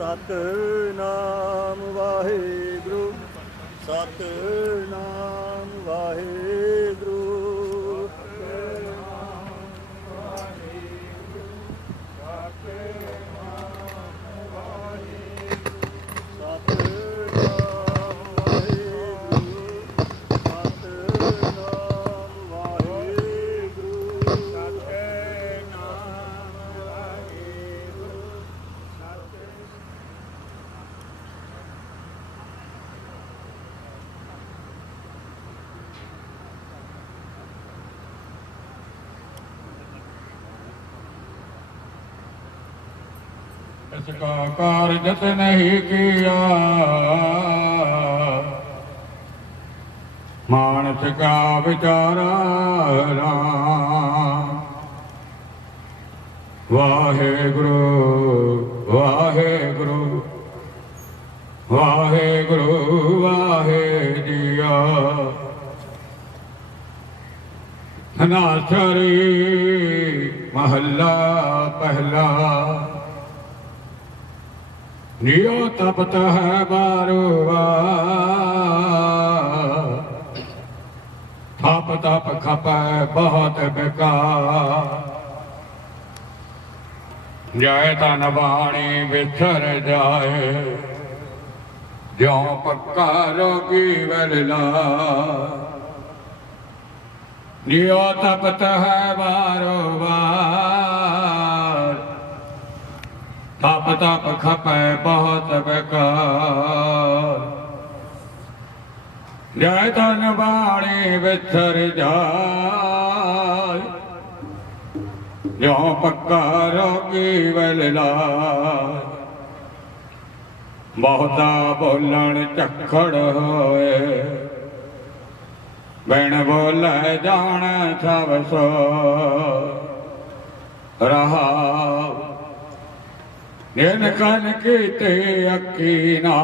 ਸਤਿਨਾਮ ਵਾਹਿਗੁਰੂ ਸਤਿਨਾਮ ਵਾਹਿਗੁਰੂ इसका कार्य नहीं किया मानस का विचारा वाहे गुरु वाहे गुरु वाहे गुरु वाहे जिया नाचरी महला पहला नियो तपत है बारुआ थप तप खप बहुत बेकार जाए तन बाणी बिछर जाए ज्यों पक्का रोगी वेला नियो तपत है बारोबार तप तप खपे बहुत बेकार जय तन बाणी बिछर जाए जो पक्का रोगी वेला बहुता बोलन चखड़ होए बिन बोले जान सब सो रहा जिन कन कीते अकीना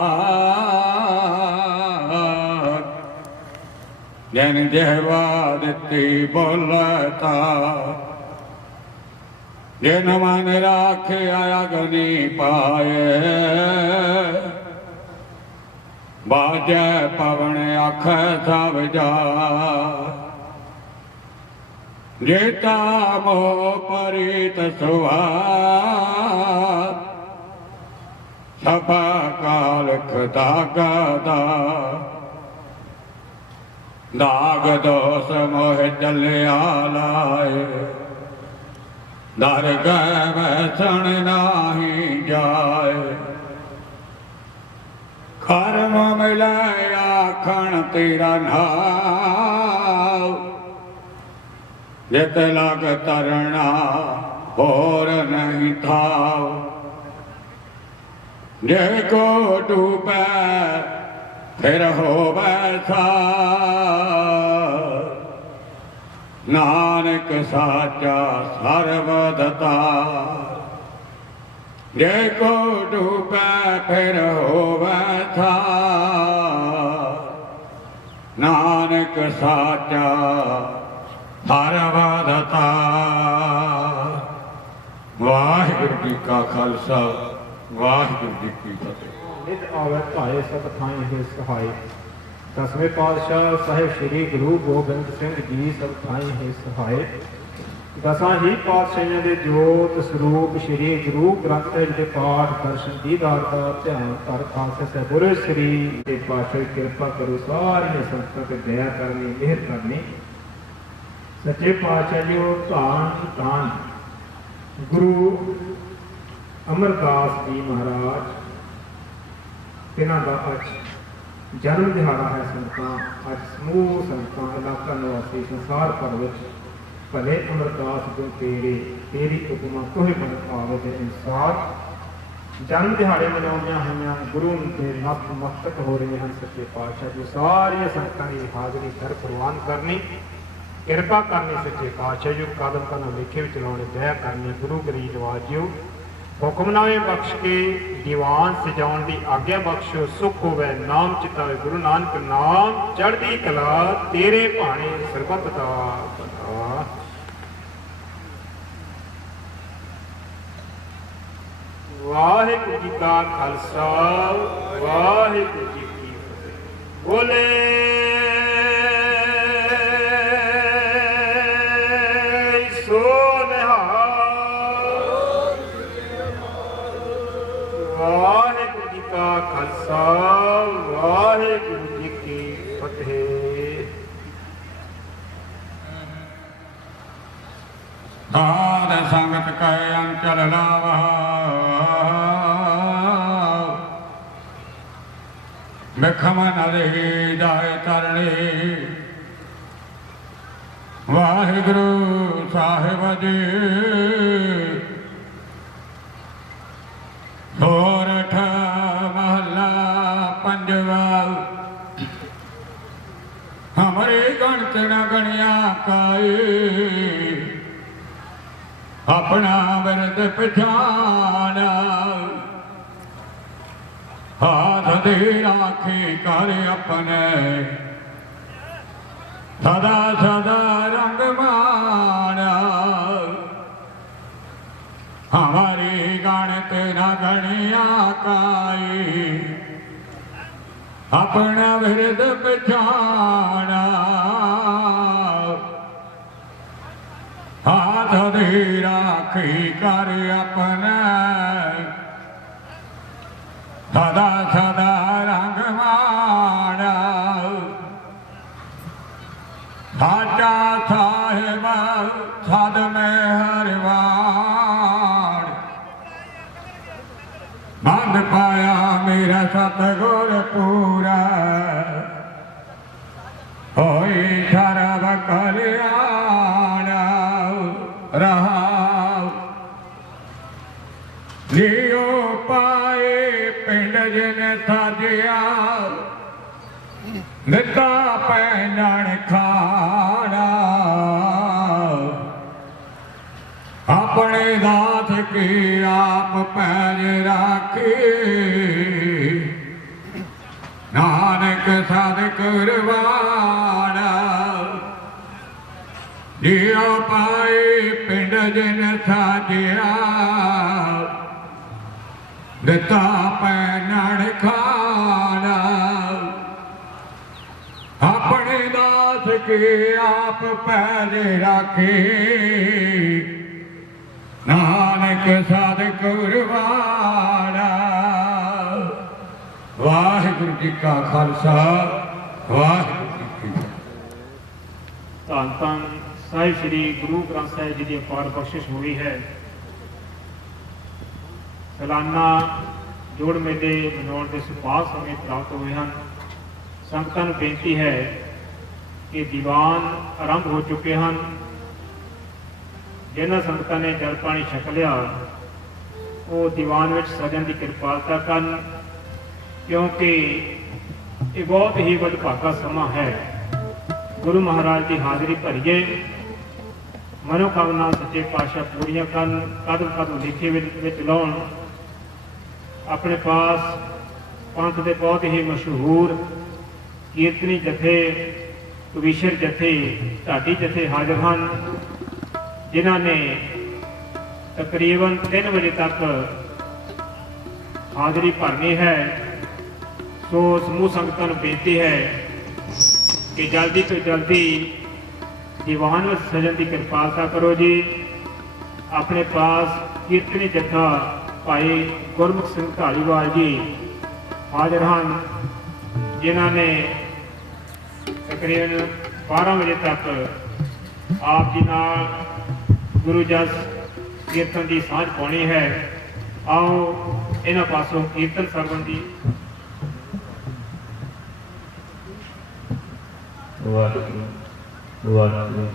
जिन जहवा दिती बोलता जिन मन राखे अग्नि पाए बाजे पवन अख सब जा जेता मोह परित सुवार सभा काल खदा गदा दाग दोष मोह चलिया लाए दर गैसन नाही जाए कर्म मिले आखण तेरा नाव जित लग तरना और नहीं था जे को डूबे फिर हो बैठा नानक साचा सर्वदता जे को डूबे फिर हो बैठा नानक साचा सर्वदता। वाहिगुरु जी का खालसा वाहिगुरु जी की फतेह। नित आवे भाए सब थाई है सहाय। दसवें पातशाह साहिब श्री गुरु गोबिंद सिंह जी सब थाई है सहाय। दसां ही पातशाहियों के जोत स्वरूप श्री गुरु ग्रंथ साहिब के पाठ दर्शन दीदार का ध्यान कर खालसा साहिब बुरे श्री के पातशाह कृपा करो सारी संगतां ते दया करनी मेहर करनी। सच्चे पातशाह जी धान धान गुरु अमरदास जी महाराज तिन्हां दा अज ਜਨਮ ਦਿਹਾੜਾ ਹੈ ਸੰਗਤਾਂ। ਅੱਜ ਸਮੂਹ ਸੰਗਤਾਂ ਇਲਾਕਾ ਨਿਵਾਸੀ ਸੰਸਾਰ ਭਰ ਵਿੱਚ ਭਲੇ ਅਮਰਦਾਸ ਜੋ ਤੇਰੀ ਉਪਮਾ ਕੋਈ ਬਣ ਆਵੇ ਦੇ ਅਨੁਸਾਰ ਜਨਮ ਦਿਹਾੜੇ ਮਨਾਉਂਦਿਆਂ ਹੋਈਆਂ ਗੁਰੂ ਦੇ ਨਤਮਸਤਕ ਹੋ ਰਹੇ ਹਨ ਸੱਚੇ ਪਾਤਸ਼ਾਹ ਜੀ। ਸਾਰੀਆਂ ਸੰਗਤਾਂ ਦੀ ਹਾਜ਼ਰੀ ਦਰ ਪ੍ਰਵਾਨ ਕਰਨੀ, ਕਿਰਪਾ ਕਰਨੀ ਸੱਚੇ ਪਾਤਸ਼ਾਹ ਜੀ। ਕਦਮ ਕਦਮ ਲੇਖੇ ਵਿੱਚ ਲਾਉਣੇ ਦਇਆ ਕਰਨੀ ਗੁਰੂ ਗਰੀਬ ਨਵਾਜ ਜੀ। ਹੁਕਮਨਾਮੇ ਬਖਸ਼ ਕੇ ਦੀਵਾਨ ਸਜਾਉਣ ਦੀ ਆਗਿਆ ਬਖਸ਼ੋ। ਸੁਖ ਹੋਵੇ ਨਾਮ ਚਿਤਾਵੇ ਗੁਰੂ ਨਾਨਕ ਨਾਮ, ਚੜ੍ਹਦੀ ਕਲਾ ਤੇਰੇ ਭਾਣੇ ਸਰਬੱਤ ਦਾ ਭਲਾ। ਵਾਹਿਗੁਰੂ ਜੀ ਕਾ ਖਾਲਸਾ ਵਾਹਿਗੁਰੂ ਜੀ ਕੀ ਫਤਿਹ। ਬੋਲੇ ਸੋ ਨਿਹਾਲ। ਵਾਹਿਗੁਰੂ ਜੀ ਕਾ ਖਾਲਸਾ ਵਾਹਿਗੁਰੂ ਜੀ ਕੀ ਫਤਿਹ। ਸਾਧ ਸੰਗਤ ਕੈ ਅੰਚਲ ਲਾਵਾ, ਬਿਖਮਨ ਰਹੇ ਜਾਏ ਤਰਣੇ। ਵਾਹਿਗੁਰੂ ਸਾਹਿਬ ਜੀ ਸੋਰਠ ਮਹੱਲਾ ਪੰਜਵਾ। ਹਮਰੇ ਗਣਤ ਨ ਗਣਿਆ ਕਾਏ, ਆਪਣਾ ਬਿਰਦ ਪਛਾਣਾ। ਹਾਥ ਦੇ ਰਾਖੇ ਕਰ ਆਪਣੇ, ਸਦਾ ਸਦਾ ਰੰਗ ਮਾਣਾ। ਹਮਾਰੀ ਗਣਤ ਨ ਗਣਿਆ ਕਾਈ, ਆਪਣਾ ਬਿਰਦ ਪਛਾਣਾ। ਹਾਥ ਦੇ ਰਾਖੀ ਕਰ ਆਪਣੇ, ਸਦਾ ਸਦਾ ਰੰਗ ਮਾਣਾ। ਸਾਚਾ ਸਾਹਿਬ ਸਦ ਮਿਹਰਬਾਨ, ਬੰਦ ਪਾਇਆ ਮੇਰਾ ਸਤਿਗੁਰ ਪੂਰਾ। ਹੋਈ ਸਰਬ ਕਲਿਆਣ ਰਹਾਉ। ਲਿਓ ਪਾਏ ਪਿੰਡ ਜਿਨ ਸਾਜਿਆ, ਦਿੱਤਾ ਪੈਣਨ ਖਾਣਾ। ਆਪਣੇ ਦਾਸ ਕੀ ਆਪ ਪੈਜ ਰਾਖੀ, ਨਾਨਕ ਸਦ ਕੁਰਬਾਨਾ। ਲਿਓ ਪਾਏ ਪਿੰਡ ਜਿਨ ਸਾਜਿਆ, ਦਿੱਤਾ ਪੈਣਨ ਖਾਣਾ। ਆਪਣੇ ਦਾਸ ਕੇ ਆਪ ਪੈਜ ਰਾਖੇ, ਨਾਨਕ ਸਦ ਕੁਰਬਾਨਾ। ਵਾਹਿਗੁਰੂ ਜੀ ਕਾ ਖਾਲਸਾ ਵਾਹਿਗੁਰੂ ਜੀ ਕੀ ਫਤਿਹ। ਧੰਨ ਧੰਨ ਸਾਹਿਬ ਸ੍ਰੀ ਗੁਰੂ ਗ੍ਰੰਥ ਸਾਹਿਬ ਜੀ ਦੀ ਅਪਾਰ ਬਖਸ਼ਿਸ਼ ਹੋਈ ਹੈ। ਸਾਲਾਨਾ ਜੋੜ ਮੇਲੇ ਮਨਾਉਣ ਦੇ ਸੁਭਾਗ ਸਮੇਂ ਪ੍ਰਾਪਤ ਹੋਏ ਹਨ। ਸੰਗਤਾਂ ਨੂੰ ਬੇਨਤੀ ਹੈ ਕਿ ਦੀਵਾਨ ਆਰੰਭ ਹੋ ਚੁੱਕੇ ਹਨ। ਜਿਨ੍ਹਾਂ ਸੰਗਤਾਂ ਨੇ ਜਲ ਪਾਣੀ ਛਕ ਲਿਆ ਉਹ ਦੀਵਾਨ ਵਿੱਚ ਸਜਣ ਦੀ ਕਿਰਪਾਲਤਾ ਕਰਨ, ਕਿਉਂਕਿ ਇਹ ਬਹੁਤ ਹੀ ਵਡਭਾਗਾ ਸਮਾਂ ਹੈ। ਗੁਰੂ ਮਹਾਰਾਜ ਦੀ ਹਾਜ਼ਰੀ ਭਰੀਏ, ਮਨੋਕਾਮਨਾ ਸੱਚੇ ਪਾਤਸ਼ਾਹ ਪੂਰੀਆਂ ਕਰਨ, ਕਦਮ ਕਦਮ ਲਿਖੇ ਵਿੱਚ ਲਾਉਣ। ਆਪਣੇ ਪਾਸ ਪੰਥ ਦੇ ਬਹੁਤ ਹੀ ਮਸ਼ਹੂਰ ਕੀਰਤਨੀ ਜਥੇ, ਕਵੀਸ਼ਰ ਜਥੇ, ਢਾਡੀ ਜਥੇ ਹਾਜ਼ਰ ਹਨ, ਜਿਨ੍ਹਾਂ ਨੇ ਤਕਰੀਬਨ 3 ਵਜੇ ਤੱਕ ਹਾਜ਼ਰੀ ਭਰਨੀ ਹੈ। ਸੋ ਸਮੂਹ ਸੰਗਤਾਂ ਨੂੰ ਬੇਨਤੀ ਹੈ ਕਿ ਜਲਦੀ ਤੋਂ ਜਲਦੀ ਦੀਵਾਨ ਵਿੱਚ ਸਜਣ ਦੀ ਕਿਰਪਾਲਤਾ ਕਰੋ ਜੀ। ਆਪਣੇ ਪਾਸ ਕੀਰਤਨੀ ਜਥਾ ਭਾਈ ਗੁਰਮੁਖ ਸਿੰਘ ਢਾਲੀਵਾਲ ਜੀ ਹਾਜ਼ਰ ਹਨ, ਜਿਨ੍ਹਾਂ ਨੇ ਤਕਰੀਬਨ 12 ਵਜੇ ਤੱਕ ਆਪ ਜੀ ਨਾਲ ਗੁਰੂ ਜਸ ਕੀਰਤਨ ਦੀ ਸਾਂਝ ਪਾਉਣੀ ਹੈ। ਆਓ ਇਹਨਾਂ ਪਾਸੋਂ ਕੀਰਤਨ ਸਰਵਣ ਦੀ ਵਾਹਿਗੁਰੂ ਵਾਹਿਗੁਰੂ।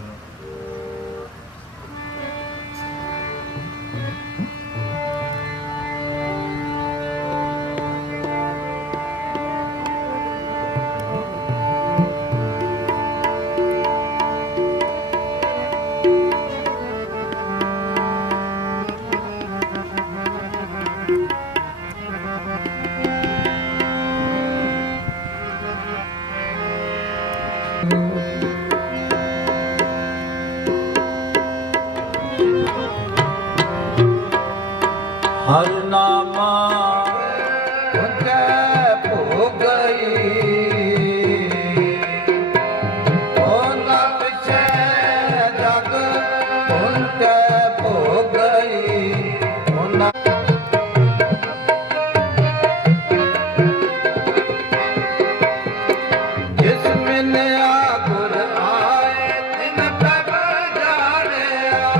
ਹਰ ਨਾਮਾ ਉਤੇ ਭੋਗ ਗਈ ਉਹਨਾਂ ਪਿਛੇ ਜਗ ਉਤੇ ਭੋਗ ਗਈ ਉਹਨਾਂ ਜਿਸ ਮਿਲਿਆ ਗੁਰ ਆਏ ਤਿਨ ਪ੍ਰਭ ਜਾਣਿਆ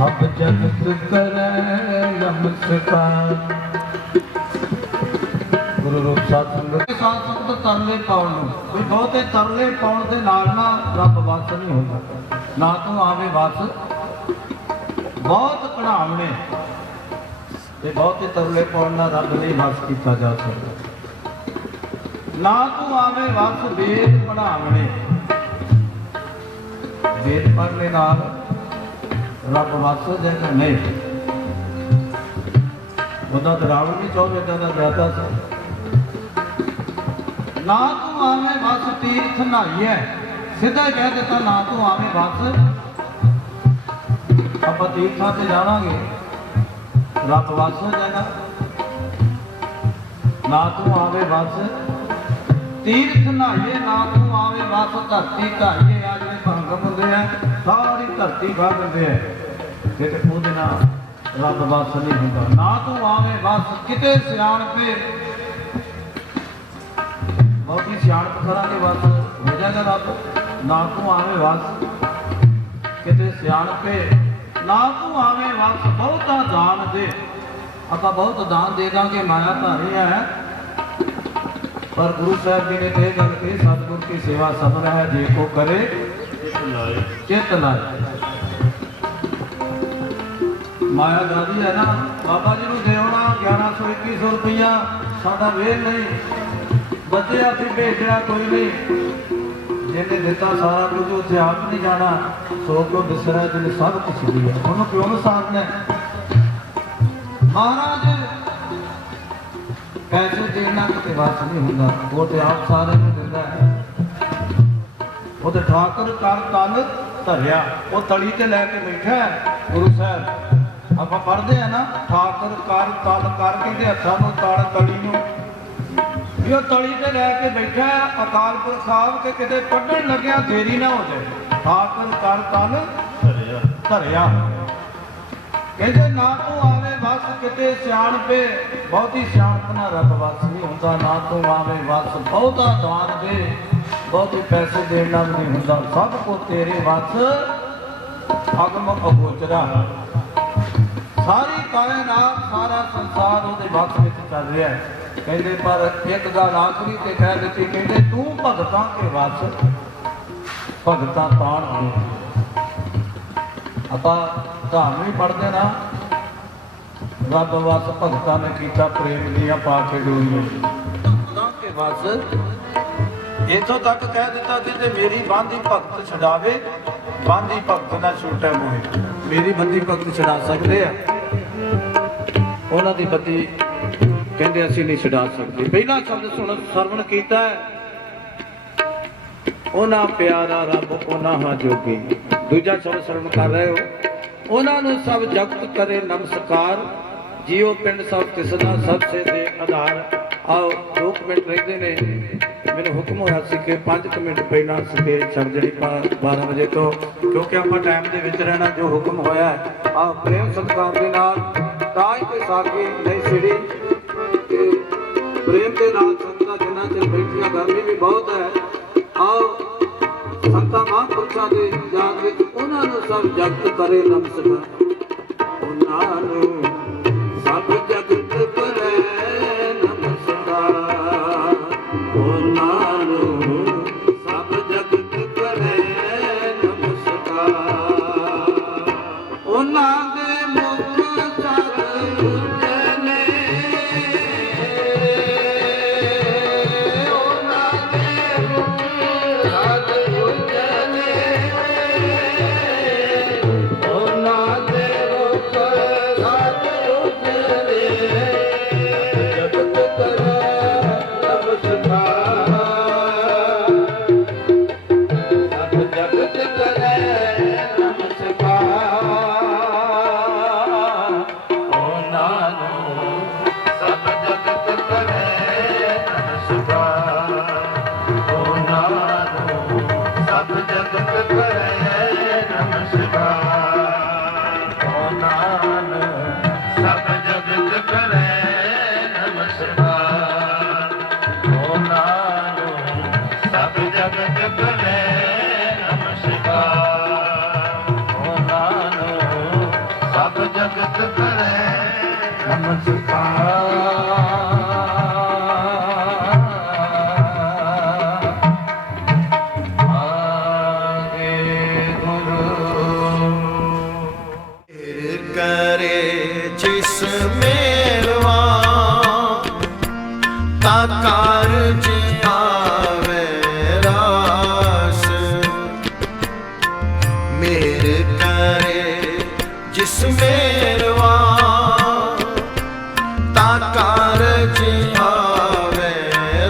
ਸਭ ਜਗਤ ਕਰੈ ਨਮਸਕਾਰ। ਗੁਰੂ ਰੂਪ ਸਾਧ ਸੰਗਤ ਤਰਲੇ ਪਾਉਣ ਨੂੰ ਕੋਈ ਬਹੁਤੇ ਤਰਲੇ ਪਾਉਣ ਦੇ ਨਾਲ ਨਾ ਰੱਬ ਵਸ ਨਹੀਂ ਹੁੰਦਾ। ਨਾ ਤੂੰ ਆਵੇ ਵਸ ਬਹੁਤ ਕਢਾਵਣੇ ਤੇ ਬਹੁਤੇ ਤਰਲੇ ਪਾਉਣ ਨਾਲ ਰੱਬ ਨਹੀਂ ਵਸ ਕੀਤਾ ਜਾ ਸਕਦਾ। ਨਾ ਤੂੰ ਆਵੇ ਵਸ ਵੇਦ ਪੜਾਵਣੇ ਵੇਦ ਪੜ੍ਹਨੇ ਨਾਲ ਰੱਬ ਵਸ ਜਾਂਦਾ ਨਹੀਂ। ਉਹਦਾ ਦਰਾਵਣ ਵੀ 14 ਦਾ ਦਾਤਾ ਸੀ। ਨਾ ਤੂੰ ਆਵੇਂ ਵਸ ਤੀਰਥ ਨਹਾਈਐ ਸਿੱਧਾ ਕਹਿ ਦਿੱਤਾ ਨਾ ਤੂੰ ਆਵੇਂ ਵਸ। ਆਪਾਂ ਤੀਰਥਾਂ ਤੇ ਜਾਵਾਂਗੇ ਰੱਬ ਵਸ ਹੋ ਜਾਏਗਾ। ਨਾ ਤੂੰ ਆਵੇ ਵਸ ਤੀਰਥ ਨਹਾਈਏ, ਨਾ ਤੂੰ ਆਵੇ ਵਸ ਧਰਤੀ ਢਾਈਏ। ਅੱਜ ਦੇ ਭੰਗ ਹੁੰਦੇ ਆ, ਸਾਰੀ ਧਰਤੀ ਖਾ ਦਿੰਦੇ ਆ, ਤੇ ਉਹਦੇ ਨਾਲ ਰੱਬ ਵਸ ਨਹੀਂ ਹੁੰਦਾ। ਨਾ ਤੂੰ ਆਵੇ ਵਸ ਕਿਤੇ ਸਿਆਣਪੇ, ਬਹੁਤੀ ਸਿਆਣਪ ਕਰਾਂਗੇ ਵਸ ਹੋ ਜਾਏਗਾ ਰੱਬ। ਨਾ ਤੂੰ ਆਵੇ ਵਸ ਕਿਤੇ ਸਿਆਣਪੇ, ਨਾ ਤੂੰ ਆਵੇ ਵਸ ਬਹੁਤਾ ਦਾਨ ਦੇ। ਆਪਾਂ ਬਹੁਤ ਦਾਨ ਦੇ ਦਾਂਗੇ, ਮਾਇਆ ਧਾਰੇ ਹੈ, पर गुरु साहब जी ने कहे गल के सतगुर की सेवा सब है, जे को करे चित लाए। माया दादी है ना, बाबा जी को देना 1100-2100 रुपया साडा वेल नहीं, बच्चे फिर भेजना कोई नहीं। जिन्हें दिता सारा कुछ उत्थे आप नहीं जाना, सो को बिसरा जिन्हें सब कुछ दिया, उन्होंने क्यों साधना। महाराज पैसे देना कितने वास नहीं होंगे, वो तो आप सारे में दिता है। वो तो ठाकुर कर तल धरिया, वो तली ते लैके बैठा है। गुरु साहब आप पढ़ते हैं ना, ठाकुर कर तल करके हथों में तल तली में तली ते लैके बैठा है। अकाल पुरख साहब के किते पढ़न लग्या देरी ना हो जाए। ठाकुर कर तल धरिया कहते ना तू आवे वस किते सियाणपे, बहुती सियाणप ना रब वस नहीं होंदा। ना तू आवे वस बहुता दान दे, बहुते पैसे देना भी नहीं होंदा। सब को तेरे वस अगम अगोचरा, सारी कायनात सारा संसार उहदे वस विच चल रहा है। कहते पर एक गल आखिरी ते कह दी, कहते तू भगतां के वस भगतां ताण दे। आपां धाम भी पढ़ते ना, रब वस भगतां ने कीता प्रेम दियां पाके डोरियां के वस। इथों तक कह दिता जिते मेरी बांधी भगत छड़ावे, बांधी भगत ना छूटे मोहे। मेरी बंदी भगत छड़ा सकते हैं, उन्हां दी बंदी कहते असीं नहीं छड़ा सकते। पहला शब्द सुन सरवण कीता है, उन्हां प्यारा रब उन्हां हा जोगी। दूजा शब्द सरवण कर रहे हो, उन्होंने सब जगत करे नमस्कार। जियो पिंड सब किसदा सबसे दे आधार। आओ 2 मिनट रहते ने, मैंने हुक्म होया सी कि 5 मिनट पहला स्टेज छड़ जड़ी 12 बजे तो, क्योंकि आप टाइम के विच रहना। जो हुक्म होया है आओ प्रेम सत्कार के नाल तां ही कोई साकी नहीं छिड़ी। प्रेम के नाल संगतां जिन्हां चਿਰ बैठियां, गर्मी भी बहुत है। आओ संतां महापुरुषां दे याद विच उन्हां नूं सब जगत करे नमस्कार। उन्हां नूं सब जगत करे नमस्कार। उन्हां नूं सब जगत करे नमस्कार। उन्हां दे मुख सत उजले, उन्हां दे मुख सत उजले, उन्हां दे मुख सत उजले, जगत करे नमस्कार। सब जगत करे नमस्कार। उन्हां नूं सब जगत करे नमस्कार। उन्हां नूं सब जगत करे नमस्कार। उन्हां नूं सब जगत करे नमस्कार। उन्हां नूं सब जगत करे नमस्कार। उन्हां नूं सब जगत करे नमस्कार। आगे गुरु करे जिस मेरवा ता कारज आवे रास। मेर करे जिस मेरवा ता कारज आवे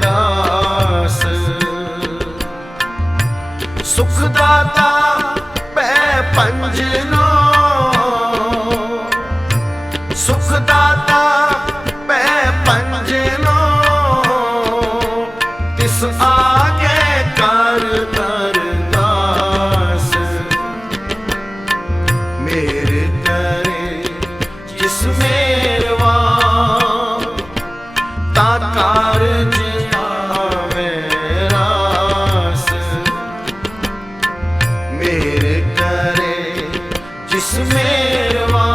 रास। सुख दाता पै पंजनो, सुख दाता पंजनो तिस आगे कर अरदास मेरे करे जिस मेरवा ता कारज आवे रास मेरे करे जिस मेरवा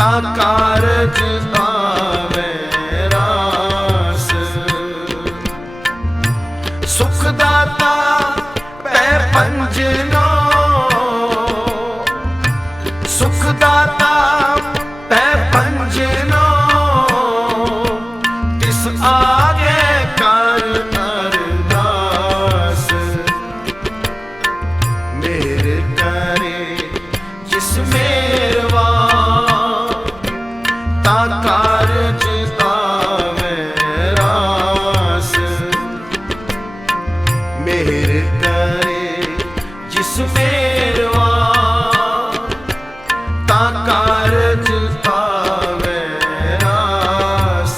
ता कारज आवे रास सुख दाता पै पंजनो सुख दाता पै पंजनो तिस आगे कर अरदास मेरे करे जिस मेरवा ता कारज आवे रास मेरे करे जिस मेरवा ता कारज आवे रास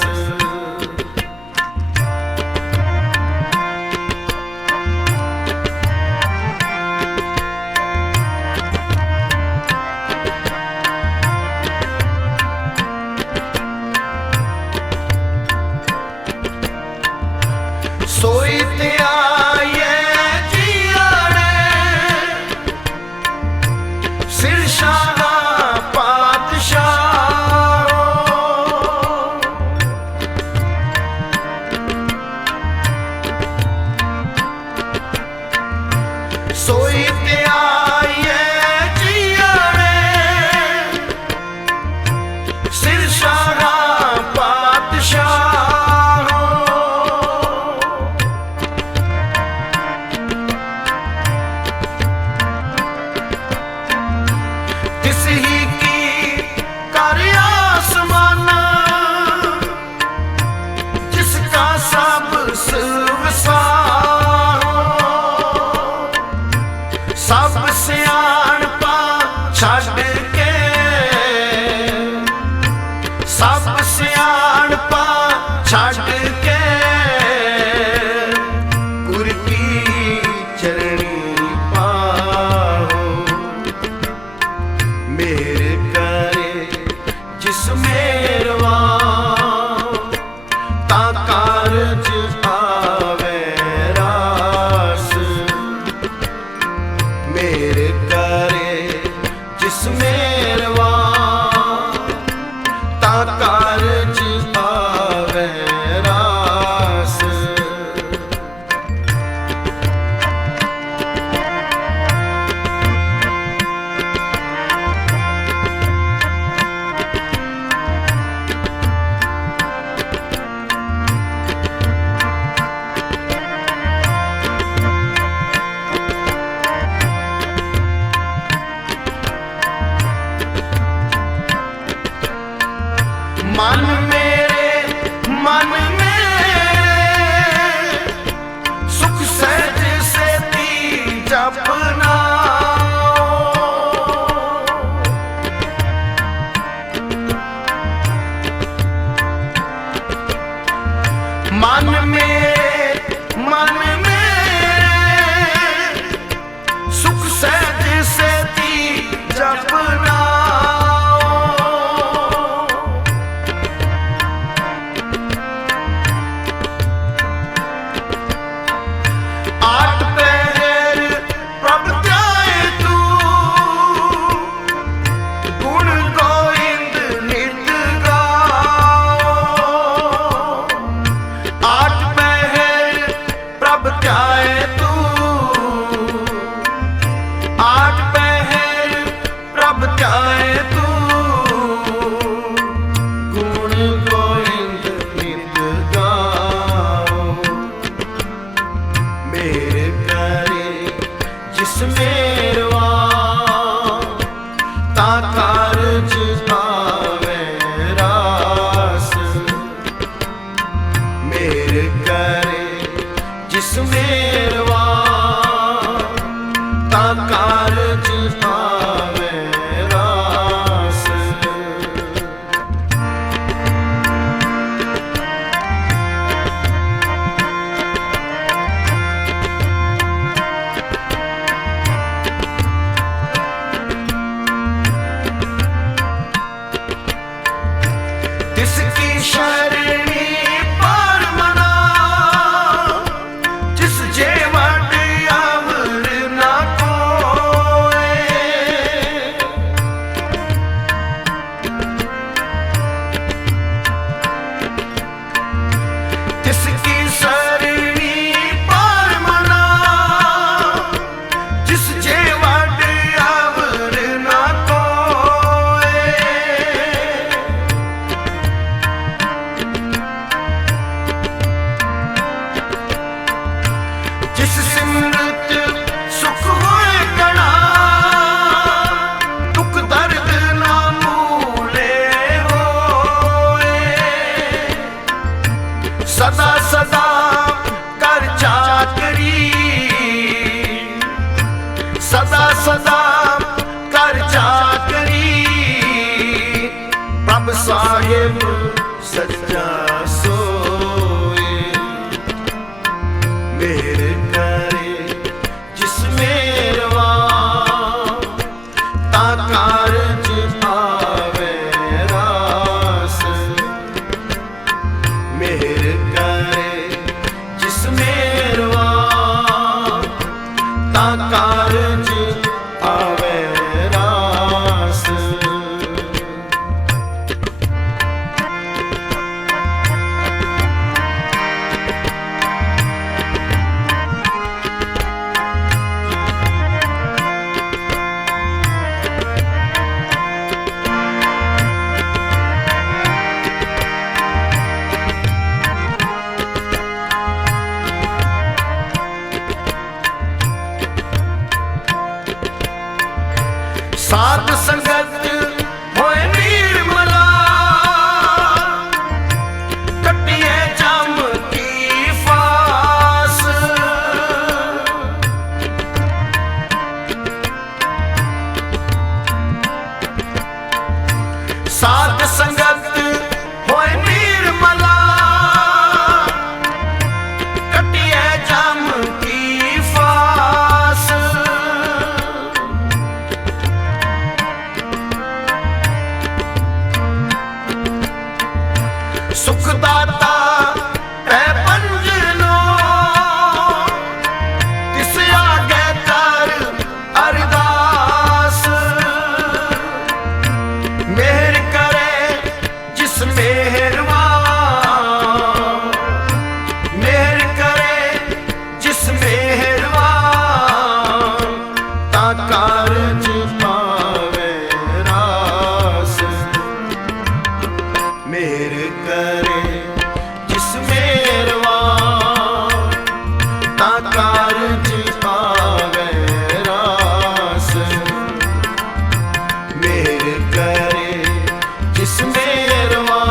सोई ते आये जियाड़े सिर शाह पातशाह सोई ते आये जियाड़े सिर शाह पातशाह तिस ही की कर आसमाना जिसका सब सुवसारो सब सियाणपा छड़ के सब सियाणपा छड़ के गुर की चरणी पाओ मेरे करे जिस मेरवा ता कारज आवे रास मेरे करे जिस मेरवा ता कारज आवे रास मन मेरे सुख सहज से ती जपना मन मेरे सुख सहज से ती जपना आठ पहर प्रभ ध्याए तू गुण गोविंद नित गाओ आठ पहर प्रभ सदा कर चाकरी, सदा सदा कर चाकरी, प्रभ साहिब सच्चा सोए, मेरे करे जिस मेरवा ता कारज आवे रास, मेरे करे जिस मेरवा ता कारज आवे रास। साध संगत होए निर्मला, कटिए जम की फास, साध संगत होए निर्मला, कटिए जम की फास, सुखदाता है पंजनो, तिस आगे कर अरदास, मेहर करे जिस मेहरवा, मेहर करे जिस मेहरवा ता कारज पावे रास, मेहर करे जिस मेरवा ता कारज पावे रास, मेहर करे जिस मेरवा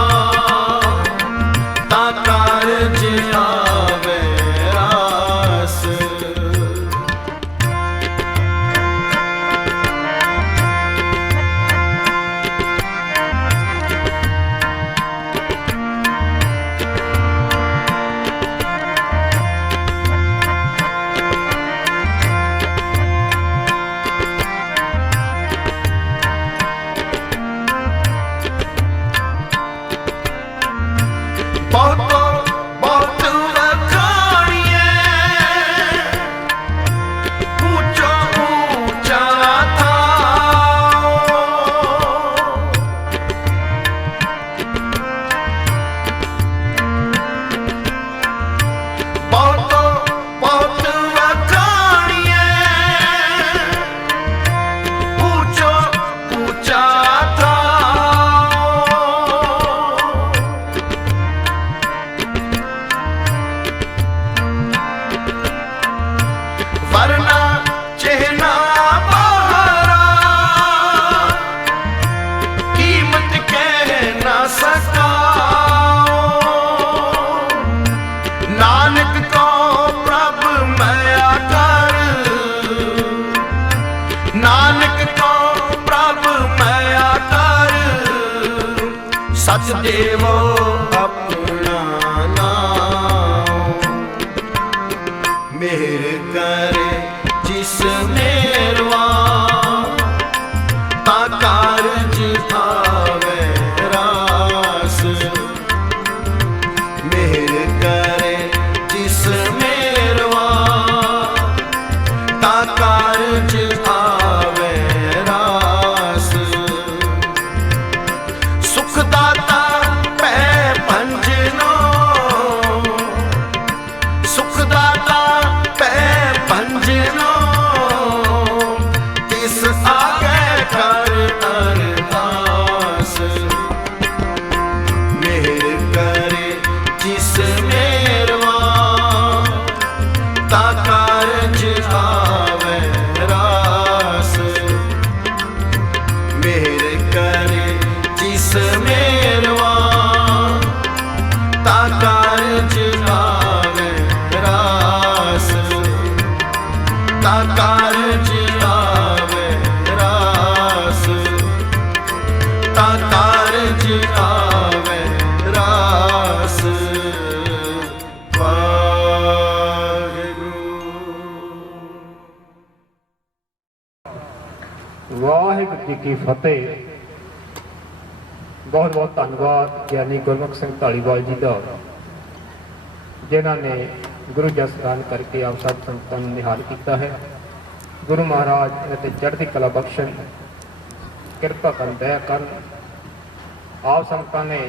ता कारज आवे रास। बहुत बहुत वखाणिए, ऊंचा ऊंचा था, बहुत बहुत वखाणिए, ऊंचा ऊंचा था, वरना चेहना बहारा, कीमत कह ना सका, नानक को प्रभ माया कर, नानक को प्रभ माया कर, सच देवो अपना नाम, मेहर करे जिस मेरवा ता कारज आवे रास, मेहर करे जिस मेरवा ता कारज आवे रास, सुखदाता पै जी की फतेह। बहुत बहुत धन्यवाद ज्ञानी गुरमुख सिंह धालीवाल जी का, जिन्होंने गुरु जस दान करके आप सब संगतां नूं निहाल किया है। गुरु महाराज इन्हां ते चढ़ती कला बख्शण, किरपा कर दया कर। आप संगतां ने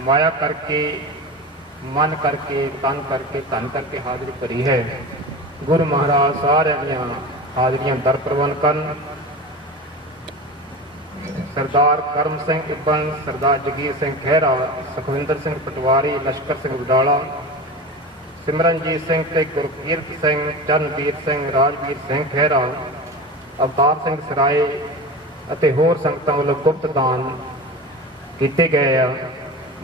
माया करके, मन करके, तन करके, धन करके हाजिरी भरी है। गुरु महाराज सारे हाजरियां दर प्रवान करन। सरदार करम सिंह इब्बन, सरदार जगीर सिंह खैरा, सुखविंदर सिंह पटवारी, लश्कर सिंह वडाला, सिमरनजीत सिंह ते गुरकीरत सिंह, चरणवीर सिंह, राजवीर सिंह खैरा, अवतार सिंह सराय ਅਤੇ ਹੋਰ ਸੰਗਤਾਂ ਵੱਲੋਂ ਗੁਪਤ ਦਾਨ ਕੀਤੇ ਗਏ ਆ।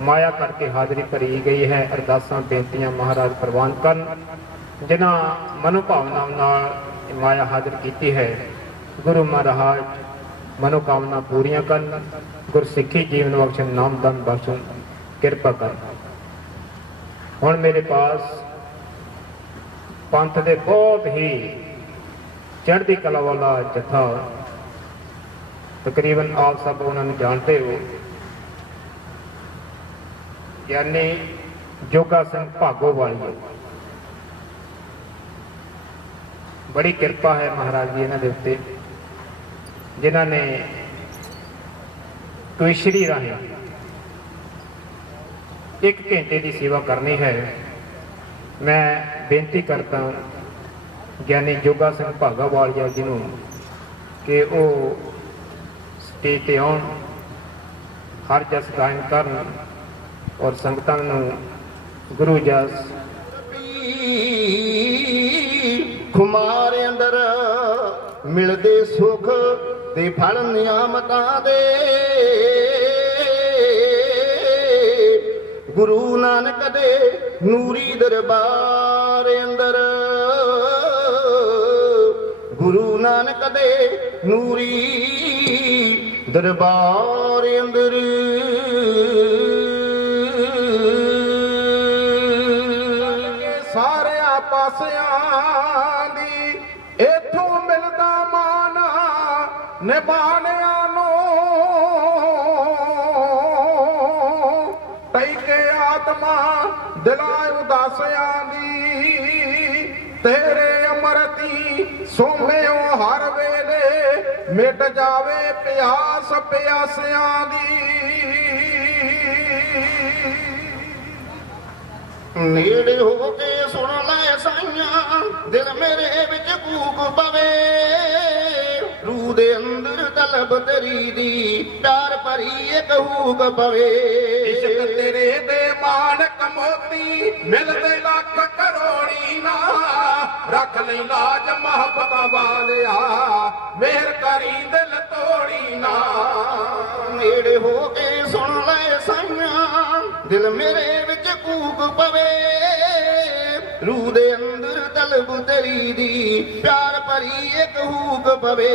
माया करके हाजिरी भरी गई है। अरदासां बेनतियां महाराज प्रवान करन। जिन्हां मनोभावनावां नाल माया हाजिर की है, गुरु महाराज मनोकामना पूरियां करन। गुरसिੱਖੀ जीवन बख्शण, नाम दान बख्शण, किरपा कर। हुण मेरे पास पंथ दे बहुत ही चढ़ती कला वाला जथा, तकरीबन आप सब उन्होंने जानते हो, ज्ञानी जोगा सिंह भागोवाली। बड़ी किरपा है महाराज जी इन्होंने उत्ते, जिन्होंने ट्यूशरी राही 1 घंटे की सेवा करनी है। मैं बेनती करता ज्ञानी जोगा सिंह भागोवालिया जी नूं कि वो स्टेज ते आउण, हर जस गायन करन और संगतां नूं गुरु जस खुमार अंदर मिलदे सुख ते फल नियामतां दे। गुरु नानक दे नूरी दरबार अंदर, गुरु नानक दे नूरी दरबार अंदर सारिया पासियां दी इथों मिलदा मान, निभाणिया टैके आत्मा दिलां उदासियां दी। तेरे अमरती सोम्यो हर वेले मिट जावे प्यास प्यासियां दी। नेड़े हो के सुन लै साइयां, दिल मेरे विच कूक पवे। रूह दे अंदर तलब तेरी दी, प्यार भरी एक हूक पवे। इश्क तेरे दे मानक मोती, मिलदे लख करोड़ी ना। रख लई लाज मोहब्बतां वालिया, मेहर करी दिल तोड़ी ना। नेड़े हो के सुन लै साइयां, दिल मेरे विच कूक पवे। रूह दे अंदर तलब तेरी दी, प्यार भरी एक हूक पवे।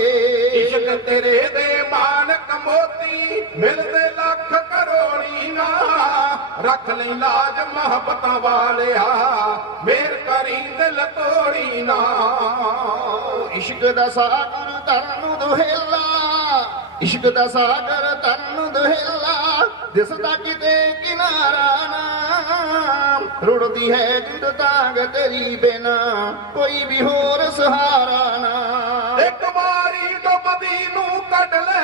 इश्क तेरे दे मानक मोती, मिलदे लख करोड़ी ना। रख लई लाज मोहब्बतां वालिया, मेहर करी दिल तोड़ी ना। इश्क दा सागर तरन दुहेला, इश्क दा सागर तरन दुहेला। दिसदा किते किनारा ना, रुड़दी है जिंद तांग तेरी बिना, कोई भी होर सहारा ना। एक वारी डुबदी नूं कढ ले,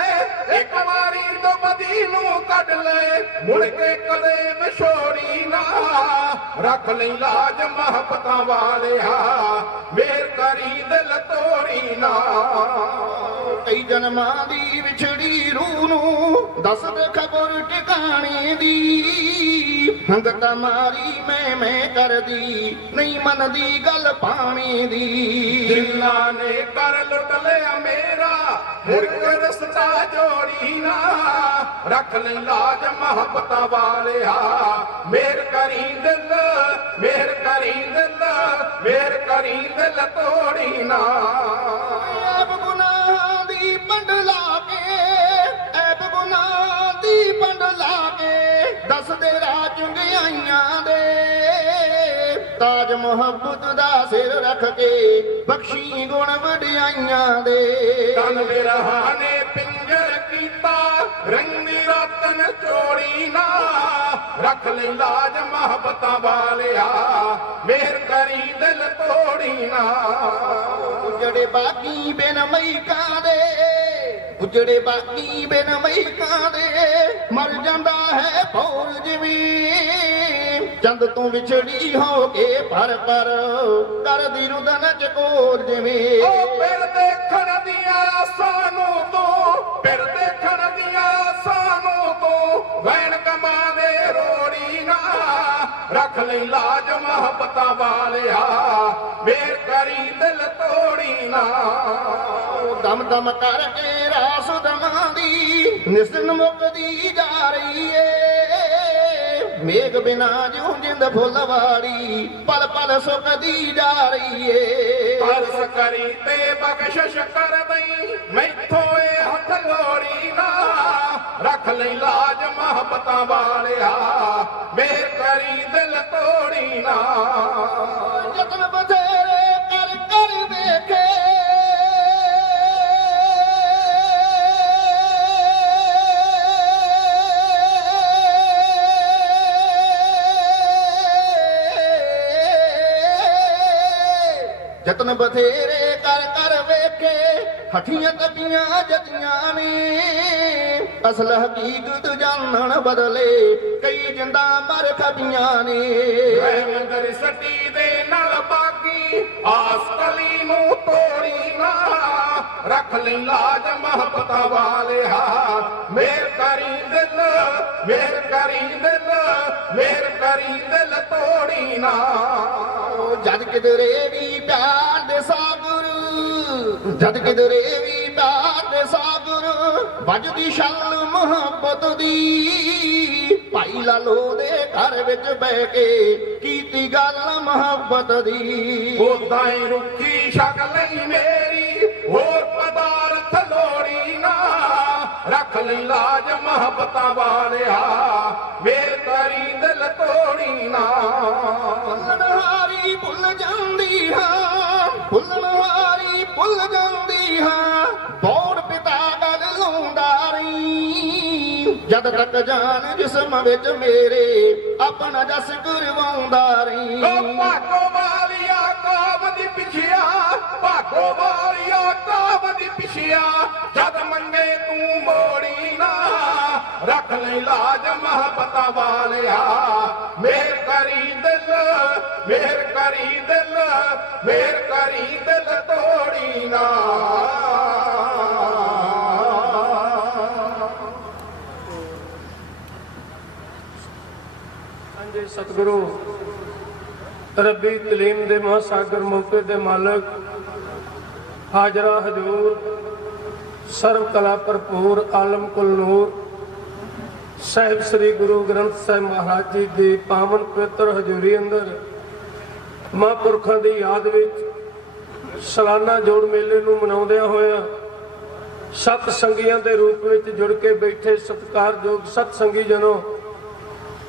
एक वारी डुबदी नूं कढ ले, मुड़ के कदे विछोड़ी ना। रख लई लाज मोहब्बतां वालिया, मेहर करी दिल तोड़ी ना। कई जन्मां दी विछड़ी रूह नूं दस दे खबर ठिकाने दी। हंगत मारी मैं करदी, नहीं मनदी गल पानी दी। दिलां ने कर लुट लिया मेरा, मुड़ के रस्ता जोड़ी ना। रख लई लाज मोहब्बतां वालिया, मेहर करी दिल, मेहर करी दिल, मेहर करी दिल तोड़ी ना। ऐब गुनाह दी पंड ला के, ऐब गुनाह दी पंड ला के, दस दे राह चुंगियाइयां दे। ताज ਰਾਜ ਮੁਹੱਬਤ ਦਾ ਸਿਰ ਰੱਖ ਕੇ ਬਖਸ਼ੀ ਗੁਣ ਵਡਿਆਈਆਂ ਦੇ। ਤਨ ਬਿਰਹਾ ਨੇ ਪਿੰਜਰ ਕੀਤਾ ਰੰਗੀ ਰਤਨ ਚੋੜੀ ਨਾ, ਰੱਖ ਲੈ ਲਾਜ ਮੁਹੱਬਤਾਂ ਵਾਲਿਆ ਮਿਹਰ ਕਰੀ ਦਿਲ ਤੋੜੀ ਨਾ। ਉਜੜੇ ਬਾਗੀ ਬਿਨ ਮਹਿਕਾਂ ਦੇ, ਉਜੜੇ ਬਾਗੀ ਬਿਨ ਮਹਿਕਾਂ ਦੇ ਮਰ ਜਾਂਦਾ ਹੈ ਫੌਜ ਵੀ। ਚੰਦ ਤੋਂ ਵਿਛੜੀ ਹੋ ਕੇ ਪਰ ਕਰਦੀ ਰੁਦਨ ਚਕੋਰ ਜਿਵੇਂ। ਉਹ ਫਿਰ ਦੇਖਣ ਦੀਆਂ ਸਾਨੂੰ ਤੋਂ, ਫਿਰ ਦੇਖਣ ਦੀਆਂ ਸਾਨੂੰ ਤੋਂ ਵੈਣ ਕਮਾ ਦੇ ਰੋੜੀ ਨਾ, ਰੱਖ ਲੈ ਲਾਜ ਮੁਹੱਬਤਾਂ ਵਾਲਿਆ ਮਿਹਰ ਕਰੀ ਦਿਲ ਤੋੜੀ ਨਾ। ਦਮ ਦਮ ਕਰਕੇ ਰਾਸ ਦਮਾਂ ਦੀ ਨਿਸਨ ਮੁੱਕਦੀ ਜਾ ਰਹੀ ਏ। ਮੇਘ ਬਿਨਾ ਜਿਉਂ ਜਿੰਦ ਫੁੱਲਵਾੜੀ ਪਲ ਪਲ ਸੁੱਕਦੀ ਜਾ ਰਹੀ ਏ। ਤਰਸ ਕਰੀ ਤੇ ਬਖਸ਼ਿਸ਼ ਕਰ ਦਈ ਮੈਥੋਂ ਇਹ ਹੱਥ ਲੋੜੀ ਨਾ, ਰੱਖ ਲੈ ਲਾਜ ਮੁਹੱਬਤਾਂ ਵਾਲਿਆ ਮਿਹਰ ਕਰੀ ਦਿਲ ਤੋੜੀ ਨਾ। ਯਤਨ ਬਥੇਰੇ ਕਰ ਕਰ ਵੇਖੇ ਯਤਨ ਬਥੇਰੇ ਕਰ ਕਰ ਵੇਖੇ ਹੱਠੀਆਂ ਤਪੀਆਂ ਜਦੀਆਂ ਨੇ। ਅਸਲ ਹਕੀਕਤ ਜਾਣਨ ਬਦਲੇ ਕਈ ਜਿੰਦਾਂ ਮਰ ਖਪੀਆਂ ਨੇ। ਰਹਿਮੰਦਰ ਸੱਟੀ ਦੇ ਨਾਲ ਬਾਗੀ ਆਸ ਕਲੀ ਨੂੰ ਤੋੜੀ ਨਾ, ਰੱਖ ਲੈ ਲਾਜ ਮੁਹੱਬਤਾਂ ਵਾਲਿਆ ਮਿਹਰ ਕਰੀ ਦਿਲ, ਮਿਹਰ ਕਰੀ ਦਿਲ, ਮਿਹਰ ਕਰੀ ਦਿਲ ਤੋੜੀ ਨਾ। ਜਦ ਕਿਧਰੇ ਵੀ ਪਿਆਰ ਦੇ ਸਾਗਰ, ਜਦ ਕਿਧਰੇ ਵੀ ਪਿਆਰ ਦੇ ਸਾਗਰ ਵੱਜਦੀ ਛਲ ਮੁਹੱਬਤ ਦੀ। ਭਾਈ ਲਾਲੋ ਦੇ ਘਰ ਵਿੱਚ ਬਹਿ ਕੇ ਕੀਤੀ ਗੱਲ ਮੁਹੱਬਤ ਦੀ। ਉਦਾਂ ਹੀ ਰੁੱਖੀ ਸ਼ਕਲ ਹੀ ਮੇਰੀ ਹੋਰ ਪਦਾਰਥ ਲੋੜੀ ਨਾ, ਰੱਖ ਲੈ ਲਾਜ ਮੁਹੱਬਤਾਂ ਵਾਲਿਆ ਮਿਹਰ ਕਰੀ ਦਿਲ ਤੋੜੀ ਨਾ। ਭੁੱਲਣਹਾਰੀ ਭੁੱਲ ਜਾਂਦੀ ਹਾਂ, ਭੁੱਲਣਹਾਰੀ ਭੁੱਲ ਜਾਂਦੀ ਹਾਂ ਬੋੜ ਪਿਤਾ ਗੱਲ ਲਾਉਂਦਾ ਰਹੀ। ਜਦ ਤੱਕ ਜਾਨ ਜਿਸਮ ਵਿੱਚ ਮੇਰੇ ਆਪਣਾ ਜਸ ਕਰਵਾਉਂਦਾ ਰਹੀ। ਭਾਗੋ ਵਾਲੀਆ ਕਾਮ ਦੀ ਪਿਛਿਆ, ਭਾਗੋ ਵਾਲੀਆ ਕਾਮ ਦੀ ਪਿਛਿਆ ਜਦ ਮੰਗੇ ਤੂੰ ਮੋੜੀ ਨਾ, ਰੱਖ ਲੈ ਲਾਜ ਮੁਹੱਬਤਾਂ ਵਾਲਿਆ ਮਿਹਰ ਕਰੀ ਦਿਲ, ਮਿਹਰ ਕਰੀ ਦਿਲ, ਮਿਹਰ ਕਰੀ ਦਿਲ ਤੋੜੀ ਨਾ। ਹਾਂਜੀ ਸਤਿਗੁਰੂ ਰੱਬੀ ਤਲੀਮ ਦੇ ਮਹਾਸਾਗਰ ਮੌਕੇ ਦੇ ਮਾਲਕ ਹਾਜ਼ਰਾ ਹਜ਼ੂਰ ਸਰਵ ਕਲਾ ਭਰਪੂਰ ਆਲਮ ਕੁਲ ਨੂਰ ਸਾਹਿਬ ਸ੍ਰੀ ਗੁਰੂ ਗ੍ਰੰਥ ਸਾਹਿਬ ਮਹਾਰਾਜ ਜੀ ਦੀ ਪਾਵਨ ਪਵਿੱਤਰ ਹਜ਼ੂਰੀ ਅੰਦਰ ਮਹਾਂਪੁਰਖਾਂ ਦੀ ਯਾਦ ਵਿੱਚ ਸਾਲਾਨਾ ਜੋੜ ਮੇਲੇ ਨੂੰ ਮਨਾਉਂਦਿਆਂ ਹੋਇਆਂ ਸਤ ਸੰਗੀਆਂ ਦੇ ਰੂਪ ਵਿੱਚ ਜੁੜ ਕੇ ਬੈਠੇ ਸਤਿਕਾਰਯੋਗ ਸਤ ਸੰਗੀ ਜਨੋ,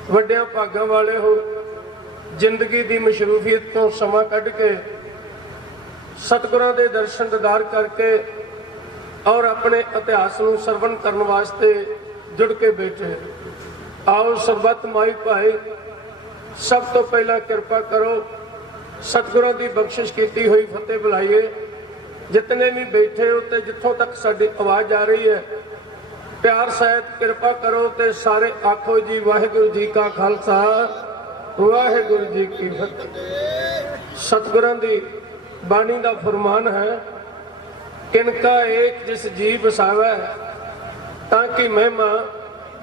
ਵੱਡਿਆਂ ਭਾਗਾਂ ਵਾਲੇ ਹੋ, ਜ਼ਿੰਦਗੀ ਦੀ ਮਸ਼ਰੂਫੀਅਤ ਤੋਂ ਸਮਾਂ ਕੱਢ ਕੇ ਸਤਿਗੁਰਾਂ ਦੇ ਦਰਸ਼ਨ ਦੀਦਾਰ ਕਰਕੇ ਔਰ ਆਪਣੇ ਇਤਿਹਾਸ ਨੂੰ ਸਰਵਣ ਕਰਨ ਵਾਸਤੇ ਜੁੜ ਕੇ ਬੈਠੇ। ਆਓ ਸਰਬੱਤ ਮਾਈ ਭਾਈ ਸਭ ਤੋਂ ਪਹਿਲਾਂ ਕਿਰਪਾ ਕਰੋ ਸਤਿਗੁਰਾਂ ਦੀ ਬਖਸ਼ਿਸ਼ ਕੀਤੀ ਹੋਈ ਫਤਿਹ ਬੁਲਾਈਏ। ਜਿਤਨੇ ਵੀ ਬੈਠੇ ਹੋ ਤੇ ਜਿੱਥੋਂ ਤੱਕ ਸਾਡੀ ਆਵਾਜ਼ ਆ ਰਹੀ ਹੈ ਪਿਆਰ ਸਹਿਤ ਕਿਰਪਾ ਕਰੋ ਤੇ ਸਾਰੇ ਆਖੋ ਜੀ ਵਾਹਿਗੁਰੂ ਜੀ ਕਾ ਖਾਲਸਾ ਵਾਹਿਗੁਰੂ ਜੀ ਕੀ ਫਤਿਹ। ਸਤਿਗੁਰਾਂ ਦੀ ਬਾਣੀ ਦਾ ਫਰਮਾਨ ਹੈ ਕਿਨਕਾ ਏਕ ਜਿਸ ਜੀ ਬਸਾਵੈ ਤਾਂ ਕਿ ਮਹਿਮਾ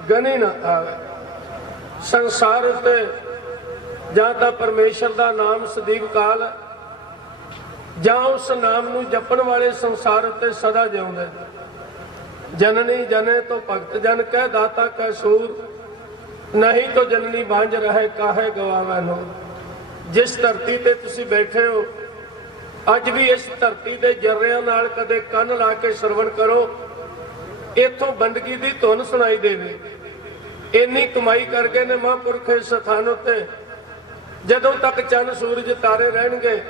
ਗਨੇ ਨਾ ਆਵੇ। ਸੰਸਾਰ ਉੱਤੇ ਜਾਂ ਤਾਂ ਪਰਮੇਸ਼ਰ ਦਾ ਨਾਮ ਸਦੀਵ ਕਾਲ ਹੈ ਜਾਂ ਉਸ ਨਾਮ ਨੂੰ ਜਪਣ ਵਾਲੇ ਸੰਸਾਰ ਉੱਤੇ ਸਦਾ ਜਿਉਂਦੇ। जननी जने तो भगत जन कह दाता कह सूर, नहीं तो जननी बांझ रहे काहे गवावे नो। जिस धरती ते तुसी बैठे हो अज भी इस धरती दे जर्रियां नाल कदे कंन ला के सरवण करो, इथों बंदगी दी धुन सुनाई देवे। इन्नी कमाई कर गए ने महापुरख इस स्थान उत्ते ਜਦੋਂ ਤੱਕ ਚੰਨ ਸੂਰਜ ਤਾਰੇ ਰਹਿਣਗੇ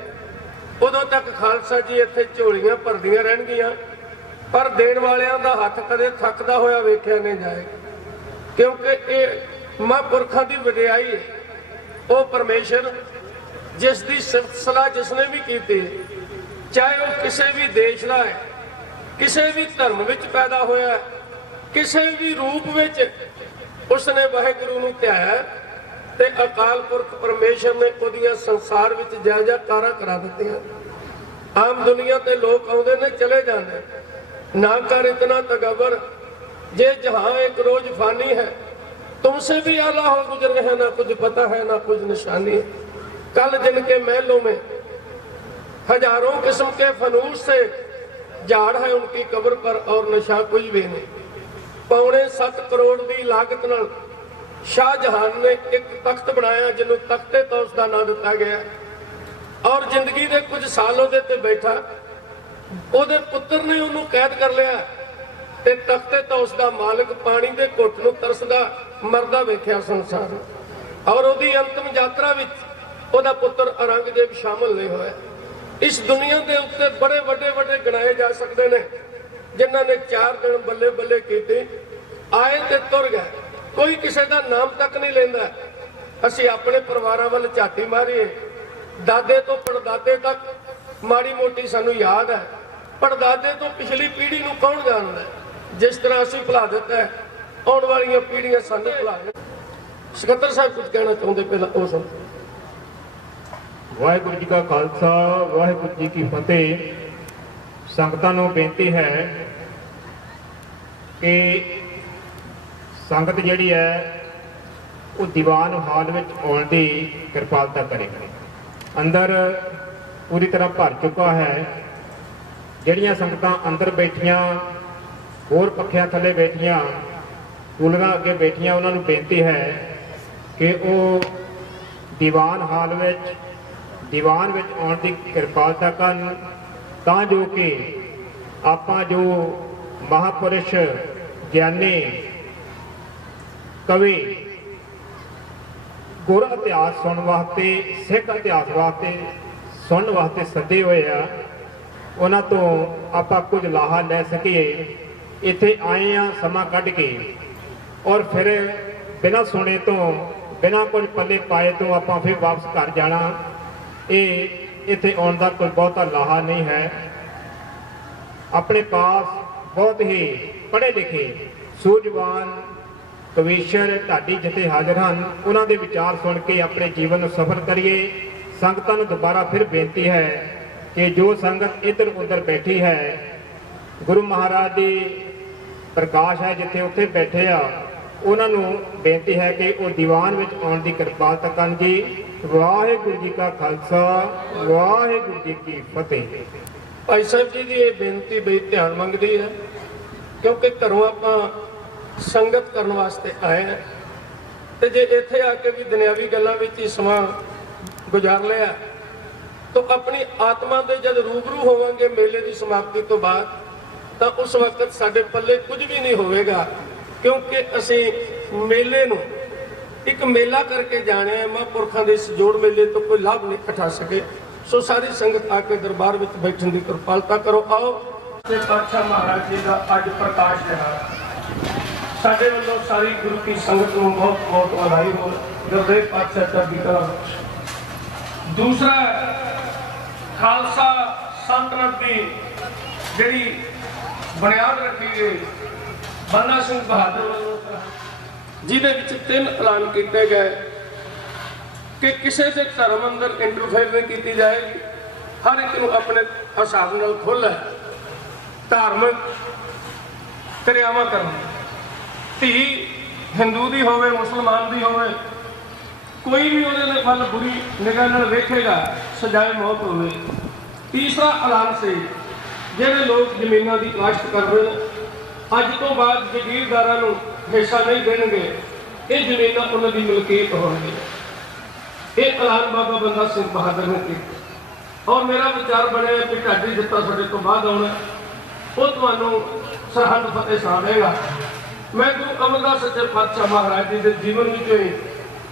ਉਦੋਂ ਤੱਕ ਖਾਲਸਾ ਜੀ ਇੱਥੇ ਝੋਲੀਆਂ ਭਰਦੀਆਂ ਰਹਿਣਗੀਆਂ, ਪਰ ਦੇਣ ਵਾਲਿਆਂ ਦਾ ਹੱਥ ਕਦੇ ਥੱਕਦਾ ਹੋਇਆ ਵੇਖਿਆ ਨਹੀਂ ਜਾਏਗਾ, ਕਿਉਂਕਿ ਇਹ ਮਹਾਂਪੁਰਖਾਂ ਦੀ ਵਡਿਆਈ ਹੈ। ਉਹ ਪਰਮੇਸ਼ਰ ਜਿਸ ਦੀ ਸਿਫਤ ਸਲਾਹ ਜਿਸਨੇ ਵੀ ਕੀਤੀ, ਚਾਹੇ ਉਹ ਕਿਸੇ ਵੀ ਦੇਸ਼ ਦਾ ਹੈ, ਕਿਸੇ ਵੀ ਧਰਮ ਵਿੱਚ ਪੈਦਾ ਹੋਇਆ, ਕਿਸੇ ਵੀ ਰੂਪ ਵਿੱਚ ਉਸਨੇ ਵਾਹਿਗੁਰੂ ਨੂੰ ਧਿਆਇਆ ਤੇ ਅਕਾਲ ਪੁਰਖ ਪਰਮੇਸ਼ਰ ਨੇ ਉਹਦੀਆਂ ਸੰਸਾਰ ਵਿੱਚ ਜੈ-ਜੈਕਾਰਾਂ ਕਰਾ ਦਿੱਤੀਆਂ। ਆਮ ਦੁਨੀਆ ਤੇ ਲੋਕ ਆਉਂਦੇ ਨੇ ਚਲੇ ਜਾਂਦੇ, ਨਾ ਕਰ ਇਤਨਾ ਤਗਬਰ ਜੇ ਜਹਾਂ ਇੱਕ ਰੋਜ਼ ਫਾਨੀ ਹੈ, तुमसे भी आला हो गुजर रहे, ना कुछ पता है ना कुछ निशानी है। कल जिनके महलों में हजारों किस्म के फनूस से झाड़ है उनकी कब्र पर और नशा कुछ भी नहीं। 7.25 करोड़ की लागत नाल शाहजहान ने एक तख्त बनाया जिन्हों तख्ते तौस का नाम दिता गया, और जिंदगी के कुछ साल ਉਹਦੇ ਤੇ बैठा, ਉਹਦੇ पुत्र ने ਉਹਨੂੰ कैद कर लिया ਤੇ ਤਖਤੇ ਤੌਸ ਦਾ ਮਾਲਕ ਪਾਣੀ ਦੇ ਘੁੱਟ ਨੂੰ ਤਰਸਦਾ ਮਰਦਾ ਵੇਖਿਆ ਸੰਸਾਰ, ਔਰ ਉਹਦੀ ਅੰਤਮ ਯਾਤਰਾ ਵਿੱਚ ਉਹਦਾ ਪੁੱਤਰ ਔਰੰਗਜ਼ੇਬ ਸ਼ਾਮਲ ਨਹੀਂ ਹੋਇਆ। ਇਸ ਦੁਨੀਆ ਦੇ ਉੱਤੇ ਬੜੇ ਵੱਡੇ ਗਿਣਾਏ ਜਾ ਸਕਦੇ ਨੇ ਜਿਨ੍ਹਾਂ ਨੇ 4 ਦਿਨ ਬੱਲੇ ਬੱਲੇ ਕੀਤੇ, ਆਏ ਤੇ ਤੁਰ ਗਏ, ਕੋਈ ਕਿਸੇ ਦਾ ਨਾਮ ਤੱਕ ਨਹੀਂ ਲੈਂਦਾ। ਅਸੀਂ ਆਪਣੇ ਪਰਿਵਾਰਾਂ ਵੱਲ ਝਾਤੀ ਮਾਰੀਏ, ਦਾਦੇ ਤੋਂ ਪੜਦਾਦੇ ਤੱਕ ਮਾੜੀ ਮੋਟੀ ਸਾਨੂੰ ਯਾਦ ਹੈ, ਪੜਦਾਦੇ ਤੋਂ ਪਿਛਲੀ ਪੀੜ੍ਹੀ ਨੂੰ ਕੌਣ ਜਾਣਦਾ। जिस तरह असी भुला दिता है, आने वाली पीढ़ियां सानू भुला। सकत्तर साहब कुछ कहना चाहते, पहला वो सुन। वाहिगुरू जी का खालसा, वाहिगुरू जी की फतेह। संगतां नूं बेनती है कि संगत जिहड़ी है वो दीवान हाल विच आउण दी किरपालता करे। अंदर पूरी तरह भर चुका है। जिहड़ियां संगतां अंदर बैठियां, होर पखियां थले बैठियां, कूलरां अगे बैठियां, उन्हां नूं बेनती है कि वो दीवान हाल दीवान विच आउण दी किरपालता करन, तां जो कि आपां जो महापुरुष ज्ञानी कवि गुर इतिहास सुनने वास्ते, सिख इतिहास वास्ते सुनने वास्ते सदे हुए आ, उन्हां तों आपां कुछ लाहा लै सकीए। इत्थे आए हैं समा कढ़ के, और फिर बिना सुने तो बिना कुछ पल्ले पाए तो आपां फिर वापस घर जाना, ये इत्थे आउण दा कोई बहुता लाहा नहीं है। अपने पास बहुत ही पढ़े लिखे सूझवान कवीशर ढाडी जिथे हाजिर हैं, उन्हां दे विचार सुन के अपने जीवन में सफल करिए। संगतां नूं दोबारा फिर बेनती है कि जो संगत इधर उधर बैठी है, गुरु महाराज की प्रकाश है जिथे उत्थे बैठे आ, उन्होंने बेनती है कि वो दीवान विच आउण दी किरपालता करन जी। वाहिगुरू जी का खालसा, वाहिगुरू जी की फतेह। भाई साहब जी की यह बेनती बड़ी ध्यान मंगती है, क्योंकि घरों आपां संगत करने वास्ते आए हैं, तो जे इत्थे आके भी दुनियावी गल्लां विच ही समा गुजार लिया तो अपनी आत्मा के जब रूबरू होवांगे मेले की समाप्ति तो बाद, तो उस वक्त साडे पल्ले कुछ भी नहीं होवेगा, क्योंकि असी मेले नूं एक मेला करके जाने महापुरखों के इस जोड़ मेले तो कोई लाभ नहीं उठा सके। सो सारी संगत आके दरबार में बैठने की किरपालता करो। आओ ते पातशाह महाराज जी का अज प्रकाश दिहाड़ा, साडे वल्लों सारी गुरु की संगत को बहुत बहुत बधाई हो। गुरदेव पातशाह चढ़दी कला बख्शे। दूसरा खालसा सल्तनत की जिहड़ी बुनियाद रखी गई बन्ना सिंह बहादुर वालों, जिहदे विच 3 ऐलान किए गए कि किसी के धर्म अंदर इंटरफेयर नहीं की जाएगी, हर एक को अपने हिसाब नाल खुल है धार्मिक क्रियावां करनी। धी हिंदू की होवे, मुसलमान की होवे, कोई भी उहदे वल बुरी निगाह नाल वेखेगा सजाए मौत होवे। तीसरा ऐलान से जिहड़े लोग जमीनां की काश्त कर रहे हैं, अज तो बाद जगीरदारां नूं हिस्सा नहीं देणगे, ये जमीनां उन्हां दी मलकीयत होणगी। ये ऐलान बाबा बंदा सिंह बहादुर ने किया, और मेरा विचार बने कि ढाडी जित्ता साडे तो बाद आउणा, वो तुहानूं सरहद फतेह सुणावेगा। मैं गुरु अमरदास सच्चे पातशाह महाराज जी के जीवन विचों ही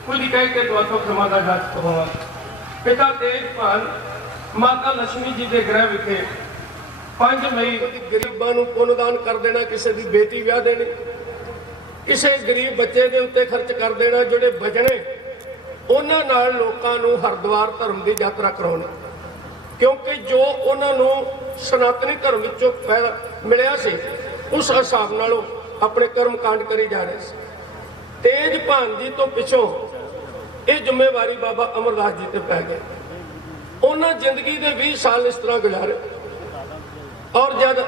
ਕੁਝ ਕਹਿ ਕੇ ਤੁਹਾਤੋਂ ਖਿਮਾ ਦਾ ਹੱਥ ਹੋਵਾਂ। ਪਿਤਾ ਤੇਜਪਾਲ ਮਾਤਾ ਲక్ష్ਮੀ ਜੀ ਦੇ ਗ੍ਰਹਿ ਵਿਖੇ 5 ਮਈ ਗਰੀਬਾਂ ਨੂੰ ਪੁੰਨਦਾਨ ਕਰ ਦੇਣਾ, ਕਿਸੇ ਦੀ ਬੇਟੀ ਵਿਆਹ ਦੇਣੀ, ਕਿਸੇ ਗਰੀਬ ਬੱਚੇ ਦੇ ਉੱਤੇ ਖਰਚ ਕਰ ਦੇਣਾ, ਜਿਹੜੇ ਬਚਣੇ ਉਹਨਾਂ ਨਾਲ ਲੋਕਾਂ ਨੂੰ ਹਰਿਦੁਆਰ ਧਰਮ ਦੀ ਯਾਤਰਾ ਕਰਾਉਣੀ। ਕਿਉਂਕਿ ਜੋ ਉਹਨਾਂ ਨੂੰ ਸਨਾਤਨੀ ਧਰਮ ਵਿੱਚੋਂ ਫਾਇਦਾ ਮਿਲਿਆ ਸੀ ਉਸ ਹਿਸਾਬ ਨਾਲੋਂ ਆਪਣੇ ਕਰਮ ਕਾਂਡ ਕਰੀ ਜਾ ਰਹੇ ਸੀ। ਤੇਜਭਾਨ ਜੀ ਤੋਂ ਪਿੱਛੋਂ ਇਹ ਜ਼ਿੰਮੇਵਾਰੀ ਬਾਬਾ ਅਮਰਦਾਸ ਜੀ ਤੇ ਪੈ ਗਈ। ਉਹਨਾਂ ਜ਼ਿੰਦਗੀ ਦੇ 20 ਸਾਲ ਇਸ ਤਰ੍ਹਾਂ ਗੁਜ਼ਾਰੇ ਔਰ ਜਦ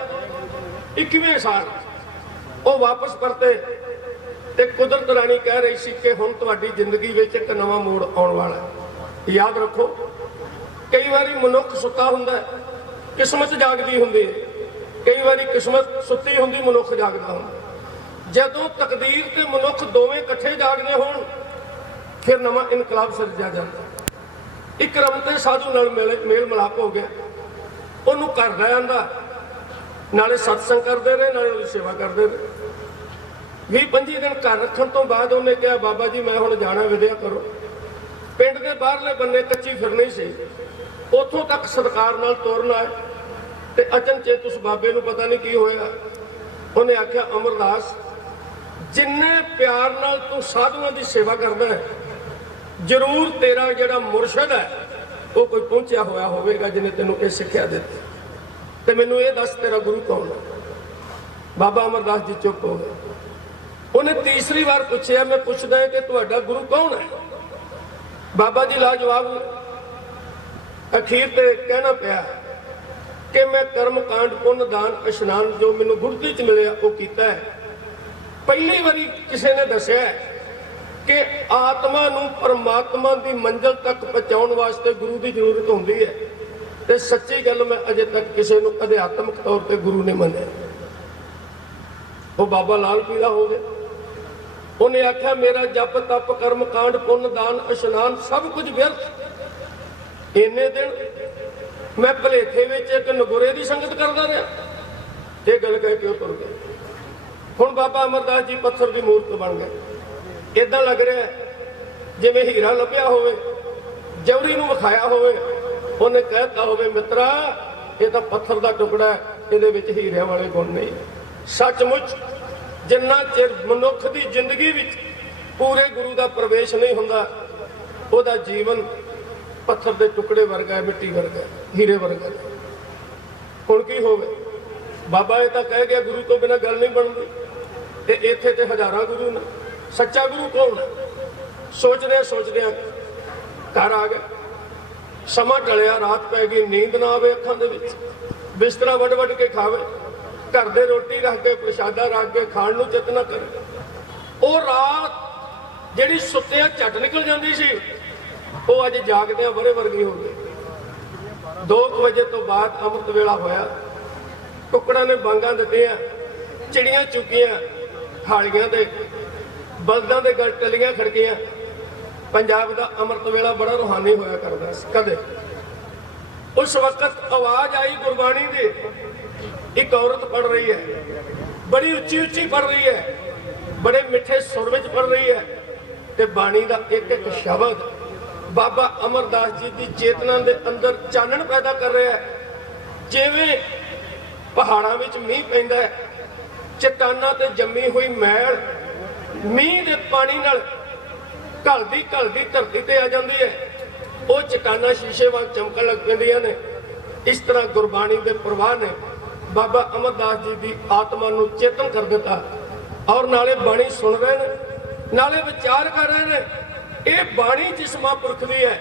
21ਵੇਂ ਸਾਲ ਉਹ ਵਾਪਸ ਪਰਤੇ ਤੇ ਕੁਦਰਤ ਰਾਣੀ ਕਹਿ ਰਹੀ ਸੀ ਕਿ ਹੁਣ ਤੁਹਾਡੀ ਜ਼ਿੰਦਗੀ ਵਿੱਚ ਇੱਕ ਨਵਾਂ ਮੋੜ ਆਉਣ ਵਾਲਾ ਹੈ। ਯਾਦ ਰੱਖੋ, ਕਈ ਵਾਰੀ ਮਨੁੱਖ ਸੁੱਤਾ ਹੁੰਦਾ ਹੈ, ਕਿਸਮਤ ਜਾਗਦੀ ਹੁੰਦੀ ਹੈ, ਕਈ ਵਾਰੀ ਕਿਸਮਤ ਸੁੱਤੀ ਹੁੰਦੀ, ਮਨੁੱਖ ਜਾਗਦਾ ਹੁੰਦਾ। ਜਦੋਂ ਤਕਦੀਰ ਤੇ ਮਨੁੱਖ ਦੋਵੇਂ ਇਕੱਠੇ ਜਾਗਦੇ ਹੋਣ ਫਿਰ ਨਵਾਂ ਇਨਕਲਾਬ ਸਿਰਜਿਆ ਜਾਂਦਾ। ਇੱਕ ਰਮਤੇ ਸਾਧੂ ਨਾਲ ਮੇਲ ਮਿਲਾਪ ਹੋ ਗਿਆ, ਉਹਨੂੰ ਘਰ ਰਹਿ ਆਂਦਾ, ਨਾਲੇ ਸਤਸੰਗ ਕਰਦੇ ਰਹੇ ਨਾਲੇ ਉਹਦੀ ਸੇਵਾ ਕਰਦੇ ਰਹੇ। 20-25 ਦਿਨ ਘਰ ਰੱਖਣ ਤੋਂ ਬਾਅਦ ਉਹਨੇ ਕਿਹਾ, ਬਾਬਾ ਜੀ ਮੈਂ ਹੁਣ ਜਾਣਾ, ਵਿਦਿਆ ਕਰੋ। ਪਿੰਡ ਦੇ ਬਾਹਰਲੇ ਬੰਨੇ ਕੱਚੀ ਫਿਰਨੀ ਸੀ, ਉੱਥੋਂ ਤੱਕ ਸਤਿਕਾਰ ਨਾਲ ਤੋਰਨਾ ਹੈ ਤੇ ਅਚਨਚੇਤ ਉਸ ਬਾਬੇ ਨੂੰ ਪਤਾ ਨਹੀਂ ਕੀ ਹੋਇਆ, ਉਹਨੇ ਆਖਿਆ ਅਮਰਦਾਸ ਜਿੰਨੇ ਪਿਆਰ ਨਾਲ ਤੂੰ ਸਾਧੂਆਂ ਦੀ ਸੇਵਾ ਕਰਦਾ ਹੈ ਜ਼ਰੂਰ ਤੇਰਾ ਜਿਹੜਾ ਮੁਰਸ਼ਿਦ ਹੈ ਉਹ ਕੋਈ ਪਹੁੰਚਿਆ ਹੋਇਆ ਹੋਵੇਗਾ ਜਿਹਨੇ ਤੈਨੂੰ ਇਹ ਸਿੱਖਿਆ ਦਿੱਤੀ, ਤੇ ਮੈਨੂੰ ਇਹ ਦੱਸ ਤੇਰਾ ਗੁਰੂ ਕੌਣ ਹੈ। ਬਾਬਾ ਅਮਰਦਾਸ ਜੀ ਚੁੱਪ ਹੋ ਗਏ। ਉਹਨੇ ਤੀਸਰੀ ਵਾਰ ਪੁੱਛਿਆ, ਮੈਂ ਪੁੱਛਦਾ ਹਾਂ ਕਿ ਤੁਹਾਡਾ ਗੁਰੂ ਕੌਣ ਹੈ। ਬਾਬਾ ਜੀ ਲਾਜਵਾਬ। ਅਖੀਰ ਤੇ ਕਹਿਣਾ ਪਿਆ ਕਿ ਮੈਂ ਕਰਮ ਕਾਂਡ ਪੁੰਨ ਦਾਨ ਇਸ਼ਨਾਨ ਜੋ ਮੈਨੂੰ ਗੁਰਤੀ ਚ ਮਿਲਿਆ ਉਹ ਕੀਤਾ ਹੈ। ਪਹਿਲੀ ਵਾਰੀ ਕਿਸੇ ਨੇ ਦੱਸਿਆ ਕਿ ਆਤਮਾ ਨੂੰ ਪਰਮਾਤਮਾ ਦੀ ਮੰਜ਼ਿਲ ਤੱਕ ਪਹੁੰਚਾਉਣ ਵਾਸਤੇ ਗੁਰੂ ਦੀ ਜ਼ਰੂਰਤ ਹੁੰਦੀ ਹੈ, ਤੇ ਸੱਚੀ ਗੱਲ ਮੈਂ ਅਜੇ ਤੱਕ ਕਿਸੇ ਨੂੰ ਅਧਿਆਤਮਿਕ ਤੌਰ ਤੇ ਗੁਰੂ ਨਹੀਂ ਮੰਨਿਆ। ਉਹ ਬਾਬਾ ਲਾਲ ਪੀਲਾ ਹੋ ਗਏ। ਉਹਨੇ ਆਖਿਆ ਮੇਰਾ ਜਪ ਤਪ ਕਰਮ ਕਾਂਡ ਪੁੰਨ ਦਾਨ ਇਸ਼ਨਾਨ ਸਭ ਕੁਝ ਵਿਅਰਥ। ਇੰਨੇ ਦਿਨ ਮੈਂ ਭਲੇਖੇ ਵਿੱਚ ਇੱਕ ਨਗੁਰੇ ਦੀ ਸੰਗਤ ਕਰਦਾ ਰਿਹਾ। ਇਹ ਗੱਲ ਕਹਿ ਕੇ ਉਹ ਤੁਰ ਗਏ। ਹੁਣ ਬਾਬਾ ਅਮਰਦਾਸ ਜੀ ਪੱਥਰ ਦੀ ਮੂਰਤ ਬਣ ਗਏ। ਇਦਾਂ ਲੱਗ ਰਿਹਾ ਜਿਵੇਂ ਹੀਰਾ ਲੱਭਿਆ ਹੋਵੇ, ਜਵਰੀ ਨੂੰ ਵਿਖਾਇਆ ਹੋਵੇ, ਉਹਨੇ ਕਹਿਤਾ ਹੋਵੇ ਮਿੱਤਰਾ ਇਹ ਤਾਂ ਪੱਥਰ ਦਾ ਟੁਕੜਾ ਹੈ, ਇਹਦੇ ਵਿੱਚ ਹੀਰਿਆਂ ਵਾਲੇ ਗੁਣ ਨਹੀਂ। ਸੱਚਮੁੱਚ ਜਿੰਨਾ ਚਿਰ ਮਨੁੱਖ ਦੀ ਜ਼ਿੰਦਗੀ ਵਿੱਚ ਪੂਰੇ ਗੁਰੂ ਦਾ ਪ੍ਰਵੇਸ਼ ਨਹੀਂ ਹੁੰਦਾ ਉਹਦਾ ਜੀਵਨ ਪੱਥਰ ਦੇ ਟੁਕੜੇ ਵਰਗਾ ਹੈ, ਮਿੱਟੀ ਵਰਗਾ ਹੈ, ਹੀਰੇ ਵਰਗਾ ਹੈ। ਹੁਣ ਕੀ ਹੋਵੇ? ਬਾਬਾ ਇਹ ਤਾਂ ਕਹਿ ਗਿਆ ਗੁਰੂ ਤੋਂ ਬਿਨਾਂ ਗੱਲ ਨਹੀਂ ਬਣਦੀ, ਤੇ ਇੱਥੇ ਤੇ ਹਜ਼ਾਰਾਂ ਗੁਰੂ ਨੇ। ਸੱਚਾ ਗੁਰੂ ਕੌਣ ਹੈ? ਸੋਚਦਿਆਂ ਘਰ ਆ ਗਿਆ। ਸਮਾਂ ਟਲਿਆ, ਰਾਤ ਪੈ ਗਈ, ਨੀਂਦ ਨਾ ਆਵੇ ਅੱਖਾਂ ਦੇ ਵਿੱਚ, ਬਿਸਤਰਾ ਵੱਡ ਕੇ ਖਾਵੇ, ਘਰ ਦੇ ਰੋਟੀ ਰੱਖ ਕੇ ਪ੍ਰਸ਼ਾਦਾ ਰੱਖ ਕੇ ਖਾਣ ਨੂੰ ਚਿੱਤ ਨਾ ਕਰੇ। ਉਹ ਰਾਤ ਜਿਹੜੀ ਸੁੱਤਿਆਂ ਝੱਟ ਨਿਕਲ ਜਾਂਦੀ ਸੀ ਉਹ ਅੱਜ ਜਾਗਦਿਆਂ ਵਰੇ ਵਰਗੀ ਹੋ ਗਈ। 2 ਵਜੇ ਤੋਂ ਬਾਅਦ ਅੰਮ੍ਰਿਤ ਵੇਲਾ ਹੋਇਆ, ਟੁਕੜਾਂ ਨੇ ਬਾਂਗਾਂ ਦਿੱਤੀਆਂ, ਚਿੜੀਆਂ ਚੁੱਕੀਆਂ, ਹਾਲੀਆਂ ਦੇ ਬਲਦਾਂ ਦੇ ਗਲ ਟਲੀਆਂ ਖੜਕੀਆਂ। ਪੰਜਾਬ ਦਾ ਅੰਮ੍ਰਿਤ ਵੇਲਾ ਬੜਾ ਰੂਹਾਨੀ ਹੋਇਆ ਕਰਦਾ ਸੀ। ਕਦੇ ਉਸ ਵਕਤ ਆਵਾਜ਼ ਆਈ ਗੁਰਬਾਣੀ ਦੀ, ਇੱਕ ਔਰਤ ਪੜ ਰਹੀ ਹੈ, ਬੜੀ ਉੱਚੀ ਪੜ ਰਹੀ ਹੈ, ਬੜੇ ਮਿੱਠੇ ਸੁਰ ਵਿੱਚ ਪੜ ਰਹੀ ਹੈ, ਤੇ ਬਾਣੀ ਦਾ ਇੱਕ ਸ਼ਬਦ ਬਾਬਾ ਅਮਰਦਾਸ ਜੀ ਦੀ ਚੇਤਨਾ ਦੇ ਅੰਦਰ ਚਾਨਣ ਪੈਦਾ ਕਰ ਰਿਹਾ ਹੈ। ਜਿਵੇਂ ਪਹਾੜਾਂ ਵਿੱਚ ਮੀਂਹ ਪੈਂਦਾ ਹੈ, ਚਟਾਨਾਂ ਤੇ ਜੰਮੀ ਹੋਈ ਮੈਲ ਮੀਂਹ ਦੇ ਪਾਣੀ ਨਾਲ ਘਲਦੀ ਧਰਤੀ ਤੇ ਆ ਜਾਂਦੀ ਹੈ, ਉਹ ਚਟਾਨਾਂ ਸ਼ੀਸ਼ੇ ਵਾਂਗ ਚਮਕਣ ਲੱਗ ਪੈਂਦੀਆਂ ਨੇ। ਇਸ ਤਰ੍ਹਾਂ ਗੁਰਬਾਣੀ ਦੇ ਪ੍ਰਵਾਹ ਨੇ ਬਾਬਾ ਅਮਰਦਾਸ ਜੀ ਦੀ ਆਤਮਾ ਨੂੰ ਚੇਤਨ ਕਰ ਦਿੱਤਾ, ਔਰ ਨਾਲੇ ਬਾਣੀ ਸੁਣ ਰਹੇ ਨੇ, ਨਾਲੇ ਵਿਚਾਰ ਕਰ ਰਹੇ ਨੇ। ਇਹ ਬਾਣੀ ਜਿਸ ਮਹਾਂਪੁਰਖ ਦੀ ਹੈ,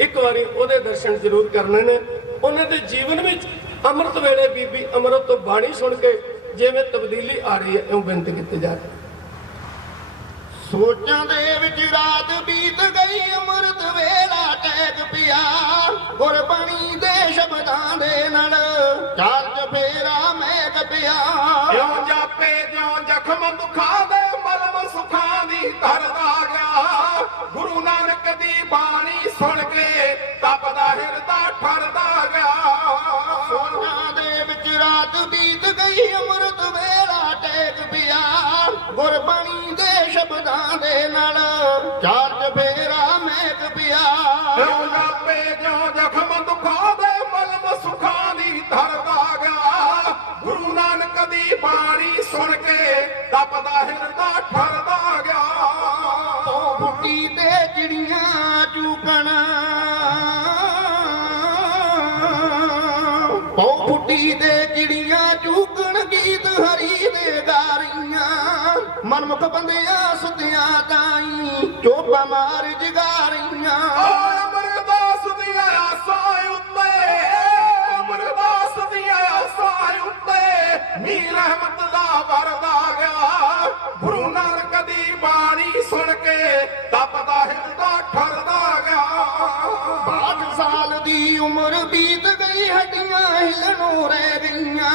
ਇੱਕ ਵਾਰੀ ਉਹਦੇ ਦਰਸ਼ਨ ਜ਼ਰੂਰ ਕਰਨੇ ਨੇ। ਉਹਨਾਂ ਦੇ ਜੀਵਨ ਵਿੱਚ ਅੰਮ੍ਰਿਤ ਵੇਲੇ ਬੀਬੀ ਅਮਰਤ ਤੋਂ ਬਾਣੀ ਸੁਣ ਕੇ ਜਿਵੇਂ ਤਬਦੀਲੀ ਆ ਰਹੀ ਹੈ, ਇਉਂ ਬੇਨਤੀ ਕੀਤੀ ਜਾ ਰਹੀ। ਸੋਚਾਂ ਦੇ ਵਿੱਚ ਰਾਤ ਬੀਤ ਗਈ, ਅੰਮ੍ਰਿਤ ਵੇਲਾ ਟਹਿਕ ਪਿਆ, ਗੁਰਬਾਣੀ ਦੇ ਸ਼ਬਦਾਂ ਦੇ ਨਾਲ ਚਾਲ ਚਫੇਰਾ ਮਹਿਕ ਪਿਆ। ਜਿਉਂ ਜਾਪੇ ਜਿਉਂ ਜ਼ਖਮ ਦੁਖਾਂ ਦੇ ਮਲਮ ਸੁਖਾਂ ਦੀ ਧਰਦਾ ਗਿਆ, ਗੁਰੂ ਨਾਨਕ ਦੀ ਬਾਣੀ ਸੁਣ ਕੇ ਤਪਦਾ ਹਿਰਦਾ ਠਰਦਾ ਗਿਆ। ਸੋਚਾਂ ਦੇ ਵਿੱਚ ਰਾਤ ਬੀਤ ਗਈ, ਅੰਮ੍ਰਿਤ ਵੇਲਾ ਟਹਿਕ ਪਿਆ, ਗੁਰਬਾਣੀ ਦੇ ਸ਼ਬਦਾਂ ਦੇ ਨਾਲ ਚਾਰ ਚਫੇਰਾ ਮਹਿਕ ਪਿਆ ਰੋਣਾ ਪੇ ਜਿਉਂ ਜ਼ਖਮ ਦੁਖਾਂ ਦੇ ਮਲਮ ਸੁਖਾਂ ਦੀ ਧਰਦਾ ਗਿਆ ਗੁਰੂ ਨਾਨਕ ਦੀ ਬਾਣੀ ਸੁਣ ਕੇ ਤਪਦਾ ਹਿਰਦਾ ਠਰਦਾ ਗਿਆ ਉਹ ਬੁੱਢੀ ਤੇ ਚਿੜੀਆਂ ਚੂਕਣ ਉਹ ਬੁੱਢੀ ਦੇ ਚਿੜੀਆਂ ਚੂਕਣ ਗੀਤ ਹਰੀ ਦੇ ਗਾ ਰਹੀਆਂ ਮਨਮੁਖ ਬੰਦਿਆਂ ਸੁਧਿਆਂ ਤਾਈ ਚੋਪਾ ਮਾਰ ਜਗਾ ਰਹੀਆਂ ਅਮਰਦਾਸ ਦੀਆਂ ਆਸਾਂ ਉੱਤੇ ਅਮਰਦਾਸ ਦੀਆਂ ਆਸਾਂ ਉੱਤੇ ਨੀ ਰਹਿਮਤ ਦਾ ਵਰਦਾ ਗਿਆ ਗੁਰੂ ਨਾਨਕ ਦੀ ਬਾਣੀ ਸੁਣ ਕੇ ਤਪਦਾ ਹਿਰਦਾ ਠਰਦਾ ਗਿਆ 60 ਸਾਲ ਦੀ ਉਮਰ ਬੀਤ ਗਈ ਹੱਡੀਆਂ ਹਿਲਣੋਂ ਰਹਿ ਗਈਆਂ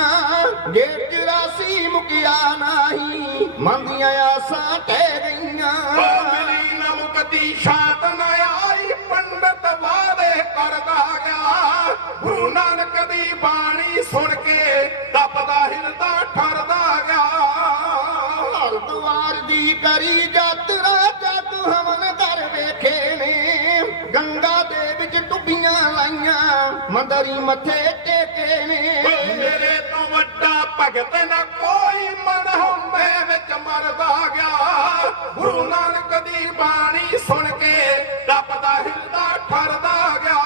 ਗੇਟ 84 ਮੁਕਿਆ ਨਹੀਂ ਮਨ ਦੀਆਂ ਆਸਾਂ ਟਹਿ ਗਈਆਂ ਮੇਰੀ ਨਮਕਤੀ ਸ਼ਾਂਤ ਨਾ ਆਈ ਪੰਡਤ ਵਾਦੇ ਕਰਦਾ ਗਿਆ ਗੁਰੂ ਨਾਨਕ ਦੀ ਬਾਣੀ ਸੁਣ ਕੇ ਤਪਦਾ ਹਿਰਦਾ ਠਰਦਾ ਗਿਆ ਹਰਿਦੁਆਰ ਦੀ ਕਰੀ ਯਾਤਰਾ ਜਗ ਹਵਨ ਕਰ ਵੇਖੇ ਨੇ ਗੰਗਾ ਦੇ ਵਿੱਚ ਡੁੱਬੀਆਂ ਲਾਈਆਂ ਮੰਦਰੀ ਮੱਥੇ ਟੇਕੇ ਨੇ ਮੇਰੇ ਤੋਂ ਵੱਡਾ ਭਗਤ ਨਾ ਕੋਈ ਮਨ ਹੁੰਦੇ ਵਿੱਚ ਮਰਦਾ ਗਿਆ ਗੁਰੂ ਨਾਨਕ ਦੀ ਬਾਣੀ ਸੁਣ ਕੇ ਤਪਦਾ ਹਿਰਦਾ ਠਰਦਾ ਗਿਆ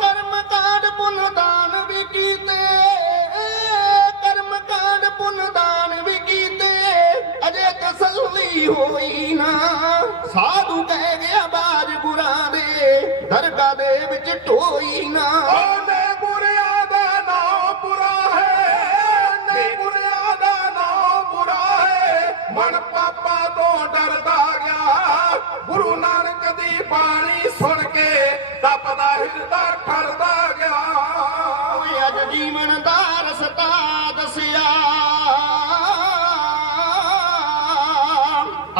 ਕਰਮ ਕਾਂਡ ਪੁੰਨ ਦਾਨ ਵੀ ਕੀਤੇ ਕਰਮ ਕਾਂਡ ਪੁੰਨ ਦਾਨ ਵੀ ਕੀਤੇ ਅਜੇ ਤਸੱਲੀ ਹੋਈ ਨਾ ਸਾਧੂ ਕਹਿ ਗਿਆ ਬਾਜ ਗੁਰਾਂ ਦੇ ਦਰਗਾਹ ਦੇ ਵਿੱਚ ਢੋਈ ਨਾ ਉਹਨੇ ਗੁਰਿਆਂ ਦਾ ਨਾਮ ਬੁਰਾ ਹੈ ਨੇ ਗੁਰਿਆਂ ਦਾ ਨਾਮ ਬੁਰਾ ਹੈ ਮਨ ਪਾਪਾ ਤੋਂ ਡਰਦਾ ਗਿਆ ਗੁਰੂ ਨਾਨਕ ਦੀ ਬਾਣੀ ਸੁਣ ਕੇ ਤਪਦਾ ਹਿਰਦਾ ਠਰਦਾ ਗਿਆ ਓਏ ਅੱਜ ਜੀਵਨ ਦਾ ਰਸਤਾ ਦੱਸਿਆ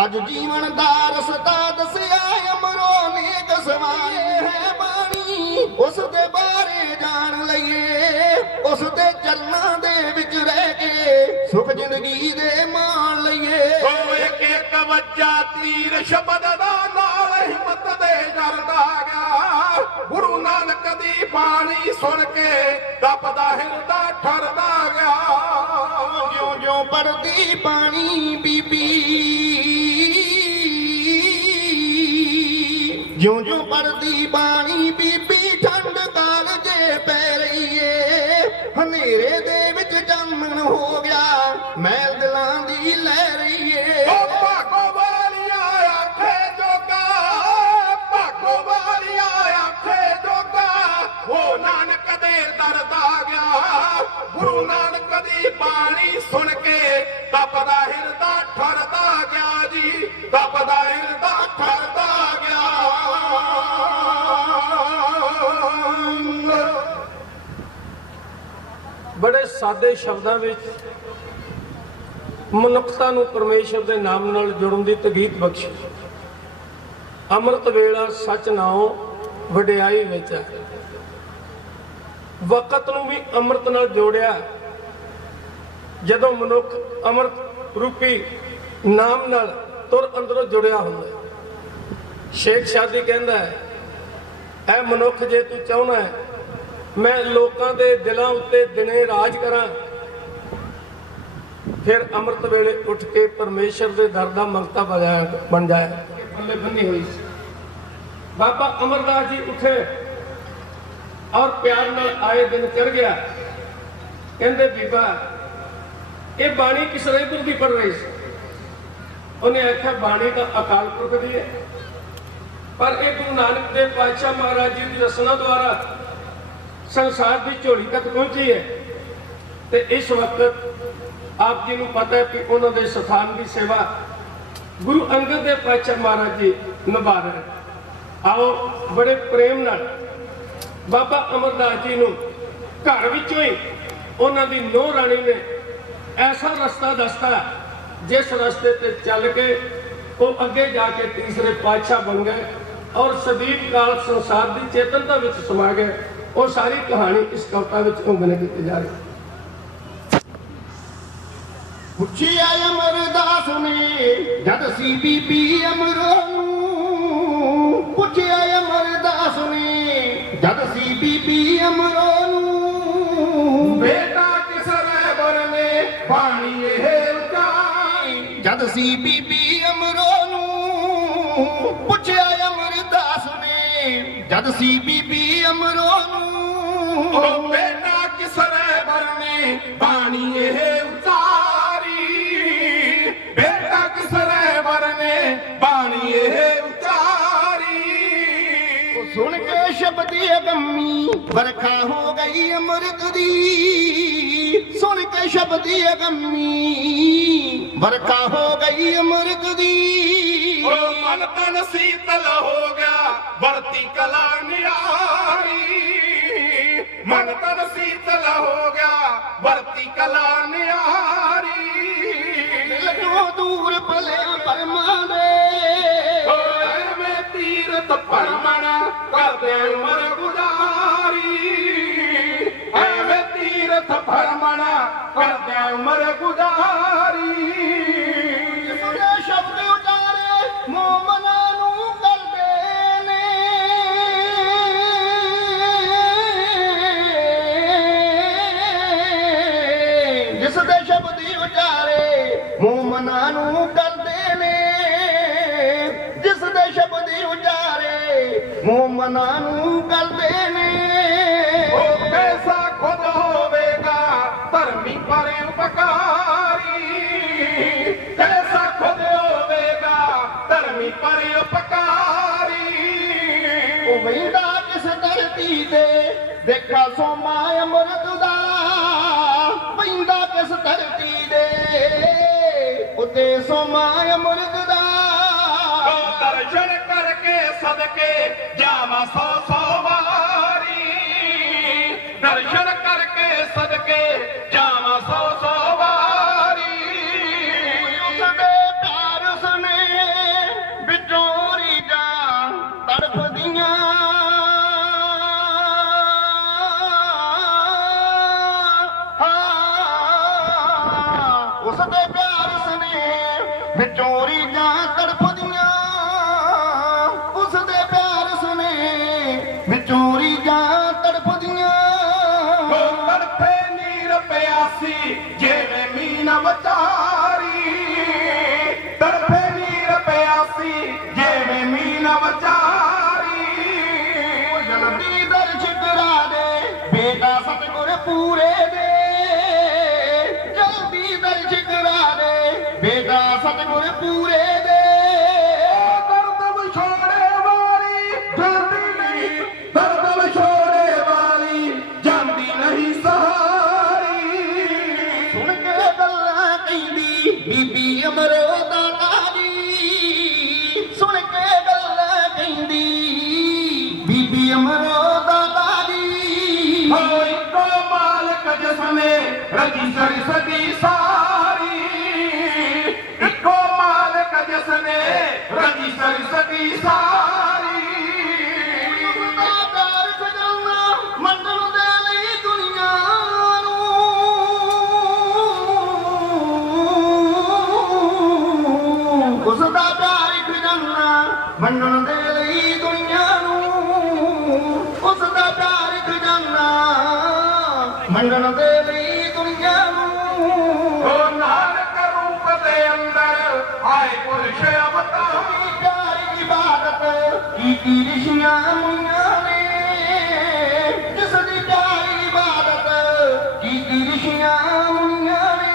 ਅੱਜ ਜੀਵਨ ਦਾ ਰਸਤਾ ਦੱਸਿਆ ਅਮਰੋਂ ਨੇ ਦਸਵਾਏ ਹੈ ਬਾਣੀ ਉਸ ਦੇ ਬਾਰੇ ਜਾਣ ਲਈਏ ਉਸ ਦੇ ਚਰਨਾਂ ਦੇ ਵਿੱਚ ਰਹਿ ਕੇ ਸੁਖ ਜ਼ਿੰਦਗੀ ਦੇ ਮਾਣ ਲਈਏ ਓ ਇੱਕ ਇੱਕ ਵੱਜਾ ਤੀਰ ਸ਼ਬਦ ਦਾ ਨਾਲ ਹਿੰਮਤ ਦੇ ਡਰਦਾ ਗਿਆ ਗੁਰੂ ਨਾਨਕ ਦੀ ਬਾਣੀ ਸੁਣ ਕੇ ਤਪਦਾ ਹਿਰਦਾ ਠਰਦਾ ਗਿਆ ਜਿਉਂ ਜਿਉਂ ਪੜਦੀ ਪਾਣੀ ਬੀਬੀ ਜਿਉਂ ਜਿਉਂ ਪੜਦੀ ਬਾਣੀ ਬੀਬੀ ਠੰਡ ਕਾਲ ਜੇ ਪੈ ਰਹੀ ਏ ਹਨੇਰੇ ਦੇ ਵਿੱਚ ਚਾਨਣ ਹੋ ਗਿਆ ਮੈਲ ਦਿਲਾਂ ਦੀ ਲੈ ਰਹੀ ਏ ਓ ਭਾਗੋ ਵਾਲੀਆ ਆਖੇ ਜੋਗਾ ਭਾਗੋ ਵਾਲੀਆ ਆਖੇ ਜੋਗਾ ਓ ਨਾਨਕ ਦੇ ਦਰ ਦਾ ਗਿਆ ਗੁਰੂ ਨਾਨਕ ਦੀ ਬਾਣੀ ਸੁਣ ਕੇ ਤਪਦਾ ਹਿਰਦਾ ਠਰਦਾ ਗਿਆ ਜੀ ਤਪਦਾ ਹਿਰਦਾ ਠਰਦਾ ਗਿਆ ਬੜੇ ਸਾਦੇ ਸ਼ਬਦਾਂ ਵਿੱਚ ਮਨੁੱਖਤਾ ਨੂੰ ਪਰਮੇਸ਼ਰ ਦੇ ਨਾਮ ਨਾਲ ਜੁੜਨ ਦੀ ਤਗੀਤ ਬਖਸ਼ੀ ਅੰਮ੍ਰਿਤ ਵੇਲਾ ਸੱਚ ਨਾਉ ਵਡਿਆਈ ਵਿੱਚ ਹੈ ਵਕਤ ਨੂੰ ਵੀ ਅੰਮ੍ਰਿਤ ਨਾਲ ਜੋੜਿਆ ਜਦੋਂ ਮਨੁੱਖ ਅੰਮ੍ਰਿਤ ਰੂਪੀ ਨਾਮ ਨਾਲ ਤੁਰ ਅੰਦਰੋਂ ਜੁੜਿਆ ਹੁੰਦਾ ਹੈ। ਸ਼ੇਖ ਸ਼ਾਦੀ ਕਹਿੰਦਾ ਹੈ ਐ ਮਨੁੱਖ ਜੇ ਤੂੰ ਚਾਹੁੰਦਾ ਹੈ ਮੈਂ ਲੋਕਾਂ ਦੇ ਦਿਲਾਂ ਉੱਤੇ ਦਿਨੇ ਰਾਜ ਕਰਾਂ ਫਿਰ ਅੰਮ੍ਰਿਤ ਵੇਲੇ ਉੱਠ ਕੇ ਪਰਮੇਸ਼ਰ ਦੇ ਦਰ ਦਾ ਮੰਗਤਾ ਬਣ ਜਾਇਆ ਬੱਲੇ ਬੰਨੀ ਹੋਈ ਸੀ ਬਾਬਾ ਅਮਰਦਾਸ ਜੀ ਉੱਠੇ ਔਰ ਪਿਆਰ ਨਾਲ ਆਏ ਦਿਨ ਚੜ ਗਿਆ ਕਹਿੰਦੇ ਬੀਬਾ ਇਹ ਬਾਣੀ ਕਿਸ ਰੇਪੁਰ ਦੀ ਪੜ ਰਹੀ ਸੀ ਉਹਨੇ ਆਖਿਆ ਬਾਣੀ ਤਾਂ ਅਕਾਲ ਪੁਰਖ ਦੀ ਹੈ ਪਰ ਇਹ ਗੁਰੂ ਨਾਨਕ ਦੇਵ ਪਾਤਸ਼ਾਹ ਮਹਾਰਾਜ ਜੀ ਦੀ ਰਸਨਾ ਦੁਆਰਾ ਸੰਸਾਰ ਦੀ ਝੋਲੀ ਤੱਕ ਪਹੁੰਚੀ ਹੈ ਤੇ ਇਸ ਵਕਤ ਆਪ ਜੀ ਨੂੰ ਪਤਾ ਹੈ ਕਿ ਉਹਨਾਂ ਦੇ ਸਥਾਨ ਦੀ ਸੇਵਾ ਗੁਰੂ ਅੰਗਦ ਦੇਵ ਪਾਤਸ਼ਾਹ ਮਹਾਰਾਜ ਜੀ ਨਿਭਾ ਰਹੇ ਆਓ ਬੜੇ ਪ੍ਰੇਮ ਨਾਲ ਬਾਬਾ ਅਮਰਦਾਸ ਜੀ ਨੂੰ ਘਰ ਵਿੱਚੋਂ ਹੀ ਉਹਨਾਂ ਦੀ ਨੂੰਹ ਰਾਣੀ ਨੇ ਐਸਾ ਰਸਤਾ ਦੱਸਤਾ ਜਿਸ ਰਸਤੇ ਤੇ ਚੱਲ ਕੇ ਉਹ ਅੱਗੇ ਜਾ ਕੇ ਤੀਸਰੇ ਪਾਤਸ਼ਾਹ ਬਣ ਗਏ ਔਰ ਸਦੀਵ ਕਾਲ ਸੰਸਾਰ ਦੀ ਚੇਤਨਤਾ ਵਿੱਚ ਸਮਾ ਗਏ ਉਹ ਸਾਰੀ ਕਹਾਣੀ ਇਸ ਕਵਿਤਾ ਵਿੱਚ ਅੰਗਨ ਕੀਤੀ ਜਾ ਰਹੀ ਪੁੱਛਿਆ ਅਮਰਦਾਸ ਨੇ ਜਦ ਸੀ ਬੀਬੀ ਅਮਰੋਂ ਨੂੰ ਸੀ ਬੀਬੀ ਅਮਰੋ ਨੂੰ ਪੁੱਛਿਆ ਅਮਰਦਾਸ ਨੇ ਜਦ ਸੀ ਬੀਬੀ ਅਮਰੋ ਨੂੰ ਉਹ ਬੇਟਾ ਕਿਸਰੇ ਵਰਨੇ ਬਾਣੀ ਇਹ ਉਤਾਰੀ ਬੇਟਾ ਕਿਸਰੇ ਵਰਨੇ ਬਾਣੀ ਇਹ ਉਤਾਰੀ ਸੁਣ ਕੇ ਸ਼ਬਦੀ ਅਗੰਮੀ ਵਰਖਾ ਹੋ ਗਈ ਅੰਮ੍ਰਿਤ ਦੀ ਸੁਣ ਕੇ ਸ਼ਬਦੀ ਅਗੰਮੀ ਵਰਖਾ ਹੋ ਗਈ ਅੰਮ੍ਰਿਤ ਦੀ ਉਹ ਮਨ ਤਨ ਸੀਤਲ ਹੋ ਗਿਆ ਵਰਤੀ ਕਲਾ ਨਿਆਰੀ ਮਨ ਤਨ ਸੀਤਲ ਹੋ ਗਿਆ ਵਰਤੀ ਕਲਾ ਨਿਆਰੀ ਦਿਲ ਤੋਂ ਦੂਰ ਭਲਿਆ ਪਰਮਾਂ ਦੇ ਐਵੇਂ ਤੀਰਥ ਭਰਮਣ ਕਰਦੇ ਉਮਰ ਗੁਜ਼ਾਰੀ ਐਵੇਂ ਤੀਰਥ ਭਰਮਣ ਕਰਦੇ ਉਮਰ ਗੁਜ਼ਾਰੀ ਸੁਣੇ ਸ਼ਬਦ ਉਚਾਰੇ ਮੋਮਨਾਂ ਨੂੰ ਕਰਦੇ ਨੇ ਜਿਸ ਦੇ ਸ਼ਬਦ ਉਚਾਰੇ ਮੋਮਨਾਂ ਨੂੰ ਕਰਦੇ ਨੇ ਜਿਸ ਦੇ ਸ਼ਬਦ ਉਚਾਰੇ ਮੋਮਨਾਂ ਨੂੰ ਕਰਦੇ ਨੇ ਉਹ ਕੈਸਾ ਖੁਦ ਹੋਵੇਗਾ ਧਰਮੀ ਪਰ ਉਪਕਾਰੀ ਕੈਸਾ ਖੁਦ ਹੋਵੇਗਾ ਧਰਮੀ ਪਰ ਉਪਕਾਰੀ ਉਹ ਵਹਿੰਦਾ ਕਿਸ ਧਰਤੀ ਤੇ ਦੇਖਾ ਸੋਮਾ ਅੰਮ੍ਰਿਤ ਦਾ ਵਹਿੰਦਾ ਕਿਸ ਧਰਤੀ ਦੇ ਉਤੇ ਸੋਮਾ ਅੰਮ੍ਰਿਤ ਦਾ ਉਹ ਦਰਸ਼ਨ ਕਰਕੇ ਸਦਕੇ ਜਾਵਾਂ ਸੌ ਸੌ ਵਾਰੀ ਦਰਸ਼ਨ ਕਰਕੇ ਸਦਕੇ ਜਾਵਾਂ ਸੌ ਸੌ ਵਾਰੀ ਉਸਦੇ ਪਿਆਰ ਉਸਨੇ ਵਿੱਚੋਂ ਰੀਜਾਂ ਤੜਫਦੀਆਂ ਉਸਦੇ ਪਿਆਰ ਉਸਨੇ ਵਿੱਚੋਂ ਰੀਜਾਂ ਤੜਫਦੀਆਂ ਉਸਦੇ ਪਿਆਰ ਉਸਨੇ ਵਿੱਚੋਂ ਰੀਜਾਂ ਤੜਫਦੀਆਂ ਉਹ ਤੜਫੇ ਨੀਰ ਪਿਆਸੀ ਜਿਵੇਂ ਮੀਨਾ ਵਿਚਾਰੀ ਤੜਫੇ ਨੀਰ ਪਿਆਸੀ ਜਿਵੇਂ ਮੀਨਾ ਵਿਚਾਰੀ ਜਲਦੀ ਦਰਸ਼ ਕਰਾ ਦੇ ਬੇਟਾ ਸਤਿਗੁਰ ਪੂਰੇ ਦੇ ਜਲਦੀ ਦਰਸ਼ ਕਰਾ ਦੇ ਬੇਟਾ ਸਤਿਗੁਰ ਪੂਰੇ ਦੇ ਦਰਦ ਵਿਛੋੜੇ ਵਾਲੀ ਜਾਂਦੀ ਨਹੀਂ ਦਰਦ ਵਿਛੋੜੇ ਵਾਲੀ ਜਾਂਦੀ ਨਹੀਂ ਸਹਾਰੀ ਸੁਣ ਕੇ ਗੱਲਾਂ ਕਹਿੰਦੀ ਬੀਬੀ ਅਮਰੋ ਦਾਤਾ ਜੀ ਸੁਣ ਕੇ ਗੱਲਾਂ ਕਹਿੰਦੀ ਬੀਬੀ ਅਮਰੋ ਦਾਤਾ ਜੀ ਹੋਈ ਕੋ ਮਾਲਕ ਜਸਨੇ ਰਜੀ ਸਰੀ ਸਦੀ ਸਾਰੀ ਇੱਕੋ ਮਾਲਕ ਜਸਨੇ ਰਜੀ ਸਰੀ ਸਦੀ ਸਾਰੀ ਉਸਦਾ ਪਿਆਰ ਖਜ਼ਾਨਾ ਮੰਡਲ ਦੇ ਲਈ ਦੁਨੀਆ ਨੂੰ ਉਸਦਾ ਪਿਆਰ ਖਜ਼ਾਨਾ ਮੰਡਲ ਦੇ ਲਈ ਦੁਨੀਆ ਨੂੰ ਉਸਦਾ ਪਿਆਰ ਖਜ਼ਾਨਾ ਮੰਡਲ ਦੇ ਲਈ ਦੁਨੀਆ ਨੂੰ ਉਹ ਨਾਨਕ ਰੂਪ ਦੇ ਅੰਦਰ ਆਏ ਪੁਰਸ਼ ਅਵਤਾਰੀ ਪਿਆਰ ਇਬਾਦਤ ਕੀਤੀ ਰਿਸ਼ੀਆਂ ਮੁਨੀਆਂ ਨੇ ਜਿਸ ਦੀ ਪਿਆਰ ਇਬਾਦਤ ਕੀਤੀ ਰਿਸ਼ੀਆਂ ਮੁਨੀਆਂ ਨੇ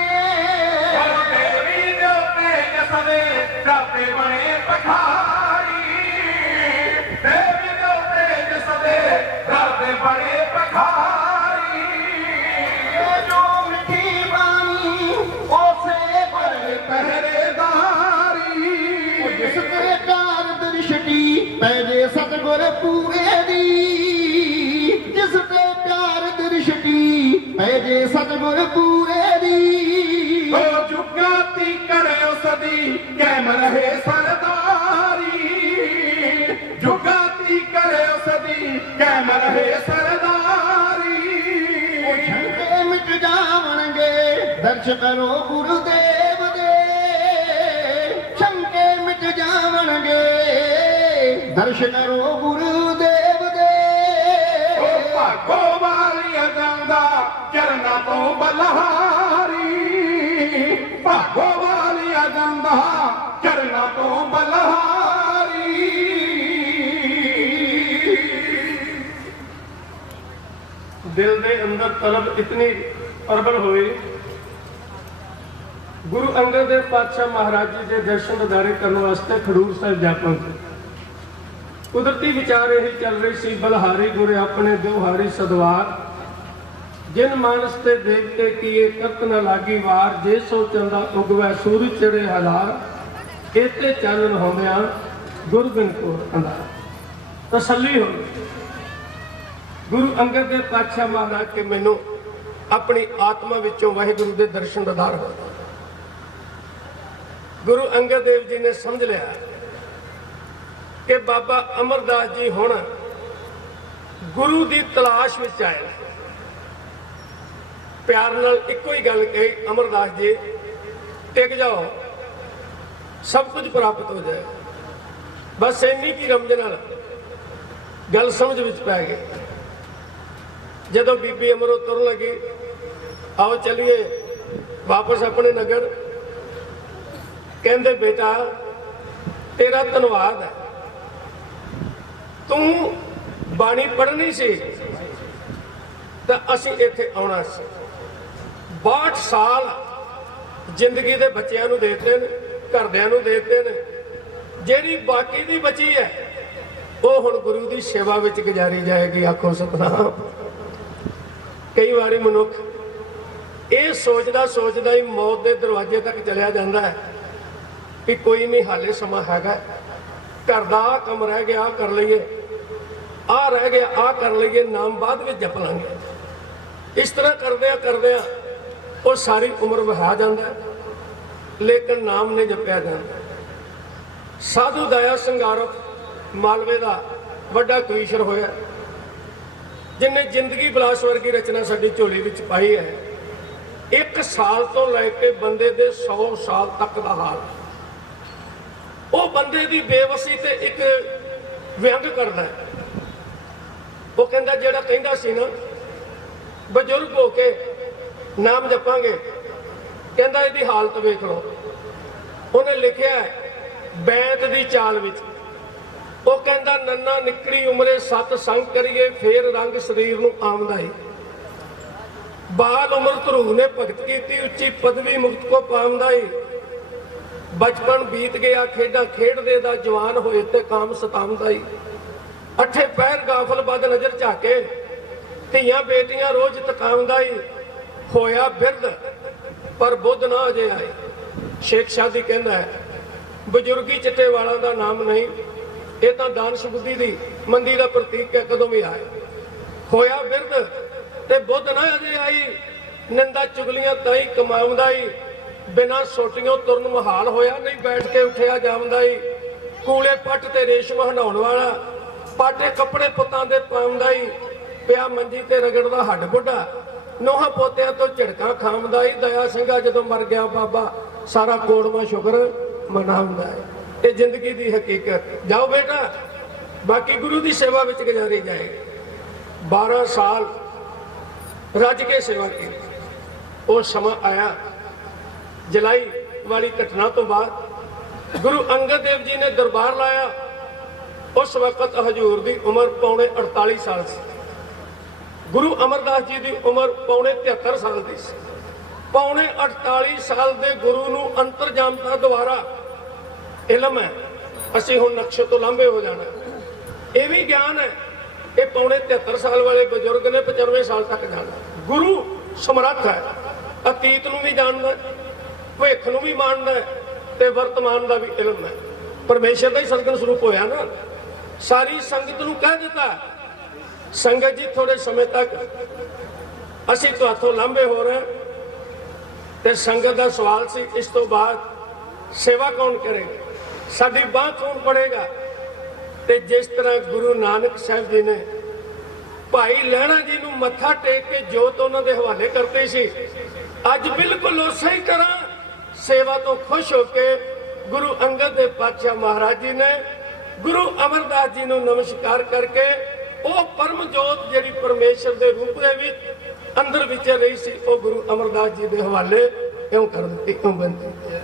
ਉਹ ਦੇਵੀ ਦੇਵਤੇ ਜਸਦੇ ਰਾਤੇ ਬਣੇ ਪਖਾਰੀ ਦੇਵੀ ਦੇਵਤੇ ਜਸਦੇ ਰਾਤੇ ਬਣੇ ਪਖਾਰੀ ਇਹ ਜੋ ਮਿੱਠੀ ਬਾਣੀ ਉਸੇ ਪਰ ਪਹਿਰੇਦਾਰੀ ਜਿਸ ਤੇ ਪਿਆਰ ਦ੍ਰਿਸ਼ਟੀ ਪੈਦੇ ਸਤਿਗੁਰ ਪੂਰੇ ਦੀ ਜਿਸ ਤੇ ਪਿਆਰ ਦ੍ਰਿਸ਼ਟੀ ਪੈਦੇ ਸਤਿਗੁਰ ਪੂਰੇ ਦੀ ਉਹ ਜੁਗਾਤੀ ਕਰਿਓ ਸਦੀ ਕੈਮ ਰਹੇ ਸਰਦਾਰੀ ਜੁਗਾਤੀ ਕਰਿਓ ਸਦੀ ਕੈਮ ਰਹੇ ਸਰਦਾਰੀ ਛੰਕੇ ਮਿਟ ਜਾਵਣਗੇ ਦਰਸ਼ ਕਰੋ ਗੁਰਦੇਵ ਦੇ ਛੰਕੇ ਮਿਟ ਜਾਵਣਗੇ ਦਰਸ਼ ਕਰੋ ਗੁਰਦੇਵ ਦੇ ਉਹ ਭਾਗੋ ਵਾਲੀ ਅਗੰਦਾ ਚਰਨਾਂ ਤੋਂ ਬਲਹਾਰੀ ਭਾਗੋ ਵਾਲੀ ਅਗੰਦਾ ਚਰਨਾਂ ਤੋਂ ਬਲਹਾਰੀ। ਦਿਲ ਦੇ ਅੰਦਰ ਤਲਬ ਇਤਨੀ ਪ੍ਰਬਲ ਹੋਈ, ਗੁਰੂ ਅੰਗਦ ਦੇਵ ਪਾਤਸ਼ਾਹ ਮਹਾਰਾਜ ਜੀ ਦੇ ਦਰਸ਼ਨ ਦਿਦਾਰੇ ਕਰਨ ਵਾਸਤੇ ਖਡੂਰ ਸਾਹਿਬ ਜਾ ਪਹੁੰਚੇ। ਕੁਦਰਤੀ ਵਿਚਾਰ ਇਹ ਚੱਲ ਰਹੀ ਸੀ, ਬਲਹਾਰੀ ਗੁਰੇ ਆਪਣੇ ਦਿਵਹਾਰੀ ਸਦਵਾਰ, ਜਿਨ ਮਾਨਸ ਤੇ ਦੇਖ ਕੇ ਕੀਏ ਕਰਤ ਨ ਲਾਗੀ ਵਾਰ, ਜੇ ਸੋ ਚੰਦਾ ਉਗਵੈ ਸੂਰਜ ਚੜੇ ਹਲਾਰ, ਇਤੇ ਚਾਨਣ ਹੁੰਦਿਆਂ ਗੁਰਬਿਨ ਕੋ ਅੰਧਾਰ। ਤਸੱਲੀ ਹੋਈ ਗੁਰੂ ਅੰਗਦ ਦੇਵ ਪਾਤਸ਼ਾਹ ਮਹਾਰਾਜ ਕੇ ਮੈਨੂੰ ਆਪਣੀ ਆਤਮਾ ਵਿੱਚੋਂ ਵਾਹਿਗੁਰੂ ਦੇ ਦਰਸ਼ਨ ਦਿਦਾਰ ਹੋਏ। ਗੁਰੂ ਅੰਗਦ ਦੇਵ ਜੀ ਨੇ ਸਮਝ ਲਿਆ ਕਿ ਬਾਬਾ ਅਮਰਦਾਸ ਜੀ ਹੁਣ ਗੁਰੂ ਦੀ ਤਲਾਸ਼ ਵਿੱਚ ਆਏ। ਪਿਆਰ ਨਾਲ ਇੱਕੋ ਹੀ ਗੱਲ ਕਹੀ, ਅਮਰਦਾਸ ਜੀ ਟਿਕ ਜਾਓ, ਸਭ ਕੁਝ ਪ੍ਰਾਪਤ ਹੋ ਜਾਏ। ਬਸ ਇੰਨੀ ਕੀ ਰਮਜ ਨਾਲ ਗੱਲ ਸਮਝ ਵਿੱਚ ਪੈ ਗਈ। ਜਦੋਂ ਬੀਬੀ ਅਮਰੋ ਤੁਰਨ ਲੱਗੀ, ਆਓ ਚਲੀਏ ਵਾਪਸ ਆਪਣੇ ਨਗਰ, ਕਹਿੰਦੇ ਬੇਟਾ ਤੇਰਾ ਧੰਨਵਾਦ ਹੈ, ਤੂੰ ਬਾਣੀ ਪੜ੍ਹਨੀ ਸੀ ਤਾਂ ਅਸੀਂ ਇੱਥੇ ਆਉਣਾ ਸੀ। 62 ਸਾਲ ਜ਼ਿੰਦਗੀ ਦੇ ਬੱਚਿਆਂ ਨੂੰ ਦੇਤੇ ਨੇ, ਘਰਦਿਆਂ ਨੂੰ ਦੇਤੇ ਨੇ, ਜਿਹੜੀ ਬਾਕੀ ਦੀ ਬਚੀ ਹੈ ਉਹ ਹੁਣ ਗੁਰੂ ਦੀ ਸੇਵਾ ਵਿੱਚ ਗੁਜ਼ਾਰੀ ਜਾਏਗੀ। ਆਖੋ ਸਤਨਾਮ। ਕਈ ਵਾਰੀ ਮਨੁੱਖ ਇਹ ਸੋਚਦਾ ਸੋਚਦਾ ਹੀ ਮੌਤ ਦੇ ਦਰਵਾਜ਼ੇ ਤੱਕ ਚਲਿਆ ਜਾਂਦਾ ਹੈ ਕਿ ਕੋਈ ਨਹੀਂ, ਹਾਲੇ ਸਮਾਂ ਹੈਗਾ, ਘਰ ਦਾ ਆਹ ਕੰਮ ਰਹਿ ਗਿਆ ਆਹ ਕਰ ਲਈਏ, ਆਹ ਰਹਿ ਗਿਆ ਆਹ ਕਰ ਲਈਏ, ਨਾਮ ਬਾਅਦ ਵਿੱਚ ਜਪ ਲਾਂਗੇ। ਇਸ ਤਰ੍ਹਾਂ ਕਰਦਿਆਂ ਉਹ ਸਾਰੀ ਉਮਰ ਵਹਾ ਜਾਂਦਾ, ਲੇਕਿਨ ਨਾਮ ਨਹੀਂ ਜਪਿਆ ਜਾਂਦਾ। ਸਾਧੂ ਦਇਆ ਸਿੰਘ ਆਰਫ ਮਾਲਵੇ ਦਾ ਵੱਡਾ ਕਵੀਸ਼ਰ ਹੋਇਆ, ਜਿਨੇ ਜ਼ਿੰਦਗੀ ਬਿਲਾਸ ਵਰਗੀ ਰਚਨਾ ਸਾਡੀ ਝੋਲੀ ਵਿੱਚ ਪਾਈ ਹੈ। 1 ਸਾਲ ਤੋਂ ਲੈ ਕੇ ਬੰਦੇ ਦੇ 100 ਸਾਲ ਤੱਕ ਦਾ ਹਾਲ, ਉਹ ਬੰਦੇ ਦੀ ਬੇਵਸੀ ਤੇ ਇੱਕ ਵਿਅੰਗ ਕਰਦਾ ਹੈ। ਉਹ ਕਹਿੰਦਾ ਜਿਹੜਾ ਕਹਿੰਦਾ ਸੀ ਨਾ ਬਜ਼ੁਰਗ ਹੋ ਕੇ ਨਾਮ ਜਪਾਂਗੇ, ਕਹਿੰਦਾ ਇਹਦੀ ਹਾਲਤ ਵੇਖ ਲਓ। ਉਹਨੇ ਲਿਖਿਆ ਬੈਂਤ ਦੀ ਚਾਲ ਵਿੱਚ, ਉਹ ਕਹਿੰਦਾ ਨੰਨਾ ਨਿਕੜੀ ਉਮਰੇ ਸਤ ਸੰਗ ਕਰੀਏ, ਫੇਰ ਰੰਗ ਸਰੀਰ ਨੂੰ ਆਮਦਾ ਏ। ਬਾਲ ਉਮਰ ਧਰੂ ਨੇ ਭਗਤ ਕੀਤੀ, ਉੱਚੀ ਪਦਵੀ ਮੁਕਤ ਕੋ ਪਾਉਂਦਾ ਏ। ਬਚਪਨ ਬੀਤ ਗਿਆ ਖੇਡਾਂ ਖੇਡਦੇ ਦਾ, ਜਵਾਨ ਹੋਏ ਤੇ ਕਾਮ ਸਤਾਉਂਦਾ ਏ। ਅੱਠੇ ਪੈਰ ਗਾਫਲ ਬਦ ਨਜ਼ਰ ਝਾਕੇ, ਧੀਆਂ ਬੇਟੀਆਂ ਰੋਜ਼ ਤਕਾਉਂਦਾ ਏ। ਹੋਇਆ ਬਿਰਧ ਪਰ ਬੁੱਧ ਨਾ ਅਜੇ ਆਏ। ਸ਼ੇਖ ਸ਼ਾਦੀ ਕਹਿੰਦਾ ਹੈ ਬਜ਼ੁਰਗੀ ਚਿੱਟੇ ਵਾਲਾਂ ਦਾ ਨਾਮ ਨਹੀਂ, ਇਹ ਤਾਂ ਦਾਨਸ਼ ਬੁੱਧੀ ਦੀ ਮੰਦੀ ਦਾ ਪ੍ਰਤੀਕ ਹੈ। ਕਦੋਂ ਵੀ ਆਏ ਹੋਇਆ ਬਿਰਧ ਤੇ ਬੁੱਧ ਨਾ ਅਜੇ ਆਈ, ਨਿੰਦਾ ਚੁਗਲੀਆਂ ਤਾਈ ਕਮਾਉਂਦਾ ਈ। ਬਿਨਾਂ ਸੋਟੀਆਂ ਤੁਰਨ ਮਹਾਲ ਹੋਇਆ, ਨਹੀਂ ਬੈਠ ਕੇ ਉੱਠਿਆ ਜਾਵਦਾ ਈ। ਕੂਲੇ ਪੱਟ ਤੇ ਰੇਸ਼ਮ ਹੰਡਾਉਣ ਵਾਲਾ, ਪਾਟੇ ਕੱਪੜੇ ਪੁੱਤਾਂ ਦੇ ਪਾਉਂਦਾ ਈ। ਪਿਆ ਮੰਜੀ ਤੇ ਰਗੜਦਾ ਹੱਡ ਬੁੱਢਾ, ਨੋਹਾਂ ਪੋਤਿਆਂ ਤੋਂ ਝਿੜਕਾਂ ਖਾਂਦਾ ਈ। ਦਇਆ ਸਿੰਘਾ ਜਦੋਂ ਮਰ ਗਿਆ ਬਾਬਾ, ਸਾਰਾ ਕੋੜਵਾ ਸ਼ੁਕਰ ਮਨਾਉਂਦਾ ਹੈ। ਇਹ ਜ਼ਿੰਦਗੀ ਦੀ ਹਕੀਕਤ। ਜਾਓ ਬੇਟਾ, ਬਾਕੀ ਗੁਰੂ ਦੀ ਸੇਵਾ ਵਿੱਚ ਗੁਜ਼ਾਰੀ ਜਾਏਗੀ। 12 ਸਾਲ ਰੱਜ ਕੇ ਸੇਵਾ ਕੀਤੀ। ਉਹ ਸਮਾਂ ਆਇਆ ਜੁਲਾਈ ਵਾਲੀ ਘਟਨਾ ਤੋਂ ਬਾਅਦ ਗੁਰੂ ਅੰਗਦ ਦੇਵ ਜੀ ਨੇ ਦਰਬਾਰ ਲਾਇਆ। ਉਸ ਵਕਤ ਹਜੂਰ ਦੀ ਉਮਰ ਪੌਣੇ 48 ਸਾਲ ਸੀ। ਗੁਰੂ ਅਮਰਦਾਸ ਜੀ ਦੀ ਉਮਰ ਪੌਣੇ 73 ਸਾਲ ਦੀ ਸੀ। ਪੌਣੇ 48 ਸਾਲ ਦੇ ਗੁਰੂ ਨੂੰ ਅੰਤਰਜਾਮਤਾ ਦੁਆਰਾ ਇਲਮ ਹੈ, ਅਸੀਂ ਹੁਣ ਨਕਸ਼ੇ ਤੋਂ ਲਾਂਭੇ ਹੋ ਜਾਣਾ। ਇਹ ਵੀ ਗਿਆਨ ਹੈ, ਇਹ ਪੌਣੇ 73 ਸਾਲ ਵਾਲੇ ਬਜ਼ੁਰਗ ਨੇ 95 ਸਾਲ ਤੱਕ ਜਾਣਾ। ਗੁਰੂ ਸਮਰੱਥ ਹੈ, ਅਤੀਤ ਨੂੰ ਵੀ ਜਾਣਦਾ, ਭਵਿੱਖ ਨੂੰ ਵੀ ਮੰਨਦਾ ਤੇ ਵਰਤਮਾਨ ਦਾ ਵੀ ਇਲਮ ਹੈ। ਪਰਮੇਸ਼ਰ ਦਾ ਹੀ ਸਤਿਗੁਰ ਸਰੂਪ ਹੋਇਆ ਨਾ। ਸਾਰੀ ਸੰਗਤ ਨੂੰ ਕਹਿ ਦਿੱਤਾ, ਸੰਗਤ ਜੀ ਥੋੜੇ ਸਮੇਂ ਤੱਕ ਅਸੀਂ ਤੁਹਾਥੋਂ ਲਾਂਭੇ ਹੋ ਰਹੇ। ਤੇ ਸੰਗਤ ਦਾ ਸਵਾਲ ਸੀ, ਇਸ ਤੋਂ ਬਾਅਦ ਸੇਵਾ ਕੌਣ ਕਰੇਗਾ, ਸਾਡੀ ਬਾਹ ਕੌਣ ਪੜੇਗਾ। ਤੇ ਜਿਸ ਤਰ੍ਹਾਂ ਗੁਰੂ ਨਾਨਕ ਸਾਹਿਬ ਜੀ ਨੇ ਭਾਈ ਲਹਿਣਾ ਜੀ ਨੂੰ ਮੱਥਾ ਟੇਕ ਕੇ ਜੋਤ ਉਹਨਾਂ ਦੇ ਹਵਾਲੇ ਕਰਤੇ ਸੀ, ਅੱਜ ਬਿਲਕੁਲ ਉਸੇ ਹੀ ਤਰ੍ਹਾਂ ਸੇਵਾ ਤੋਂ ਖੁਸ਼ ਹੋ ਕੇ ਗੁਰੂ ਅੰਗਦ ਦੇਵ ਪਾਤਸ਼ਾਹ ਮਹਾਰਾਜ ਜੀ ਨੇ ਗੁਰੂ ਅਮਰਦਾਸ ਜੀ ਨੂੰ ਨਮਸਕਾਰ ਕਰਕੇ ਉਹ ਪਰਮ ਜੋਤ ਜਿਹੜੀ ਪਰਮੇਸ਼ਰ ਦੇ ਰੂਪ ਦੇ ਵਿੱਚ ਅੰਦਰ ਵਿਚਰ ਰਹੀ ਸੀ, ਉਹ ਗੁਰੂ ਅਮਰਦਾਸ ਜੀ ਦੇ ਹਵਾਲੇ ਇਉਂ ਕਰ ਦਿੱਤੀ। ਇਉਂ ਬੇਨਤੀ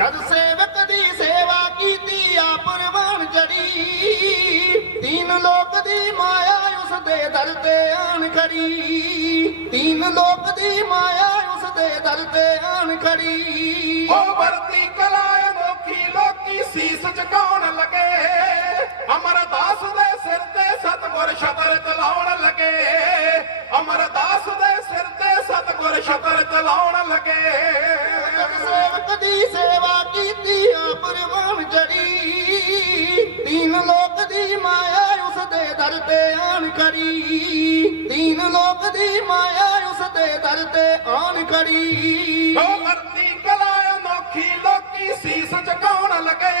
ਜਦ ਸੇਵਕ ਦੀ ਸੇਵਾ ਕੀਤੀ ਆ ਪ੍ਰਵਾਨ ਚੜੀ ਤੀਨ ਲੋਕ ਦੀ ਮਾਇਆ ਉਸ ਦੇ ਦਰ ਤੇ ਆਣ ਖੜੀ ਤੀਨ ਲੋਕ ਦੀ ਮਾਇਆ ਉਸ ਦੇ ਦਰ ਤੇ ਆਣ ਖੜੀ ਉਹ ਵਰਤੀ ਕਲਾ ਅਨੋਖੀ ਲੋਕੀ ਸੀਸ ਝੁਕਾਉਣ ਲੱਗੇ ਅਮਰਦਾਸ ਦੇ ਸਿਰ ਤੇ ਸਤਿਗੁਰ ਛਤਰ ਚਲਾਉਣ ਲੱਗੇ ਅਮਰਦਾਸ ਦੇ ਸਿਰ ਤੇ ਸਤਿਗੁਰ ਛਤਰ ਚਲਾਉਣ ਲੱਗੇ ਸੇਵਕ ਦੀ ਸੇਵਾ ਕੀਤੀ ਆ ਪ੍ਰਵਾਨ ਚੜੀ ਤੀਨ ਲੋਕ ਦੀ ਮਾਇਆ ਉਸ ਦੇ ਦਰ ਤੇ ਆਣ ਖੜੀ ਤੀਨ ਲੋਕ ਦੀ ਮਾਇਆ ਉਸ ਦੇ ਦਰ ਤੇ ਆਣ ਖੜੀ ਉਹ ਵਰਤੀ ਕਲਾ ਅਨੋਖੀ ਲੋਕੀ ਸੀਸ ਝੁਕਾਉਣ ਲੱਗੇ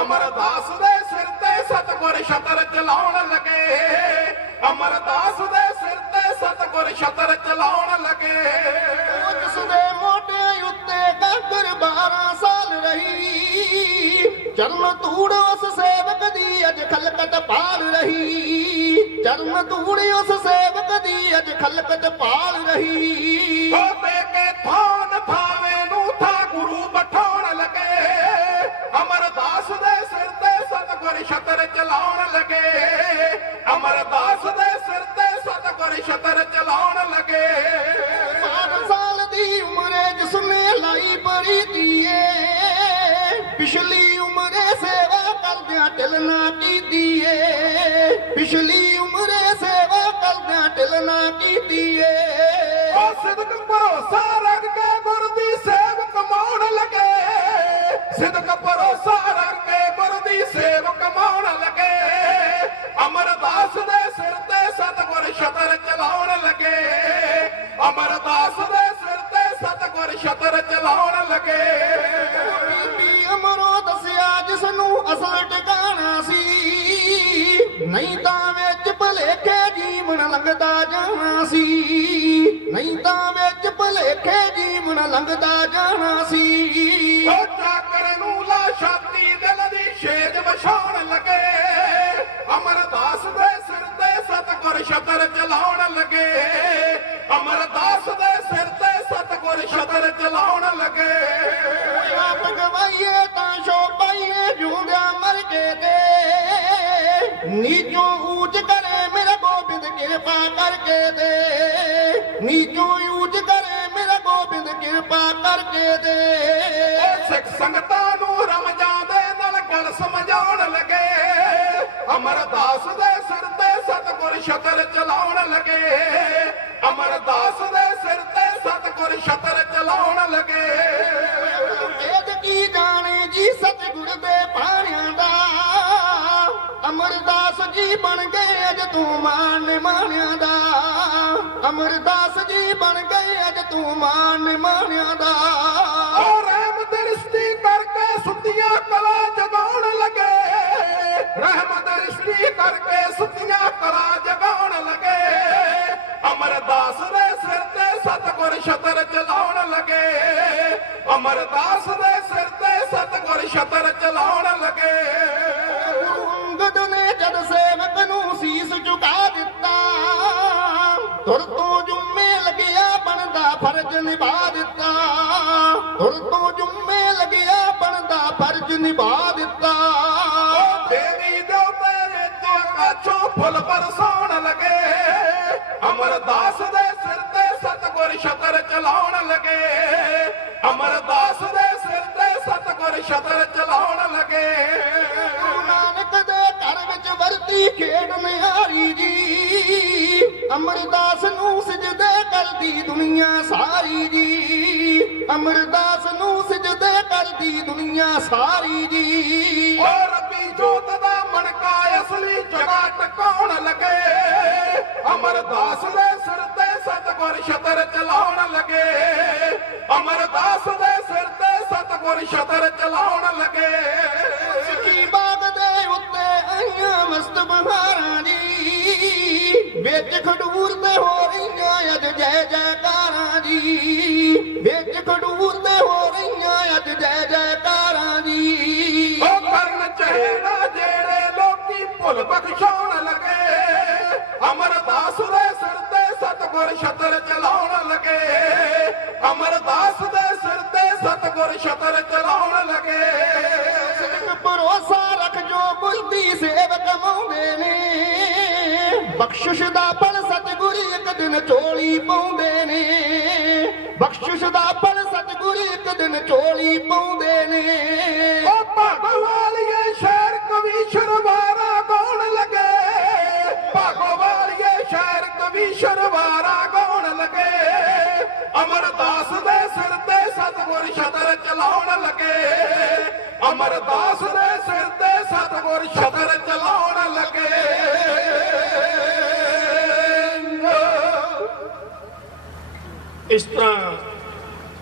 ਅਮਰਦਾਸ ਦੇ ਸਿਰ ਤੇ ਸਤਿਗੁਰ ਛਤਰ ਚਲਾਉਣ ਲੱਗੇ ਅਮਰਦਾਸ ਦੇ ਸਿਰ ਤੇ ਸਤਿਗੁਰ ਛਤਰ ਚਲਾਉਣ ਲੱਗੇ ਉਸ ਦੇ ਮੋਢਿਆਂ ਉੱਤੇ ਗਾਗਰ 12 ਸਾਲ ਰਹੀ ਜਨਮ ਧੂੜ ਉਸ ਸੇਵਕ ਦੀ ਅਜ ਖਲਕਤ ਪਾਲ ਰਹੀ ਜਨਮ ਧੂੜ ਉਸ ਸੇਵਕ ਦੀ ਅਜ ਖਲਕਤ ਪਾਲ ਰਹੀ ਉਹ ਦੇ ਕੇ ਥਾਨ ਥਾਵੇਂ ਨੂੰ ਥਾ ਗੁਰੂ ਬਠਾਉਣ ਲੱਗੇ ਅਮਰਦਾਸ ਦੇ ਸਿਰ ਤੇ ਸਤਿਗੁਰ ਛਤਰ ਚਲਾਉਣ ਲੱਗੇ ਅਮਰਦਾਸ ਦੇ ਸਿਰ ਤੇ ਸਤਿਗੁਰ ਛਤਰ ਚਲਾਉਣ ਲੱਗੇ 7 ਸਾਲ ਦੀ ਉਮਰੇ ਜਿਸਨੇ ਲਾਈ ਪ੍ਰੀਤੀਏ ਪਿਛਲੀ ਉਮਰੇ ਸੇਵਾ ਕਰਦਿਆਂ ਢਿੱਲ ਨਾ ਕੀਤੀਏ ਪਿਛਲੀ ਉਮਰੇ ਸੇਵਾ ਕਰਦਿਆਂ ਢਿੱਲ ਨਾ ਕੀਤੀਏ ਉਹ ਸਿਦਕ ਭਰੋਸਾ ਰੱਖ ਕੇ ਗੁਰ ਦੀ ਸੇਵ ਕਮਾਉਣ ਲੱਗੇ ਸਿਦਕ ਭਰੋਸਾ ਰੱਖ ਕੇ ਗੁਰ ਦੀ ਸੇਵ ਕਮਾਉਣ ਲੱਗੇ ਅਮਰਦਾਸ ਦੇ ਸਿਰ ਤੇ ਸਤਿਗੁਰ ਛਤਰ ਚਲਾਉਣ ਲੱਗੇ ਅਮਰਦਾਸ ਦੇ ਸਿਰ ਤੇ ਸਤਿਗੁਰ ਛਤਰ ਚਲਾਉਣ ਲੱਗੇ ਬੀਬੀ ਅਮਰੋ ਦੱਸਿਆ ਜਿਸ ਨੂੰ ਅਸਲ ਟਿਕਾਣਾ ਸੀ ਨਹੀਂ ਤਾਂ ਵਿੱਚ ਭਲੇਖੇ ਜੀਵਨ ਲੰਘਦਾ ਜਾਣਾ ਸੀ ਨਹੀਂ ਤਾਂ ਵਿੱਚ ਭਲੇਖੇ ਜੀਵਨ ਲੰਘਦਾ ਜਾਣਾ ਸੀ ਉਹ ਚਾਕਰ ਨੂੰ ਲਾ ਛਾਤੀ ਦਿਲ ਦੀ ਛੇਦ ਵਿਛਾਉਣ ਲੱਗੇ ਅਮਰਦਾਸ ਦੇ ਸਿਰ ਤੇ ਸਤਿਗੁਰ ਛਤਰ ਚਲਾਉਣ ਲੱਗੇ ਅਮਰਦਾਸ ਦੇ ਸਿਰ ਤੇ ਸਤਿਗੁਰ ਛਤਰ ਚਲਾਉਣ ਲੱਗੇ ਆਪ ਗਵਾਈਏ ਤਾਂ ਸ਼ੋ ਪਾਈਏ ਜੂੰਦਿਆਂ ਮਰ ਕੇ ਤੇ ਨੀਚੋਂ ਊਚ ਕਰੇ ਮੇਰਾ ਗੋਬਿੰਦ ਕਿਰਪਾ ਕਰਕੇ ਦੇ ਨੀਚੋਂ ਊਚ ਕਰੇ ਮੇਰਾ ਗੋਬਿੰਦ ਕਿਰਪਾ ਕਰਕੇ ਦੇ ਉਹ ਸਿੱਖ ਸੰਗਤਾਂ ਨੂੰ ਰਮਜਾਂ ਦੇ ਨਾਲ ਗੱਲ ਸਮਝਾਉਣ ਲੱਗੇ ਅਮਰਦਾਸ ਦੇ ਸਿਰ ਤੇ ਸਤਿਗੁਰ ਛਤਰ ਚਲਾਉਣ ਲੱਗੇ ਅਮਰਦਾਸ ਦੇ ਸਿਰ ਤੇ ਸਤਿਗੁਰ ਛਤਰ ਚਲਾਉਣ ਲੱਗੇ ਵੇਦ ਕੀ ਜਾਣੇ ਜੀ ਸਤਿਗੁਰ ਦੇ ਬਾਣਿਆਂ ਦਾ ਅਮਰਦਾਸ ਜੀ ਬਣ ਗਏ ਅਜ ਤੂੰ ਮਾਨ ਮਾਣਿਆਂ ਦਾ ਅਮਰਦਾਸ ਜੀ ਬਣ ਗਏ ਅਜ ਤੂੰ ਮਾਨ ਮਾਣਿਆਂ ਦਾ ਉਹ ਰਹਿਮ ਦ੍ਰਿਸ਼ਟੀ ਕਰਕੇ ਸੁੱਤੀਆਂ ਕਲਾ ਜਗਾਉਣ ਲੱਗੇ ਰਹਿਮ ਦ੍ਰਿਸ਼ਟੀ ਕਰਕੇ ਸੁੱਤੀਆਂ ਕਲਾ ਜਗਾਉਣ ਲੱਗੇ ਅਮਰਦਾਸ ਦੇ ਸਿਰ ਤੇ ਸਤਿਗੁਰ ਛਤਰ ਚਲਾਉਣ ਲੱਗੇ ਅਮਰਦਾਸ ਦੇ ਸਿਰ ਤੇ ਸਤਿਗੁਰ ਛਤਰ ਚਲਾਉਣ ਲੱਗੇ ਗੁਰੂ ਅੰਗਦ ਨੇ ਜਦ ਸੇਵਕ ਨੂੰ ਸੀਸ ਝੁਕਾ ਦਿੱਤਾ ਤੁਰ ਤੋਂ ਜੁੰਮੇ ਲੱਗਿਆ ਬਣਦਾ ਫਰਜ਼ ਨਿਭਾ ਦਿੱਤਾ ਤੁਰ ਤੋਂ ਜੁੰਮੇ ਲੱਗਿਆ ਬਣਦਾ ਫਰਜ਼ ਨਿਭਾ ਦਿੱਤਾ ਦੇਵੀ ਦੇਵਤੇ ਵਿੱਚ ਆਕਾਸ਼ੋਂ ਫੁੱਲ ਬਰਸਾਉਣ ਲੱਗੇ ਅਮਰਦਾਸ ਦੇ ਸਿਰ ਤੇ ਸਤਿਗੁਰ ਛਤਰ ਚਲਾਉਣ ਲੱਗੇ ਅਮਰਦਾਸ ਦੇ ਸਿਰ ਤੇ ਸਤਿਗੁਰ ਛਤਰ ਚਲਾਉਣ ਲੱਗੇ ਗੁਰੂ ਨਾਨਕ ਦੇ ਘਰ ਵਿੱਚ ਵਰਤੀ ਖੇਡ ਨਿਹਾਰੀ ਜੀ ਅਮਰਦਾਸ ਨੂੰ ਸਜਦੇ ਕਰਦੀ ਦੁਨੀਆ ਸਾਰੀ ਜੀ ਅਮਰਦਾਸ ਨੂੰ ਸਜਦੇ ਕਰਦੀ ਦੁਨੀਆ ਸਾਰੀ ਜੀ ਓ ਰੱਬੀ ਜੋਤ ਦਾ ਮਣਕਾ ਅਸਲੀ ਜਗਾ ਟਿਕਾਉਣ ਲੱਗੇ ਅਮਰਦਾਸ ਦੇ ਸਿਰ ਤੇ ਸਤਿਗੁਰ ਛਤਰ ਚਲਾਉਣ ਲੱਗੇ ਅਮਰਦਾਸ ਦੇ ਸਿਰ ਤੇ ਸਤਿਗੁਰ ਛਤਰ ਚਲਾਉਣ ਲੱਗੇ ਸੱਚੀ ਬਾਗ ਦੇ ਉੱਤੇ ਆਈਆਂ ਮਸਤ ਬਹਾਰਾਂ ਜੀ ਵਿੱਚ ਖਡੂਰ ਤੇ ਹੋ ਰਹੀਆਂ ਅੱਜ ਜੈ ਜੈਕਾਰਾਂ ਜੀ ਵਿੱਚ ਖਡੂਰ ਤੇ ਹੋ ਰਹੀਆਂ ਅੱਜ ਜੈ ਜੈਕਾਰਾਂ ਜੀ ਉਹ ਕਰਨ ਚਿਹਰਾ ਜਿਹੜੇ ਲੋਕੀ ਭੁੱਲ ਬਖਸ਼ਾਉਣ ਲੱਗੇ ਅਮਰਦਾਸ ਦੇ ਸਿਰ ਤੇ ਸਤਿਗੁਰ ਛਤਰ ਚਲਾਉਣ ਲੱਗੇ ਅਮਰਦਾਸ ਦੇ ਸਿਰ ਤੇ ਸਤਿਗੁਰ ਛਤਰ ਚਲਾਉਣ ਲੱਗੇ। ਭਰੋਸਾ ਰੱਖ ਜੋ ਬੁਲਦੀ ਸੇਵਕ ਮਾਉਂਦੇ ਨੇ, ਬਖਸ਼ਿਸ਼ ਦਾ ਫਲ ਸਤਿਗੁਰੂ ਇੱਕ ਦਿਨ ਝੋਲੀ ਪਾਉਂਦੇ ਨੇ, ਬਖਸ਼ਿਸ਼ ਦਾ ਫਲ ਸਤਿਗੁਰੂ ਇੱਕ ਦਿਨ ਝੋਲੀ ਪਾਉਂਦੇ ਨੇ। ਉਹ ਭਾਗੋ ਵਾਲੀਏ ਸ਼ਹਿਰ ਕਵੀਸ਼ਰ ਵਾਰਾ ਗਾਉਣ ਲੱਗੇ, ਭਾਗੋ ਵਾਲੀਏ ਸ਼ਹਿਰ ਕਵੀਸ਼ਰ ਵਾਰਾ ਗਾਉਣ ਲੱਗੇ। ਅਮਰਦਾਸ ਦੇ ਸਿਰ ਤੇ ਸਤਿਗੁਰ ਛਤਰ ਚਲਾਉਣ ਲੱਗੇ, ਅਮਰਦਾਸ ਦੇ ਸਿਰ ਤੇ ਸਤਿਗੁਰ ਛਤਰ ਚਲਾਉਣ ਲੱਗੇ। ਇਸ ਤਰ੍ਹਾਂ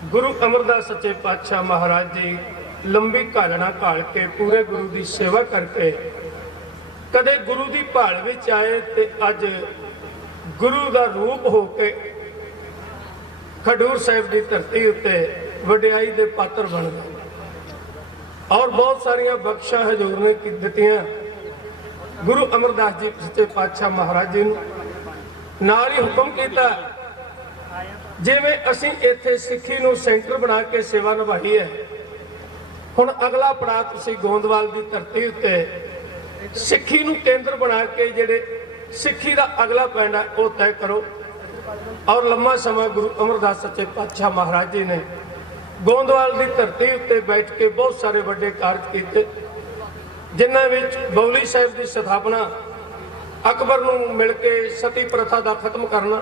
ਗੁਰੂ ਅਮਰਦਾਸ ਸੱਚੇ ਪਾਤਸ਼ਾਹ ਮਹਾਰਾਜ ਜੀ ਲੰਬੀ ਘਾਲਣਾ ਘਾਲ ਕੇ ਪੂਰੇ ਗੁਰੂ ਦੀ ਸੇਵਾ ਕਰਕੇ ਕਦੇ ਗੁਰੂ ਦੀ ਭਾਲ ਵਿੱਚ ਆਏ ਤੇ ਅੱਜ ਗੁਰੂ ਦਾ ਰੂਪ ਹੋ ਕੇ ਖਡੂਰ ਸਾਹਿਬ ਦੀ ਧਰਤੀ ਉੱਤੇ ਵਡਿਆਈ ਦੇ ਪਾਤਰ ਬਣ ਗਏ ਔਰ ਬਹੁਤ ਸਾਰੀਆਂ ਬਖਸ਼ਾਂ ਹਜ਼ੂਰ ਨੇ ਦਿੱਤੀਆਂ ਗੁਰੂ ਅਮਰਦਾਸ ਜੀ ਸੱਚੇ ਪਾਤਸ਼ਾਹ ਮਹਾਰਾਜ ਜੀ ਨੂੰ। ਨਾਲ ਹੀ ਹੁਕਮ ਕੀਤਾ ਜਿਵੇਂ ਅਸੀਂ ਇੱਥੇ ਸਿੱਖੀ ਨੂੰ ਸੈਂਟਰ ਬਣਾ ਕੇ ਸੇਵਾ ਨਿਭਾਈ ਹੈ, ਹੁਣ ਅਗਲਾ ਪੜਾਅ ਤੁਸੀਂ ਗੋਂਦਵਾਲ ਦੀ ਧਰਤੀ ਉੱਤੇ ਸਿੱਖੀ ਨੂੰ ਕੇਂਦਰ ਬਣਾ ਕੇ ਜਿਹੜੇ ਸਿੱਖੀ ਦਾ ਅਗਲਾ ਪੈਂਡਾ ਉਹ ਤੈਅ ਕਰੋ। ਔਰ ਲੰਮਾ ਸਮਾਂ ਗੁਰੂ ਅਮਰਦਾਸ ਸੱਚੇ ਪਾਤਸ਼ਾਹ ਮਹਾਰਾਜ ਜੀ ਨੇ ਗੋਂਦਵਾਲ ਦੀ ਧਰਤੀ ਉੱਤੇ ਬੈਠ ਕੇ ਬਹੁਤ ਸਾਰੇ ਵੱਡੇ ਕਾਰਜ ਕੀਤੇ, ਜਿਨ੍ਹਾਂ ਵਿੱਚ ਬੌਲੀ ਸਾਹਿਬ ਦੀ ਸਥਾਪਨਾ, ਅਕਬਰ ਨੂੰ ਮਿਲ ਕੇ ਸਤੀ ਪ੍ਰਥਾ ਦਾ ਖਤਮ ਕਰਨਾ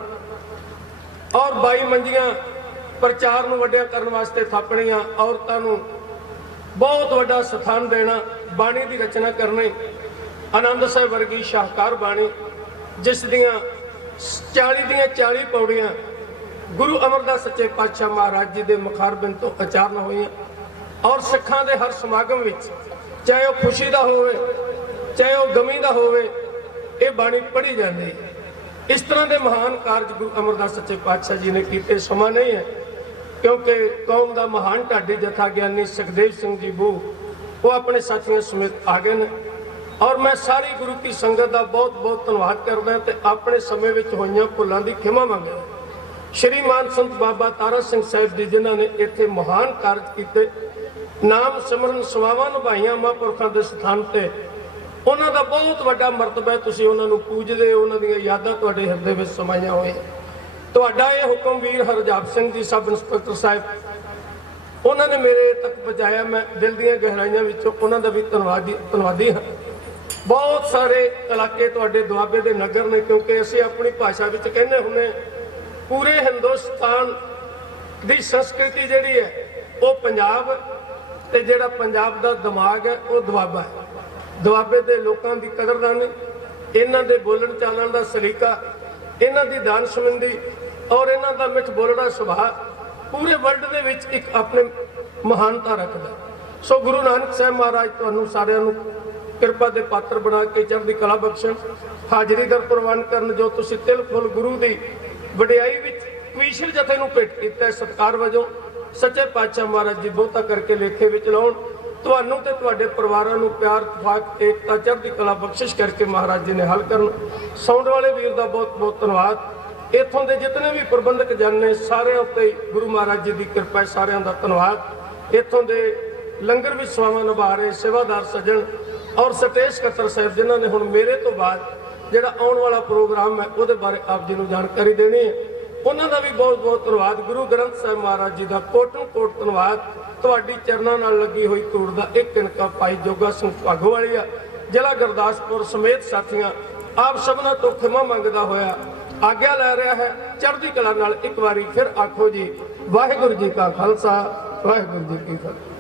ਔਰ 22 ਮੰਜੀਆਂ ਪ੍ਰਚਾਰ ਨੂੰ ਵੱਡਿਆ ਕਰਨ ਵਾਸਤੇ ਥਾਪਣੀਆਂ, ਔਰਤਾਂ ਨੂੰ ਬਹੁਤ ਵੱਡਾ ਸਥਾਨ ਦੇਣਾ, ਬਾਣੀ ਦੀ ਰਚਨਾ ਕਰਨੀ, ਆਨੰਦ ਸਾਹਿਬ ਵਰਗੀ ਸ਼ਾਹਕਾਰ ਬਾਣੀ ਜਿਸ ਦੀਆਂ 40 ਦੀਆਂ 40 ਪੌੜੀਆਂ ਗੁਰੂ ਅਮਰਦਾਸ ਸੱਚੇ ਪਾਤਸ਼ਾਹ ਮਹਾਰਾਜ ਜੀ ਦੇ ਮੁਖਾਰਬਿੰਦ ਤੋਂ ਉਚਾਰਨ ਹੋਈਆਂ। ਔਰ ਸਿੱਖਾਂ ਦੇ ਹਰ ਸਮਾਗਮ ਵਿੱਚ ਚਾਹੇ ਉਹ ਖੁਸ਼ੀ ਦਾ ਹੋਵੇ ਚਾਹੇ ਉਹ ਗਮੀ ਦਾ ਹੋਵੇ ਇਹ ਬਾਣੀ ਪੜ੍ਹੀ ਜਾਂਦੀ ਹੈ। ਇਸ ਤਰ੍ਹਾਂ ਦੇ ਮਹਾਨ ਕਾਰਜ ਗੁਰੂ ਅਮਰਦਾਸ ਸੱਚੇ ਪਾਤਸ਼ਾਹ ਜੀ ਨੇ ਕੀਤੇ। ਸਮਾਂ ਨਹੀਂ ਹੈ ਕਿਉਂਕਿ ਕੌਮ ਦਾ ਮਹਾਨ ਢਾਡੀ ਜਥਾ ਗਿਆਨੀ ਸੁਖਦੇਵ ਸਿੰਘ ਜੀ ਬੂ ਉਹ ਆਪਣੇ ਸਾਥੀਆਂ ਸਮੇਤ ਆ ਗਏ ਨੇ ਔਰ ਮੈਂ ਸਾਰੀ ਗੁਰੂ ਕੀ ਸੰਗਤ ਦਾ ਬਹੁਤ ਬਹੁਤ ਧੰਨਵਾਦ ਕਰਦਾ ਤੇ ਆਪਣੇ ਸਮੇਂ ਵਿੱਚ ਹੋਈਆਂ ਭੁੱਲਾਂ ਦੀ ਖਿਮਾ ਮੰਗਦਾ। ਸ਼੍ਰੀਮਾਨ ਸੰਤ ਬਾਬਾ ਤਾਰਾ ਸਿੰਘ ਸਾਹਿਬ ਜੀ ਜਿਨ੍ਹਾਂ ਨੇ ਇੱਥੇ ਮਹਾਨ ਕਾਰਜ ਕੀਤੇ, ਨਾਮ ਸਿਮਰਨ ਸੇਵਾਵਾਂ ਨਿਭਾਈਆਂ ਮਹਾਂਪੁਰਖਾਂ ਦੇ ਸਥਾਨ ਤੇ, ਉਹਨਾਂ ਦਾ ਬਹੁਤ ਵੱਡਾ ਮਰਤਬਾ ਹੈ। ਤੁਸੀਂ ਉਹਨਾਂ ਨੂੰ ਪੂਜਦੇ, ਉਹਨਾਂ ਦੀਆਂ ਯਾਦਾਂ ਤੁਹਾਡੇ ਹਿਰਦੇ ਵਿੱਚ ਸਮਾਈਆਂ ਹੋਈਆਂ। ਤੁਹਾਡਾ ਇਹ ਹੁਕਮ ਵੀਰ ਹਰਜਾਪ ਸਿੰਘ ਜੀ ਸਬ ਇੰਸਪੈਕਟਰ ਸਾਹਿਬ ਉਹਨਾਂ ਨੇ ਮੇਰੇ ਤੱਕ ਪਹੁੰਚਾਇਆ। ਮੈਂ ਦਿਲ ਦੀਆਂ ਗਹਿਰਾਈਆਂ ਵਿੱਚੋਂ ਉਹਨਾਂ ਦਾ ਵੀ ਧੰਨਵਾਦੀ ਹਾਂ। ਬਹੁਤ ਸਾਰੇ ਇਲਾਕੇ ਤੁਹਾਡੇ ਦੁਆਬੇ ਦੇ ਨਗਰ ਨੇ, ਕਿਉਂਕਿ ਅਸੀਂ ਆਪਣੀ ਭਾਸ਼ਾ ਵਿੱਚ ਕਹਿੰਦੇ ਹੁੰਦੇ ਪੂਰੇ ਹਿੰਦੁਸਤਾਨ ਦੀ ਸੰਸਕ੍ਰਿਤੀ ਜਿਹੜੀ ਹੈ ਉਹ ਪੰਜਾਬ, ਤੇ ਜਿਹੜਾ ਪੰਜਾਬ ਦਾ ਦਿਮਾਗ ਹੈ ਉਹ ਦੁਆਬਾ ਹੈ। ਦੁਆਬੇ ਦੇ ਲੋਕਾਂ ਦੀ ਕਦਰਦਾਨੀ, ਇਹਨਾਂ ਦੇ ਬੋਲਣ ਚਾਲਣ ਦਾ ਸਲੀਕਾ, ਇਹਨਾਂ ਦੀ ਦਾਨਸ਼ਮੰਦੀ ਔਰ ਇਹਨਾਂ ਦਾ ਮਿੱਠ ਬੋਲਣਾ ਸੁਭਾਅ ਪੂਰੇ ਵਰਲਡ ਦੇ ਵਿੱਚ ਇੱਕ ਆਪਣੇ ਮਹਾਨਤਾ ਰੱਖਦਾ। ਸੋ ਗੁਰੂ ਨਾਨਕ ਸਾਹਿਬ ਮਹਾਰਾਜ ਤੁਹਾਨੂੰ ਸਾਰਿਆਂ ਨੂੰ ਕਿਰਪਾ ਦੇ ਪਾਤਰ ਬਣਾ ਕੇ ਚੜ੍ਹਦੀ ਕਲਾ ਬਖਸ਼ਣ, ਹਾਜ਼ਰੀ ਦਰ ਪ੍ਰਵਾਨ ਕਰਨ। ਜੋ ਤੁਸੀਂ ਤਿਲ ਫੁੱਲ ਗੁਰੂ ਦੀ ਵਡਿਆਈ ਵਿੱਚ ਕਵੀਸ਼ਰ ਜਥੇ ਨੂੰ ਭੇਟ ਕੀਤਾ ਸਤਿਕਾਰ ਵਜੋਂ, ਸੱਚੇ ਪਾਤਸ਼ਾਹ ਮਹਾਰਾਜ ਜੀ ਬਹੁਤਾ ਕਰਕੇ ਲੇਖੇ ਵਿੱਚ ਲਾਉਣ। ਤੁਹਾਨੂੰ ਤੇ ਤੁਹਾਡੇ ਪਰਿਵਾਰਾਂ ਨੂੰ ਪਿਆਰ, ਇਤਫਾਕ, ਏਕਤਾ, ਚੜ੍ਹਦੀ ਕਲਾ ਬਖਸ਼ਿਸ਼ ਕਰਕੇ ਮਹਾਰਾਜ ਜੀ ਨੇ ਹੱਲ ਕਰਨ। ਸਾਊਂਡ ਵਾਲੇ ਵੀਰ ਦਾ ਬਹੁਤ ਬਹੁਤ ਧੰਨਵਾਦ। ਇੱਥੋਂ ਦੇ ਜਿਤਨੇ ਵੀ ਪ੍ਰਬੰਧਕ ਜਨ ਨੇ ਸਾਰਿਆਂ ਉੱਤੇ ਗੁਰੂ ਮਹਾਰਾਜ ਜੀ ਦੀ ਕਿਰਪਾ ਹੈ, ਸਾਰਿਆਂ ਦਾ ਧੰਨਵਾਦ। ਇੱਥੋਂ ਦੇ ਲੰਗਰ ਵੀ ਸੇਵਾਵਾਂ ਨਿਭਾ ਰਹੇ ਸੇਵਾਦਾਰ ਸੱਜਣ ਔਰ ਸਤੇਸ਼ ਕਤਰ ਸਾਹਿਬ ਜਿਨ੍ਹਾਂ ਨੇ ਹੁਣ ਮੇਰੇ ਤੋਂ ਬਾਅਦ ਜਿਹੜਾ ਆਉਣ ਵਾਲਾ ਪ੍ਰੋਗਰਾਮ ਹੈ ਉਹਦੇ ਬਾਰੇ ਆਪ ਜੀ ਨੂੰ ਜਾਣਕਾਰੀ ਦੇਣੀ ਹੈ, ਉਹਨਾਂ ਦਾ ਵੀ ਬਹੁਤ ਬਹੁਤ ਧੰਨਵਾਦ। ਗੁਰੂ ਗ੍ਰੰਥ ਸਾਹਿਬ ਮਹਾਰਾਜ ਜੀ ਦਾ ਕੋਟਨ ਕੋਟ ਧੰਨਵਾਦ। ਤੁਹਾਡੀ ਚਰਨਾਂ ਨਾਲ ਲੱਗੀ ਹੋਈ ਧੂੜ ਦਾ ਇੱਕ ਕਿਣਕਾ ਭਾਈ ਜੋਗਾ ਸਿੰਘ ਭਾਗੋਵਾਲੀਆ ਜ਼ਿਲ੍ਹਾ ਗੁਰਦਾਸਪੁਰ ਸਮੇਤ ਸਾਥੀਆਂ ਆਪ ਸਭਨਾਂ ਤੋਂ ਖਿਮਾ ਮੰਗਦਾ ਹੋਇਆ ਆਗਿਆ ਲੈ ਰਿਹਾ ਹੈ। ਚੜ੍ਹਦੀ ਕਲਾ ਨਾਲ ਇੱਕ ਵਾਰੀ ਫਿਰ ਆਖੋ ਜੀ ਵਾਹਿਗੁਰੂ ਜੀ ਕਾ ਖਾਲਸਾ, ਵਾਹਿਗੁਰੂ ਜੀ ਕੀ ਫਤਿਹ।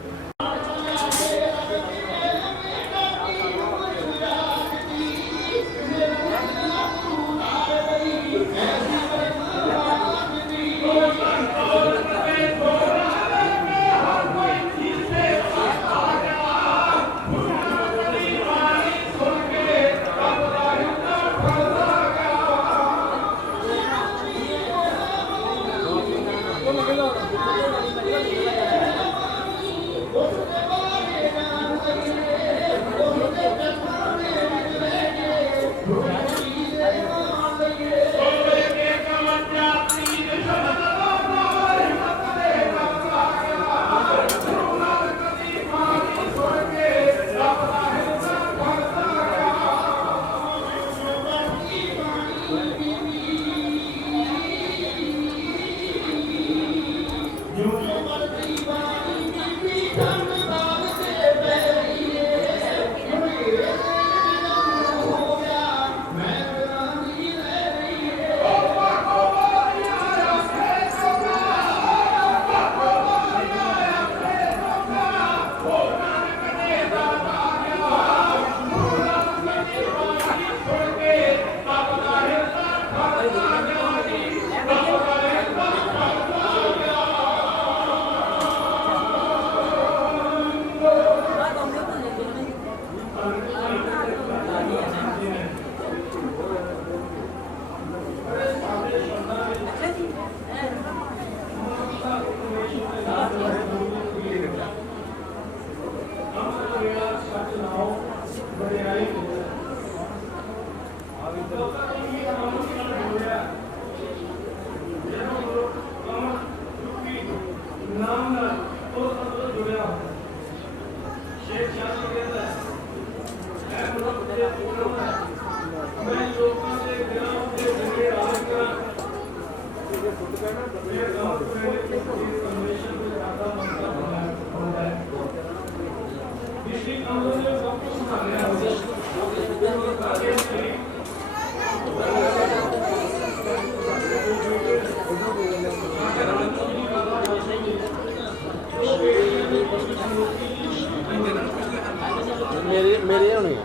मेरे होनी है।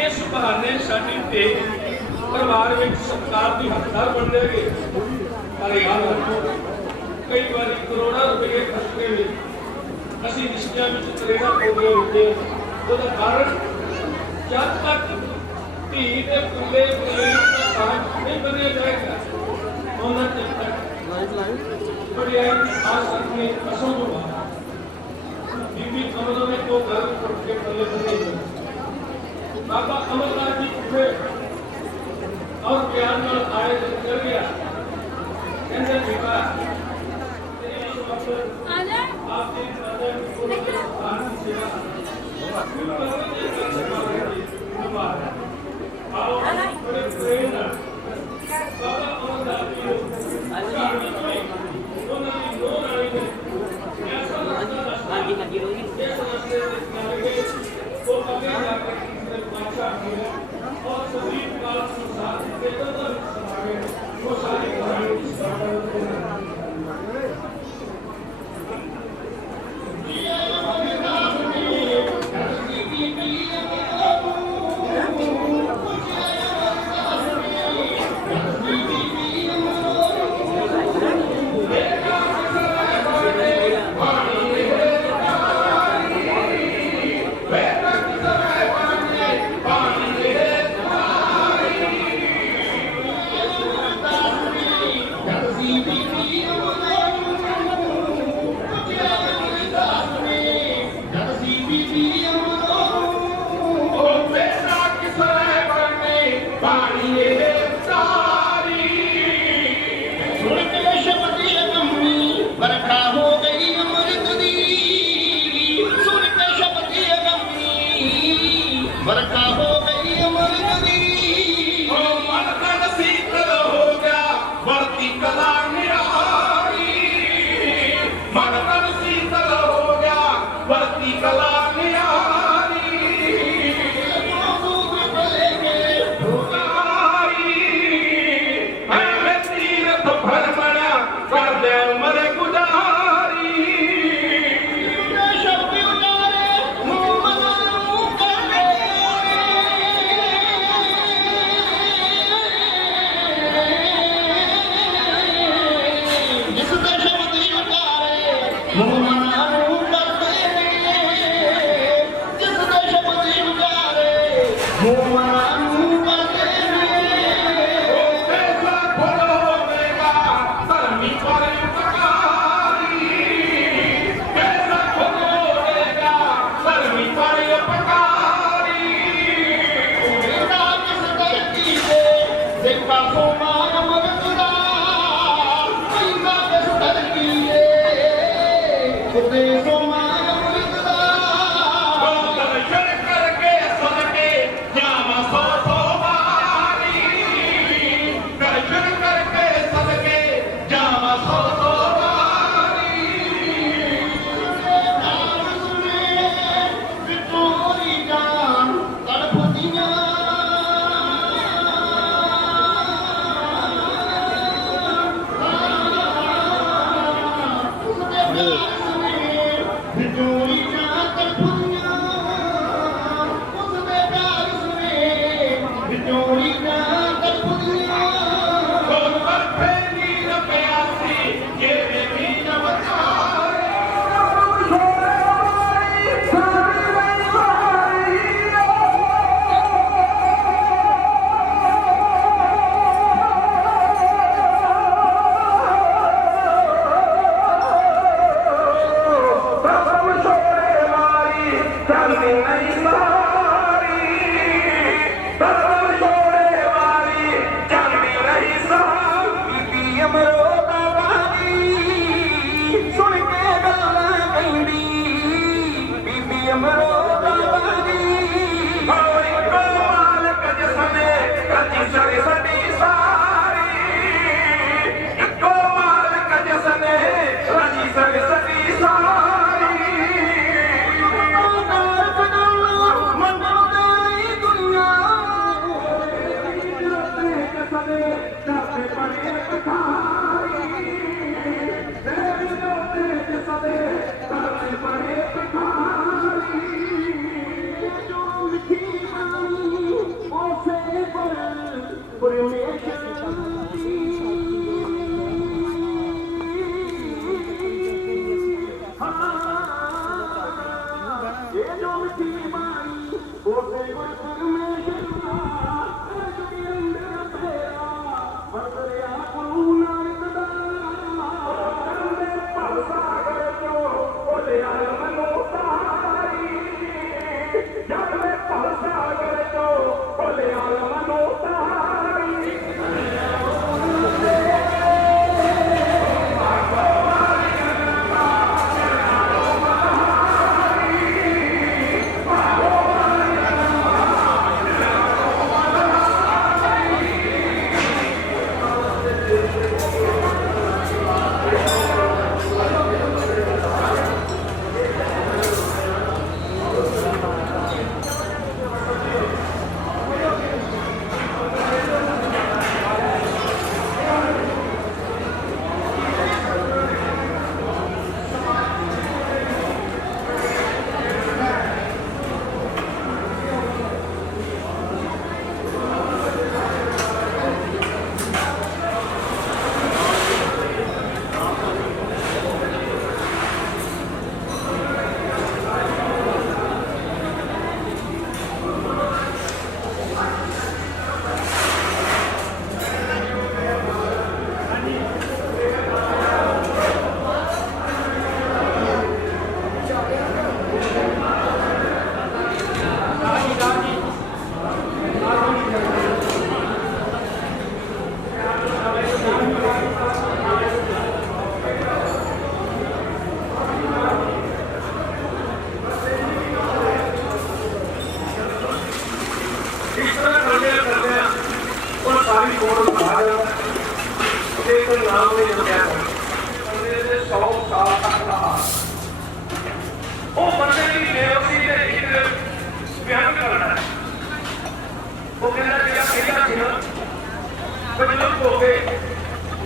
इस बहाने साडी ते परिवार में सरकार की हकदार बन जाएगी। पर याद रखो कई बार करोड़ों रुपये खर्च के लिए असी रिश्तियों में तरੇੜਾ पाਉਂਦੇ ਹੁੰਦੇ ਉਹਦਾ ਕਾਰਨ जब तक धी के पल्ले गरीब का साथ नहीं बनया जाएगा ਉਹਨਾਂ ਚਿਰ तक बड़ियाई आस रखने असंभव है। बीबी कमलों ने तो घर के पल्ले बने बाबा अमरनाथ जी उठे और प्यार नाल आए चल गया कहते बेटा आपके बड़े प्रेम बाबा अमरनाथ जी और सभी काल संसार के वो सारी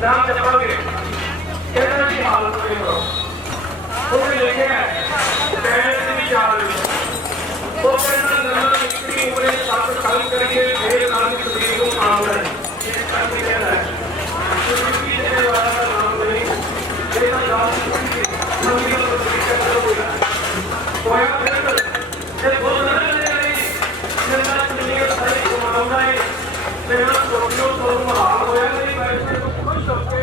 नाम जपोगे कहना की हालत में करो उसने देखे पैर से भी चाल तो कहना नंबर इतनी पूरे साथ काम करके मेरे नाम की तस्वीर को काम करें ये करके कहना है तो किसी ने वाला नाम नहीं तेरा नाम मंदिर को तस्वीर कर दो तो यार फिर बहुत नजर नहीं मेरा दुनिया सारी को मानना है मेरा सोचो तो महान होया नहीं बैठे तो खुश होके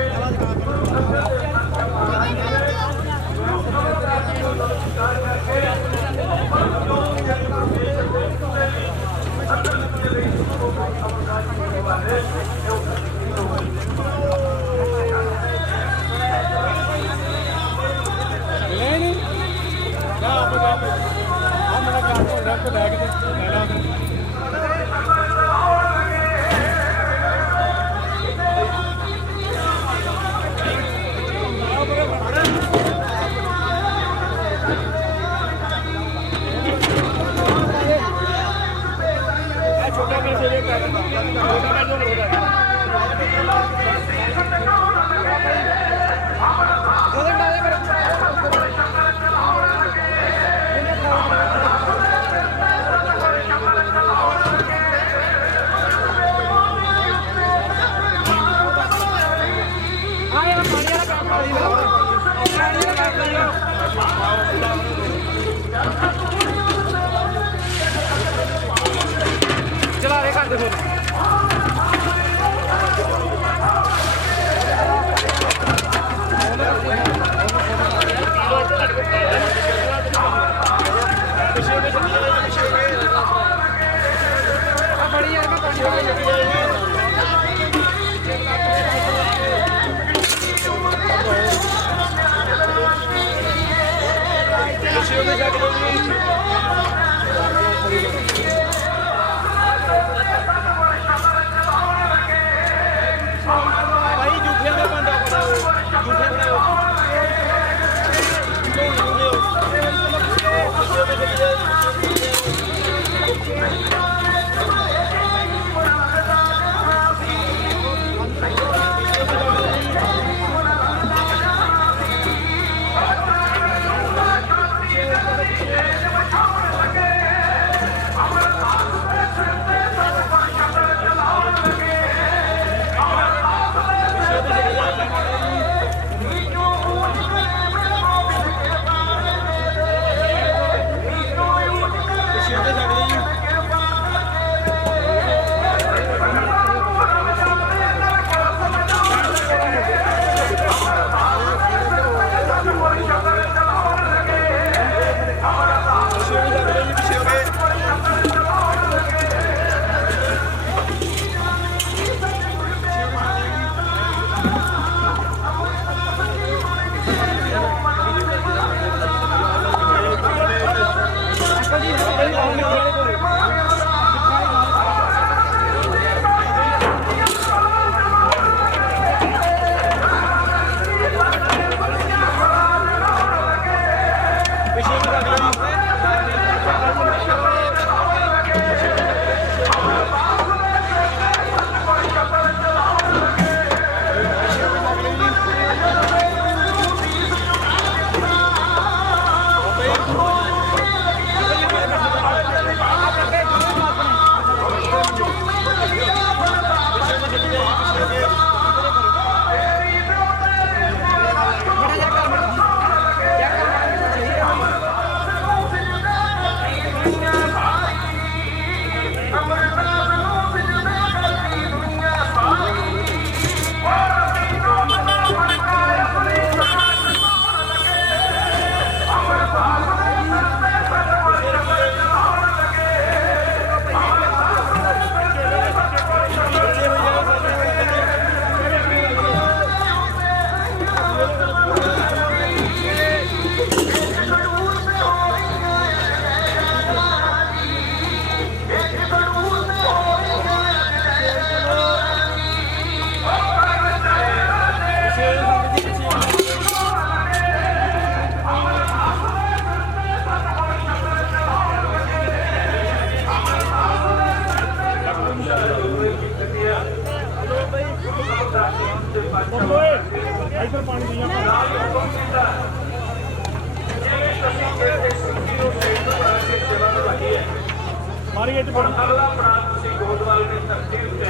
ਅਗਲਾ ਪੜਾਅ ਤੁਸੀਂ ਗੋਦਵਾਲ ਦੀ ਧਰਤੀ ਉੱਤੇ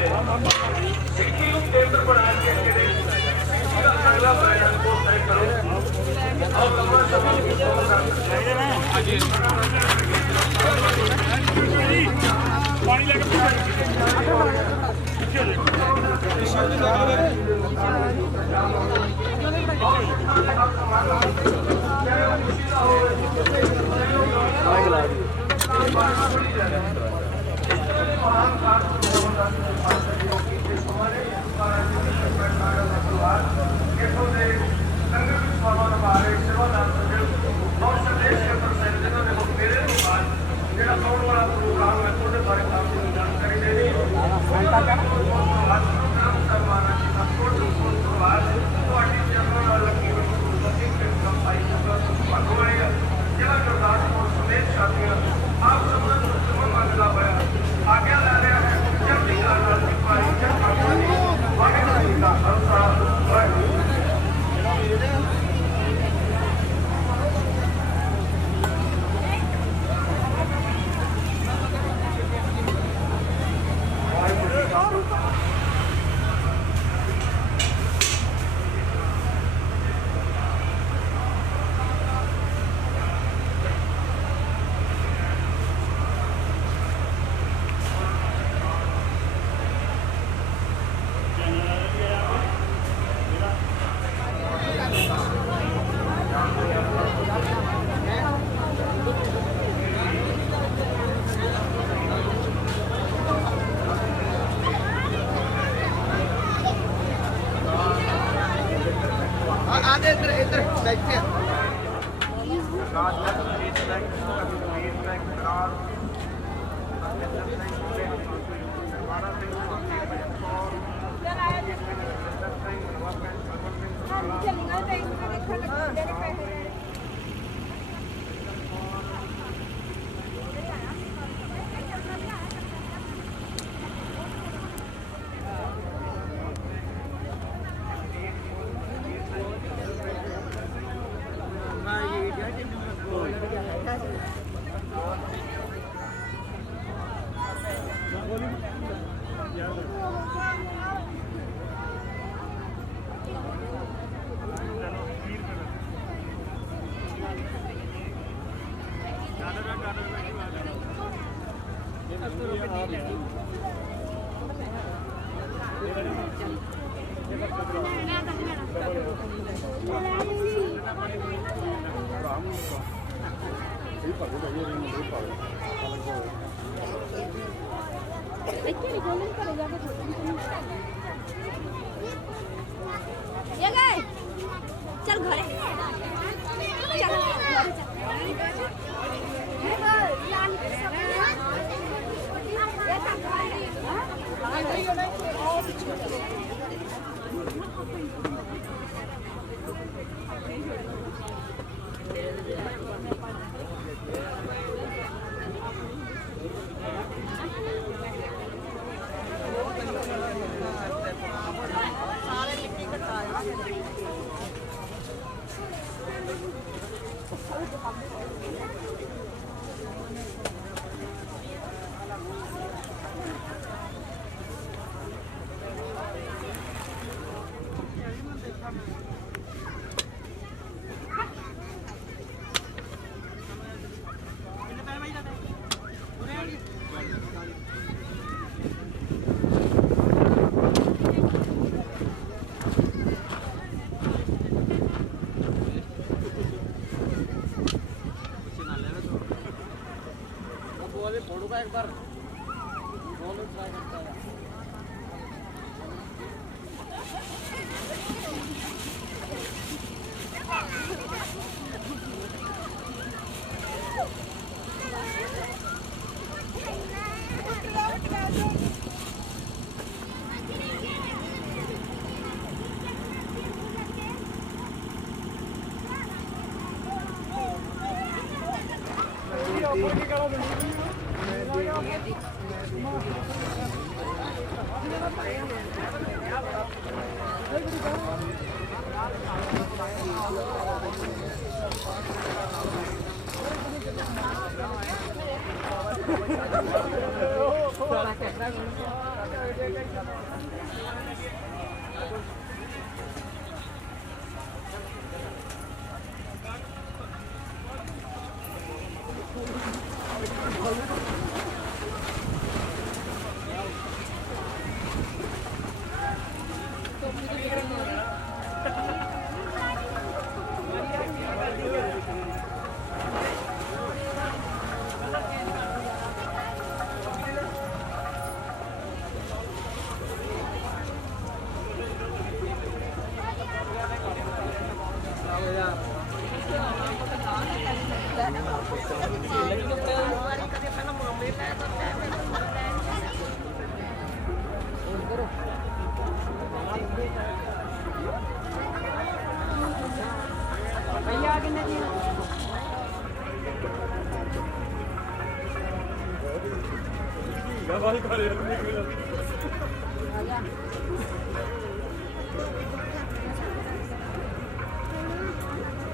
ਸਿੱਖੀ ਨੂੰ ਕੇਂਦਰ ਬਣਾ ਕੇ ਜਿਹੜੇ ਸਿੱਖੀ ਦਾ ਅਗਲਾ ਪ੍ਰਯਾਸ ਕੋ ਤੈਅ ਕਰੋ। ਔਰ ਲੰਮਾ ਸਮਾਂ ਕਿਤੋਂ ਦਾ ਪਾਣੀ ਲੈ ਕੇ चल घरे चल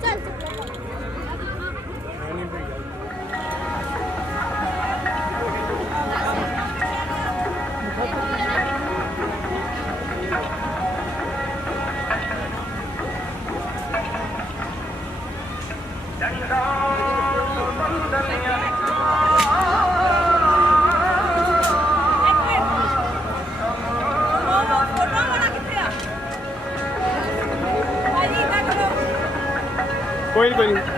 चल कोई नहीं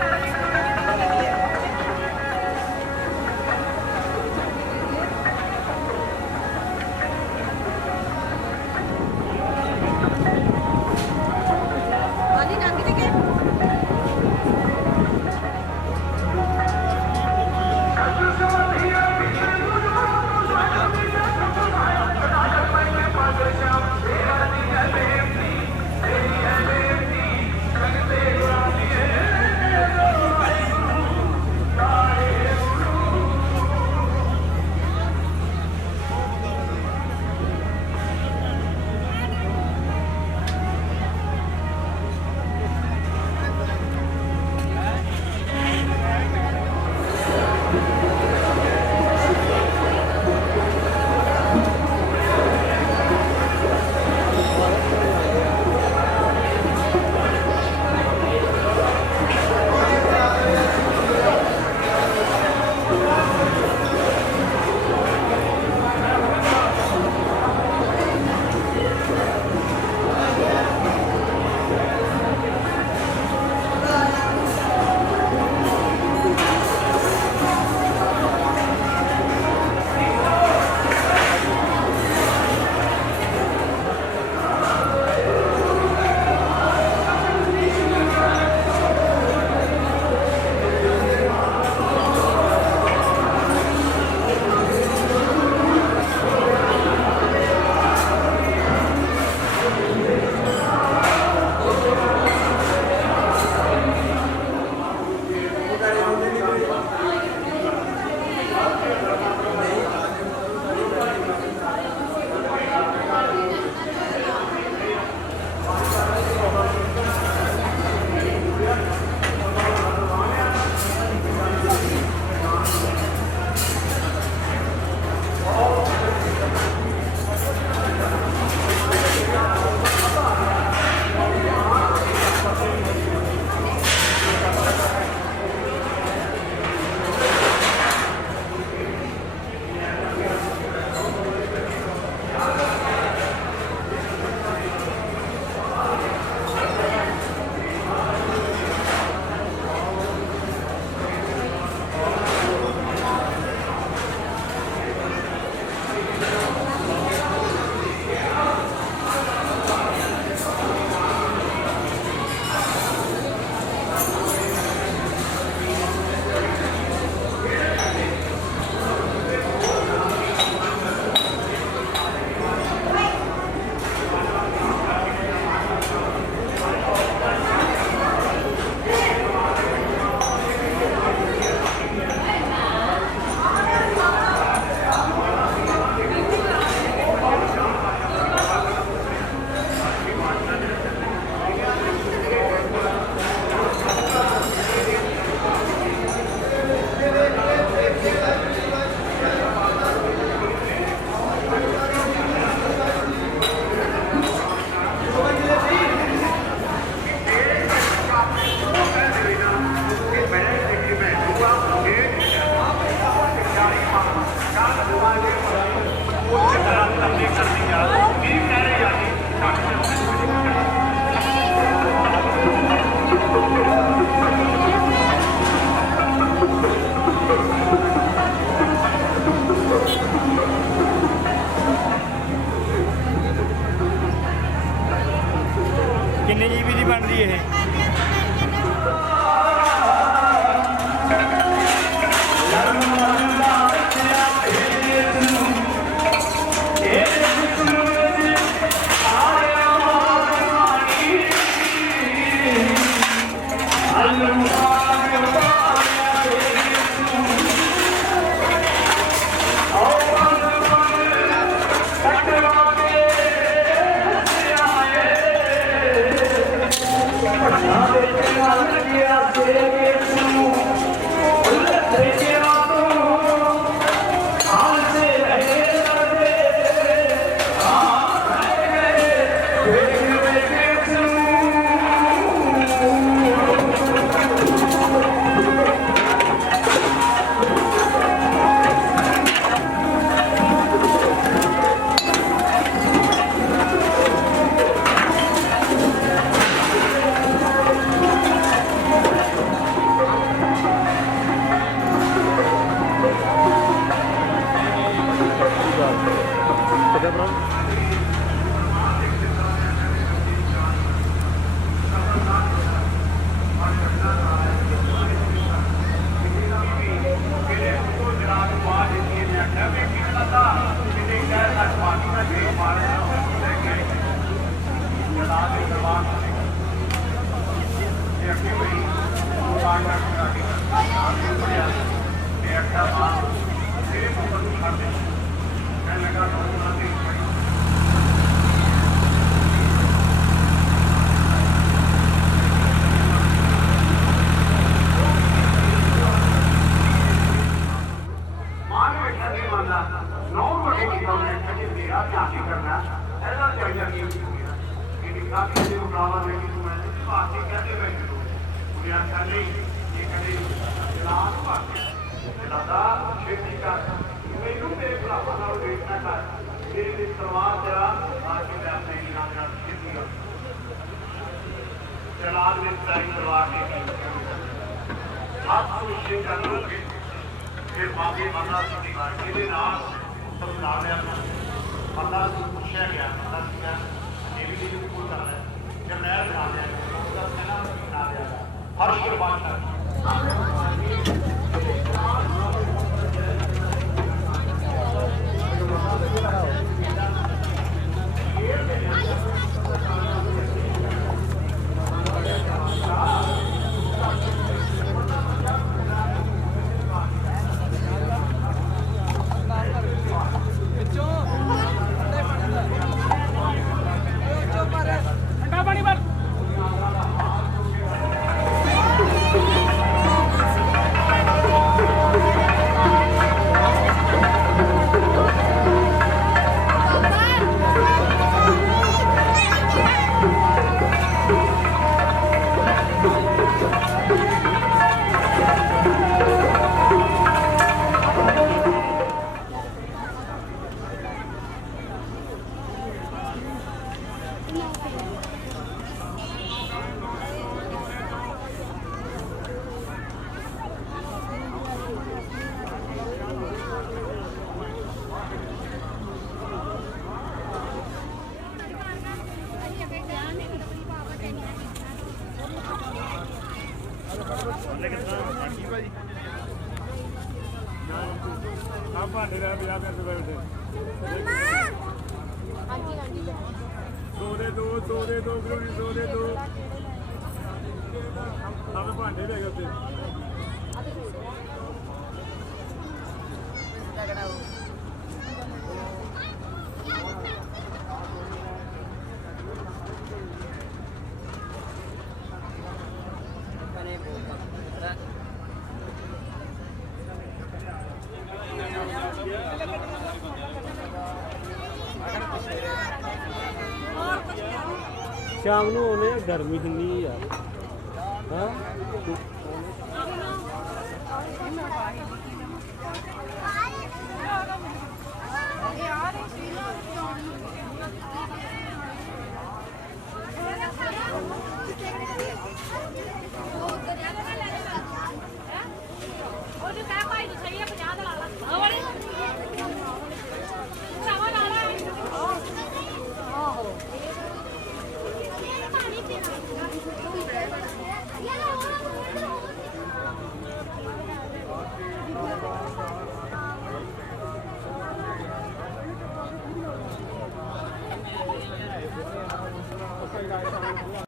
शाम ਨੂੰ ਆਉਨੇ ਗਰਮੀ ਹੁੰਦੀ ਆ ਹਾਂ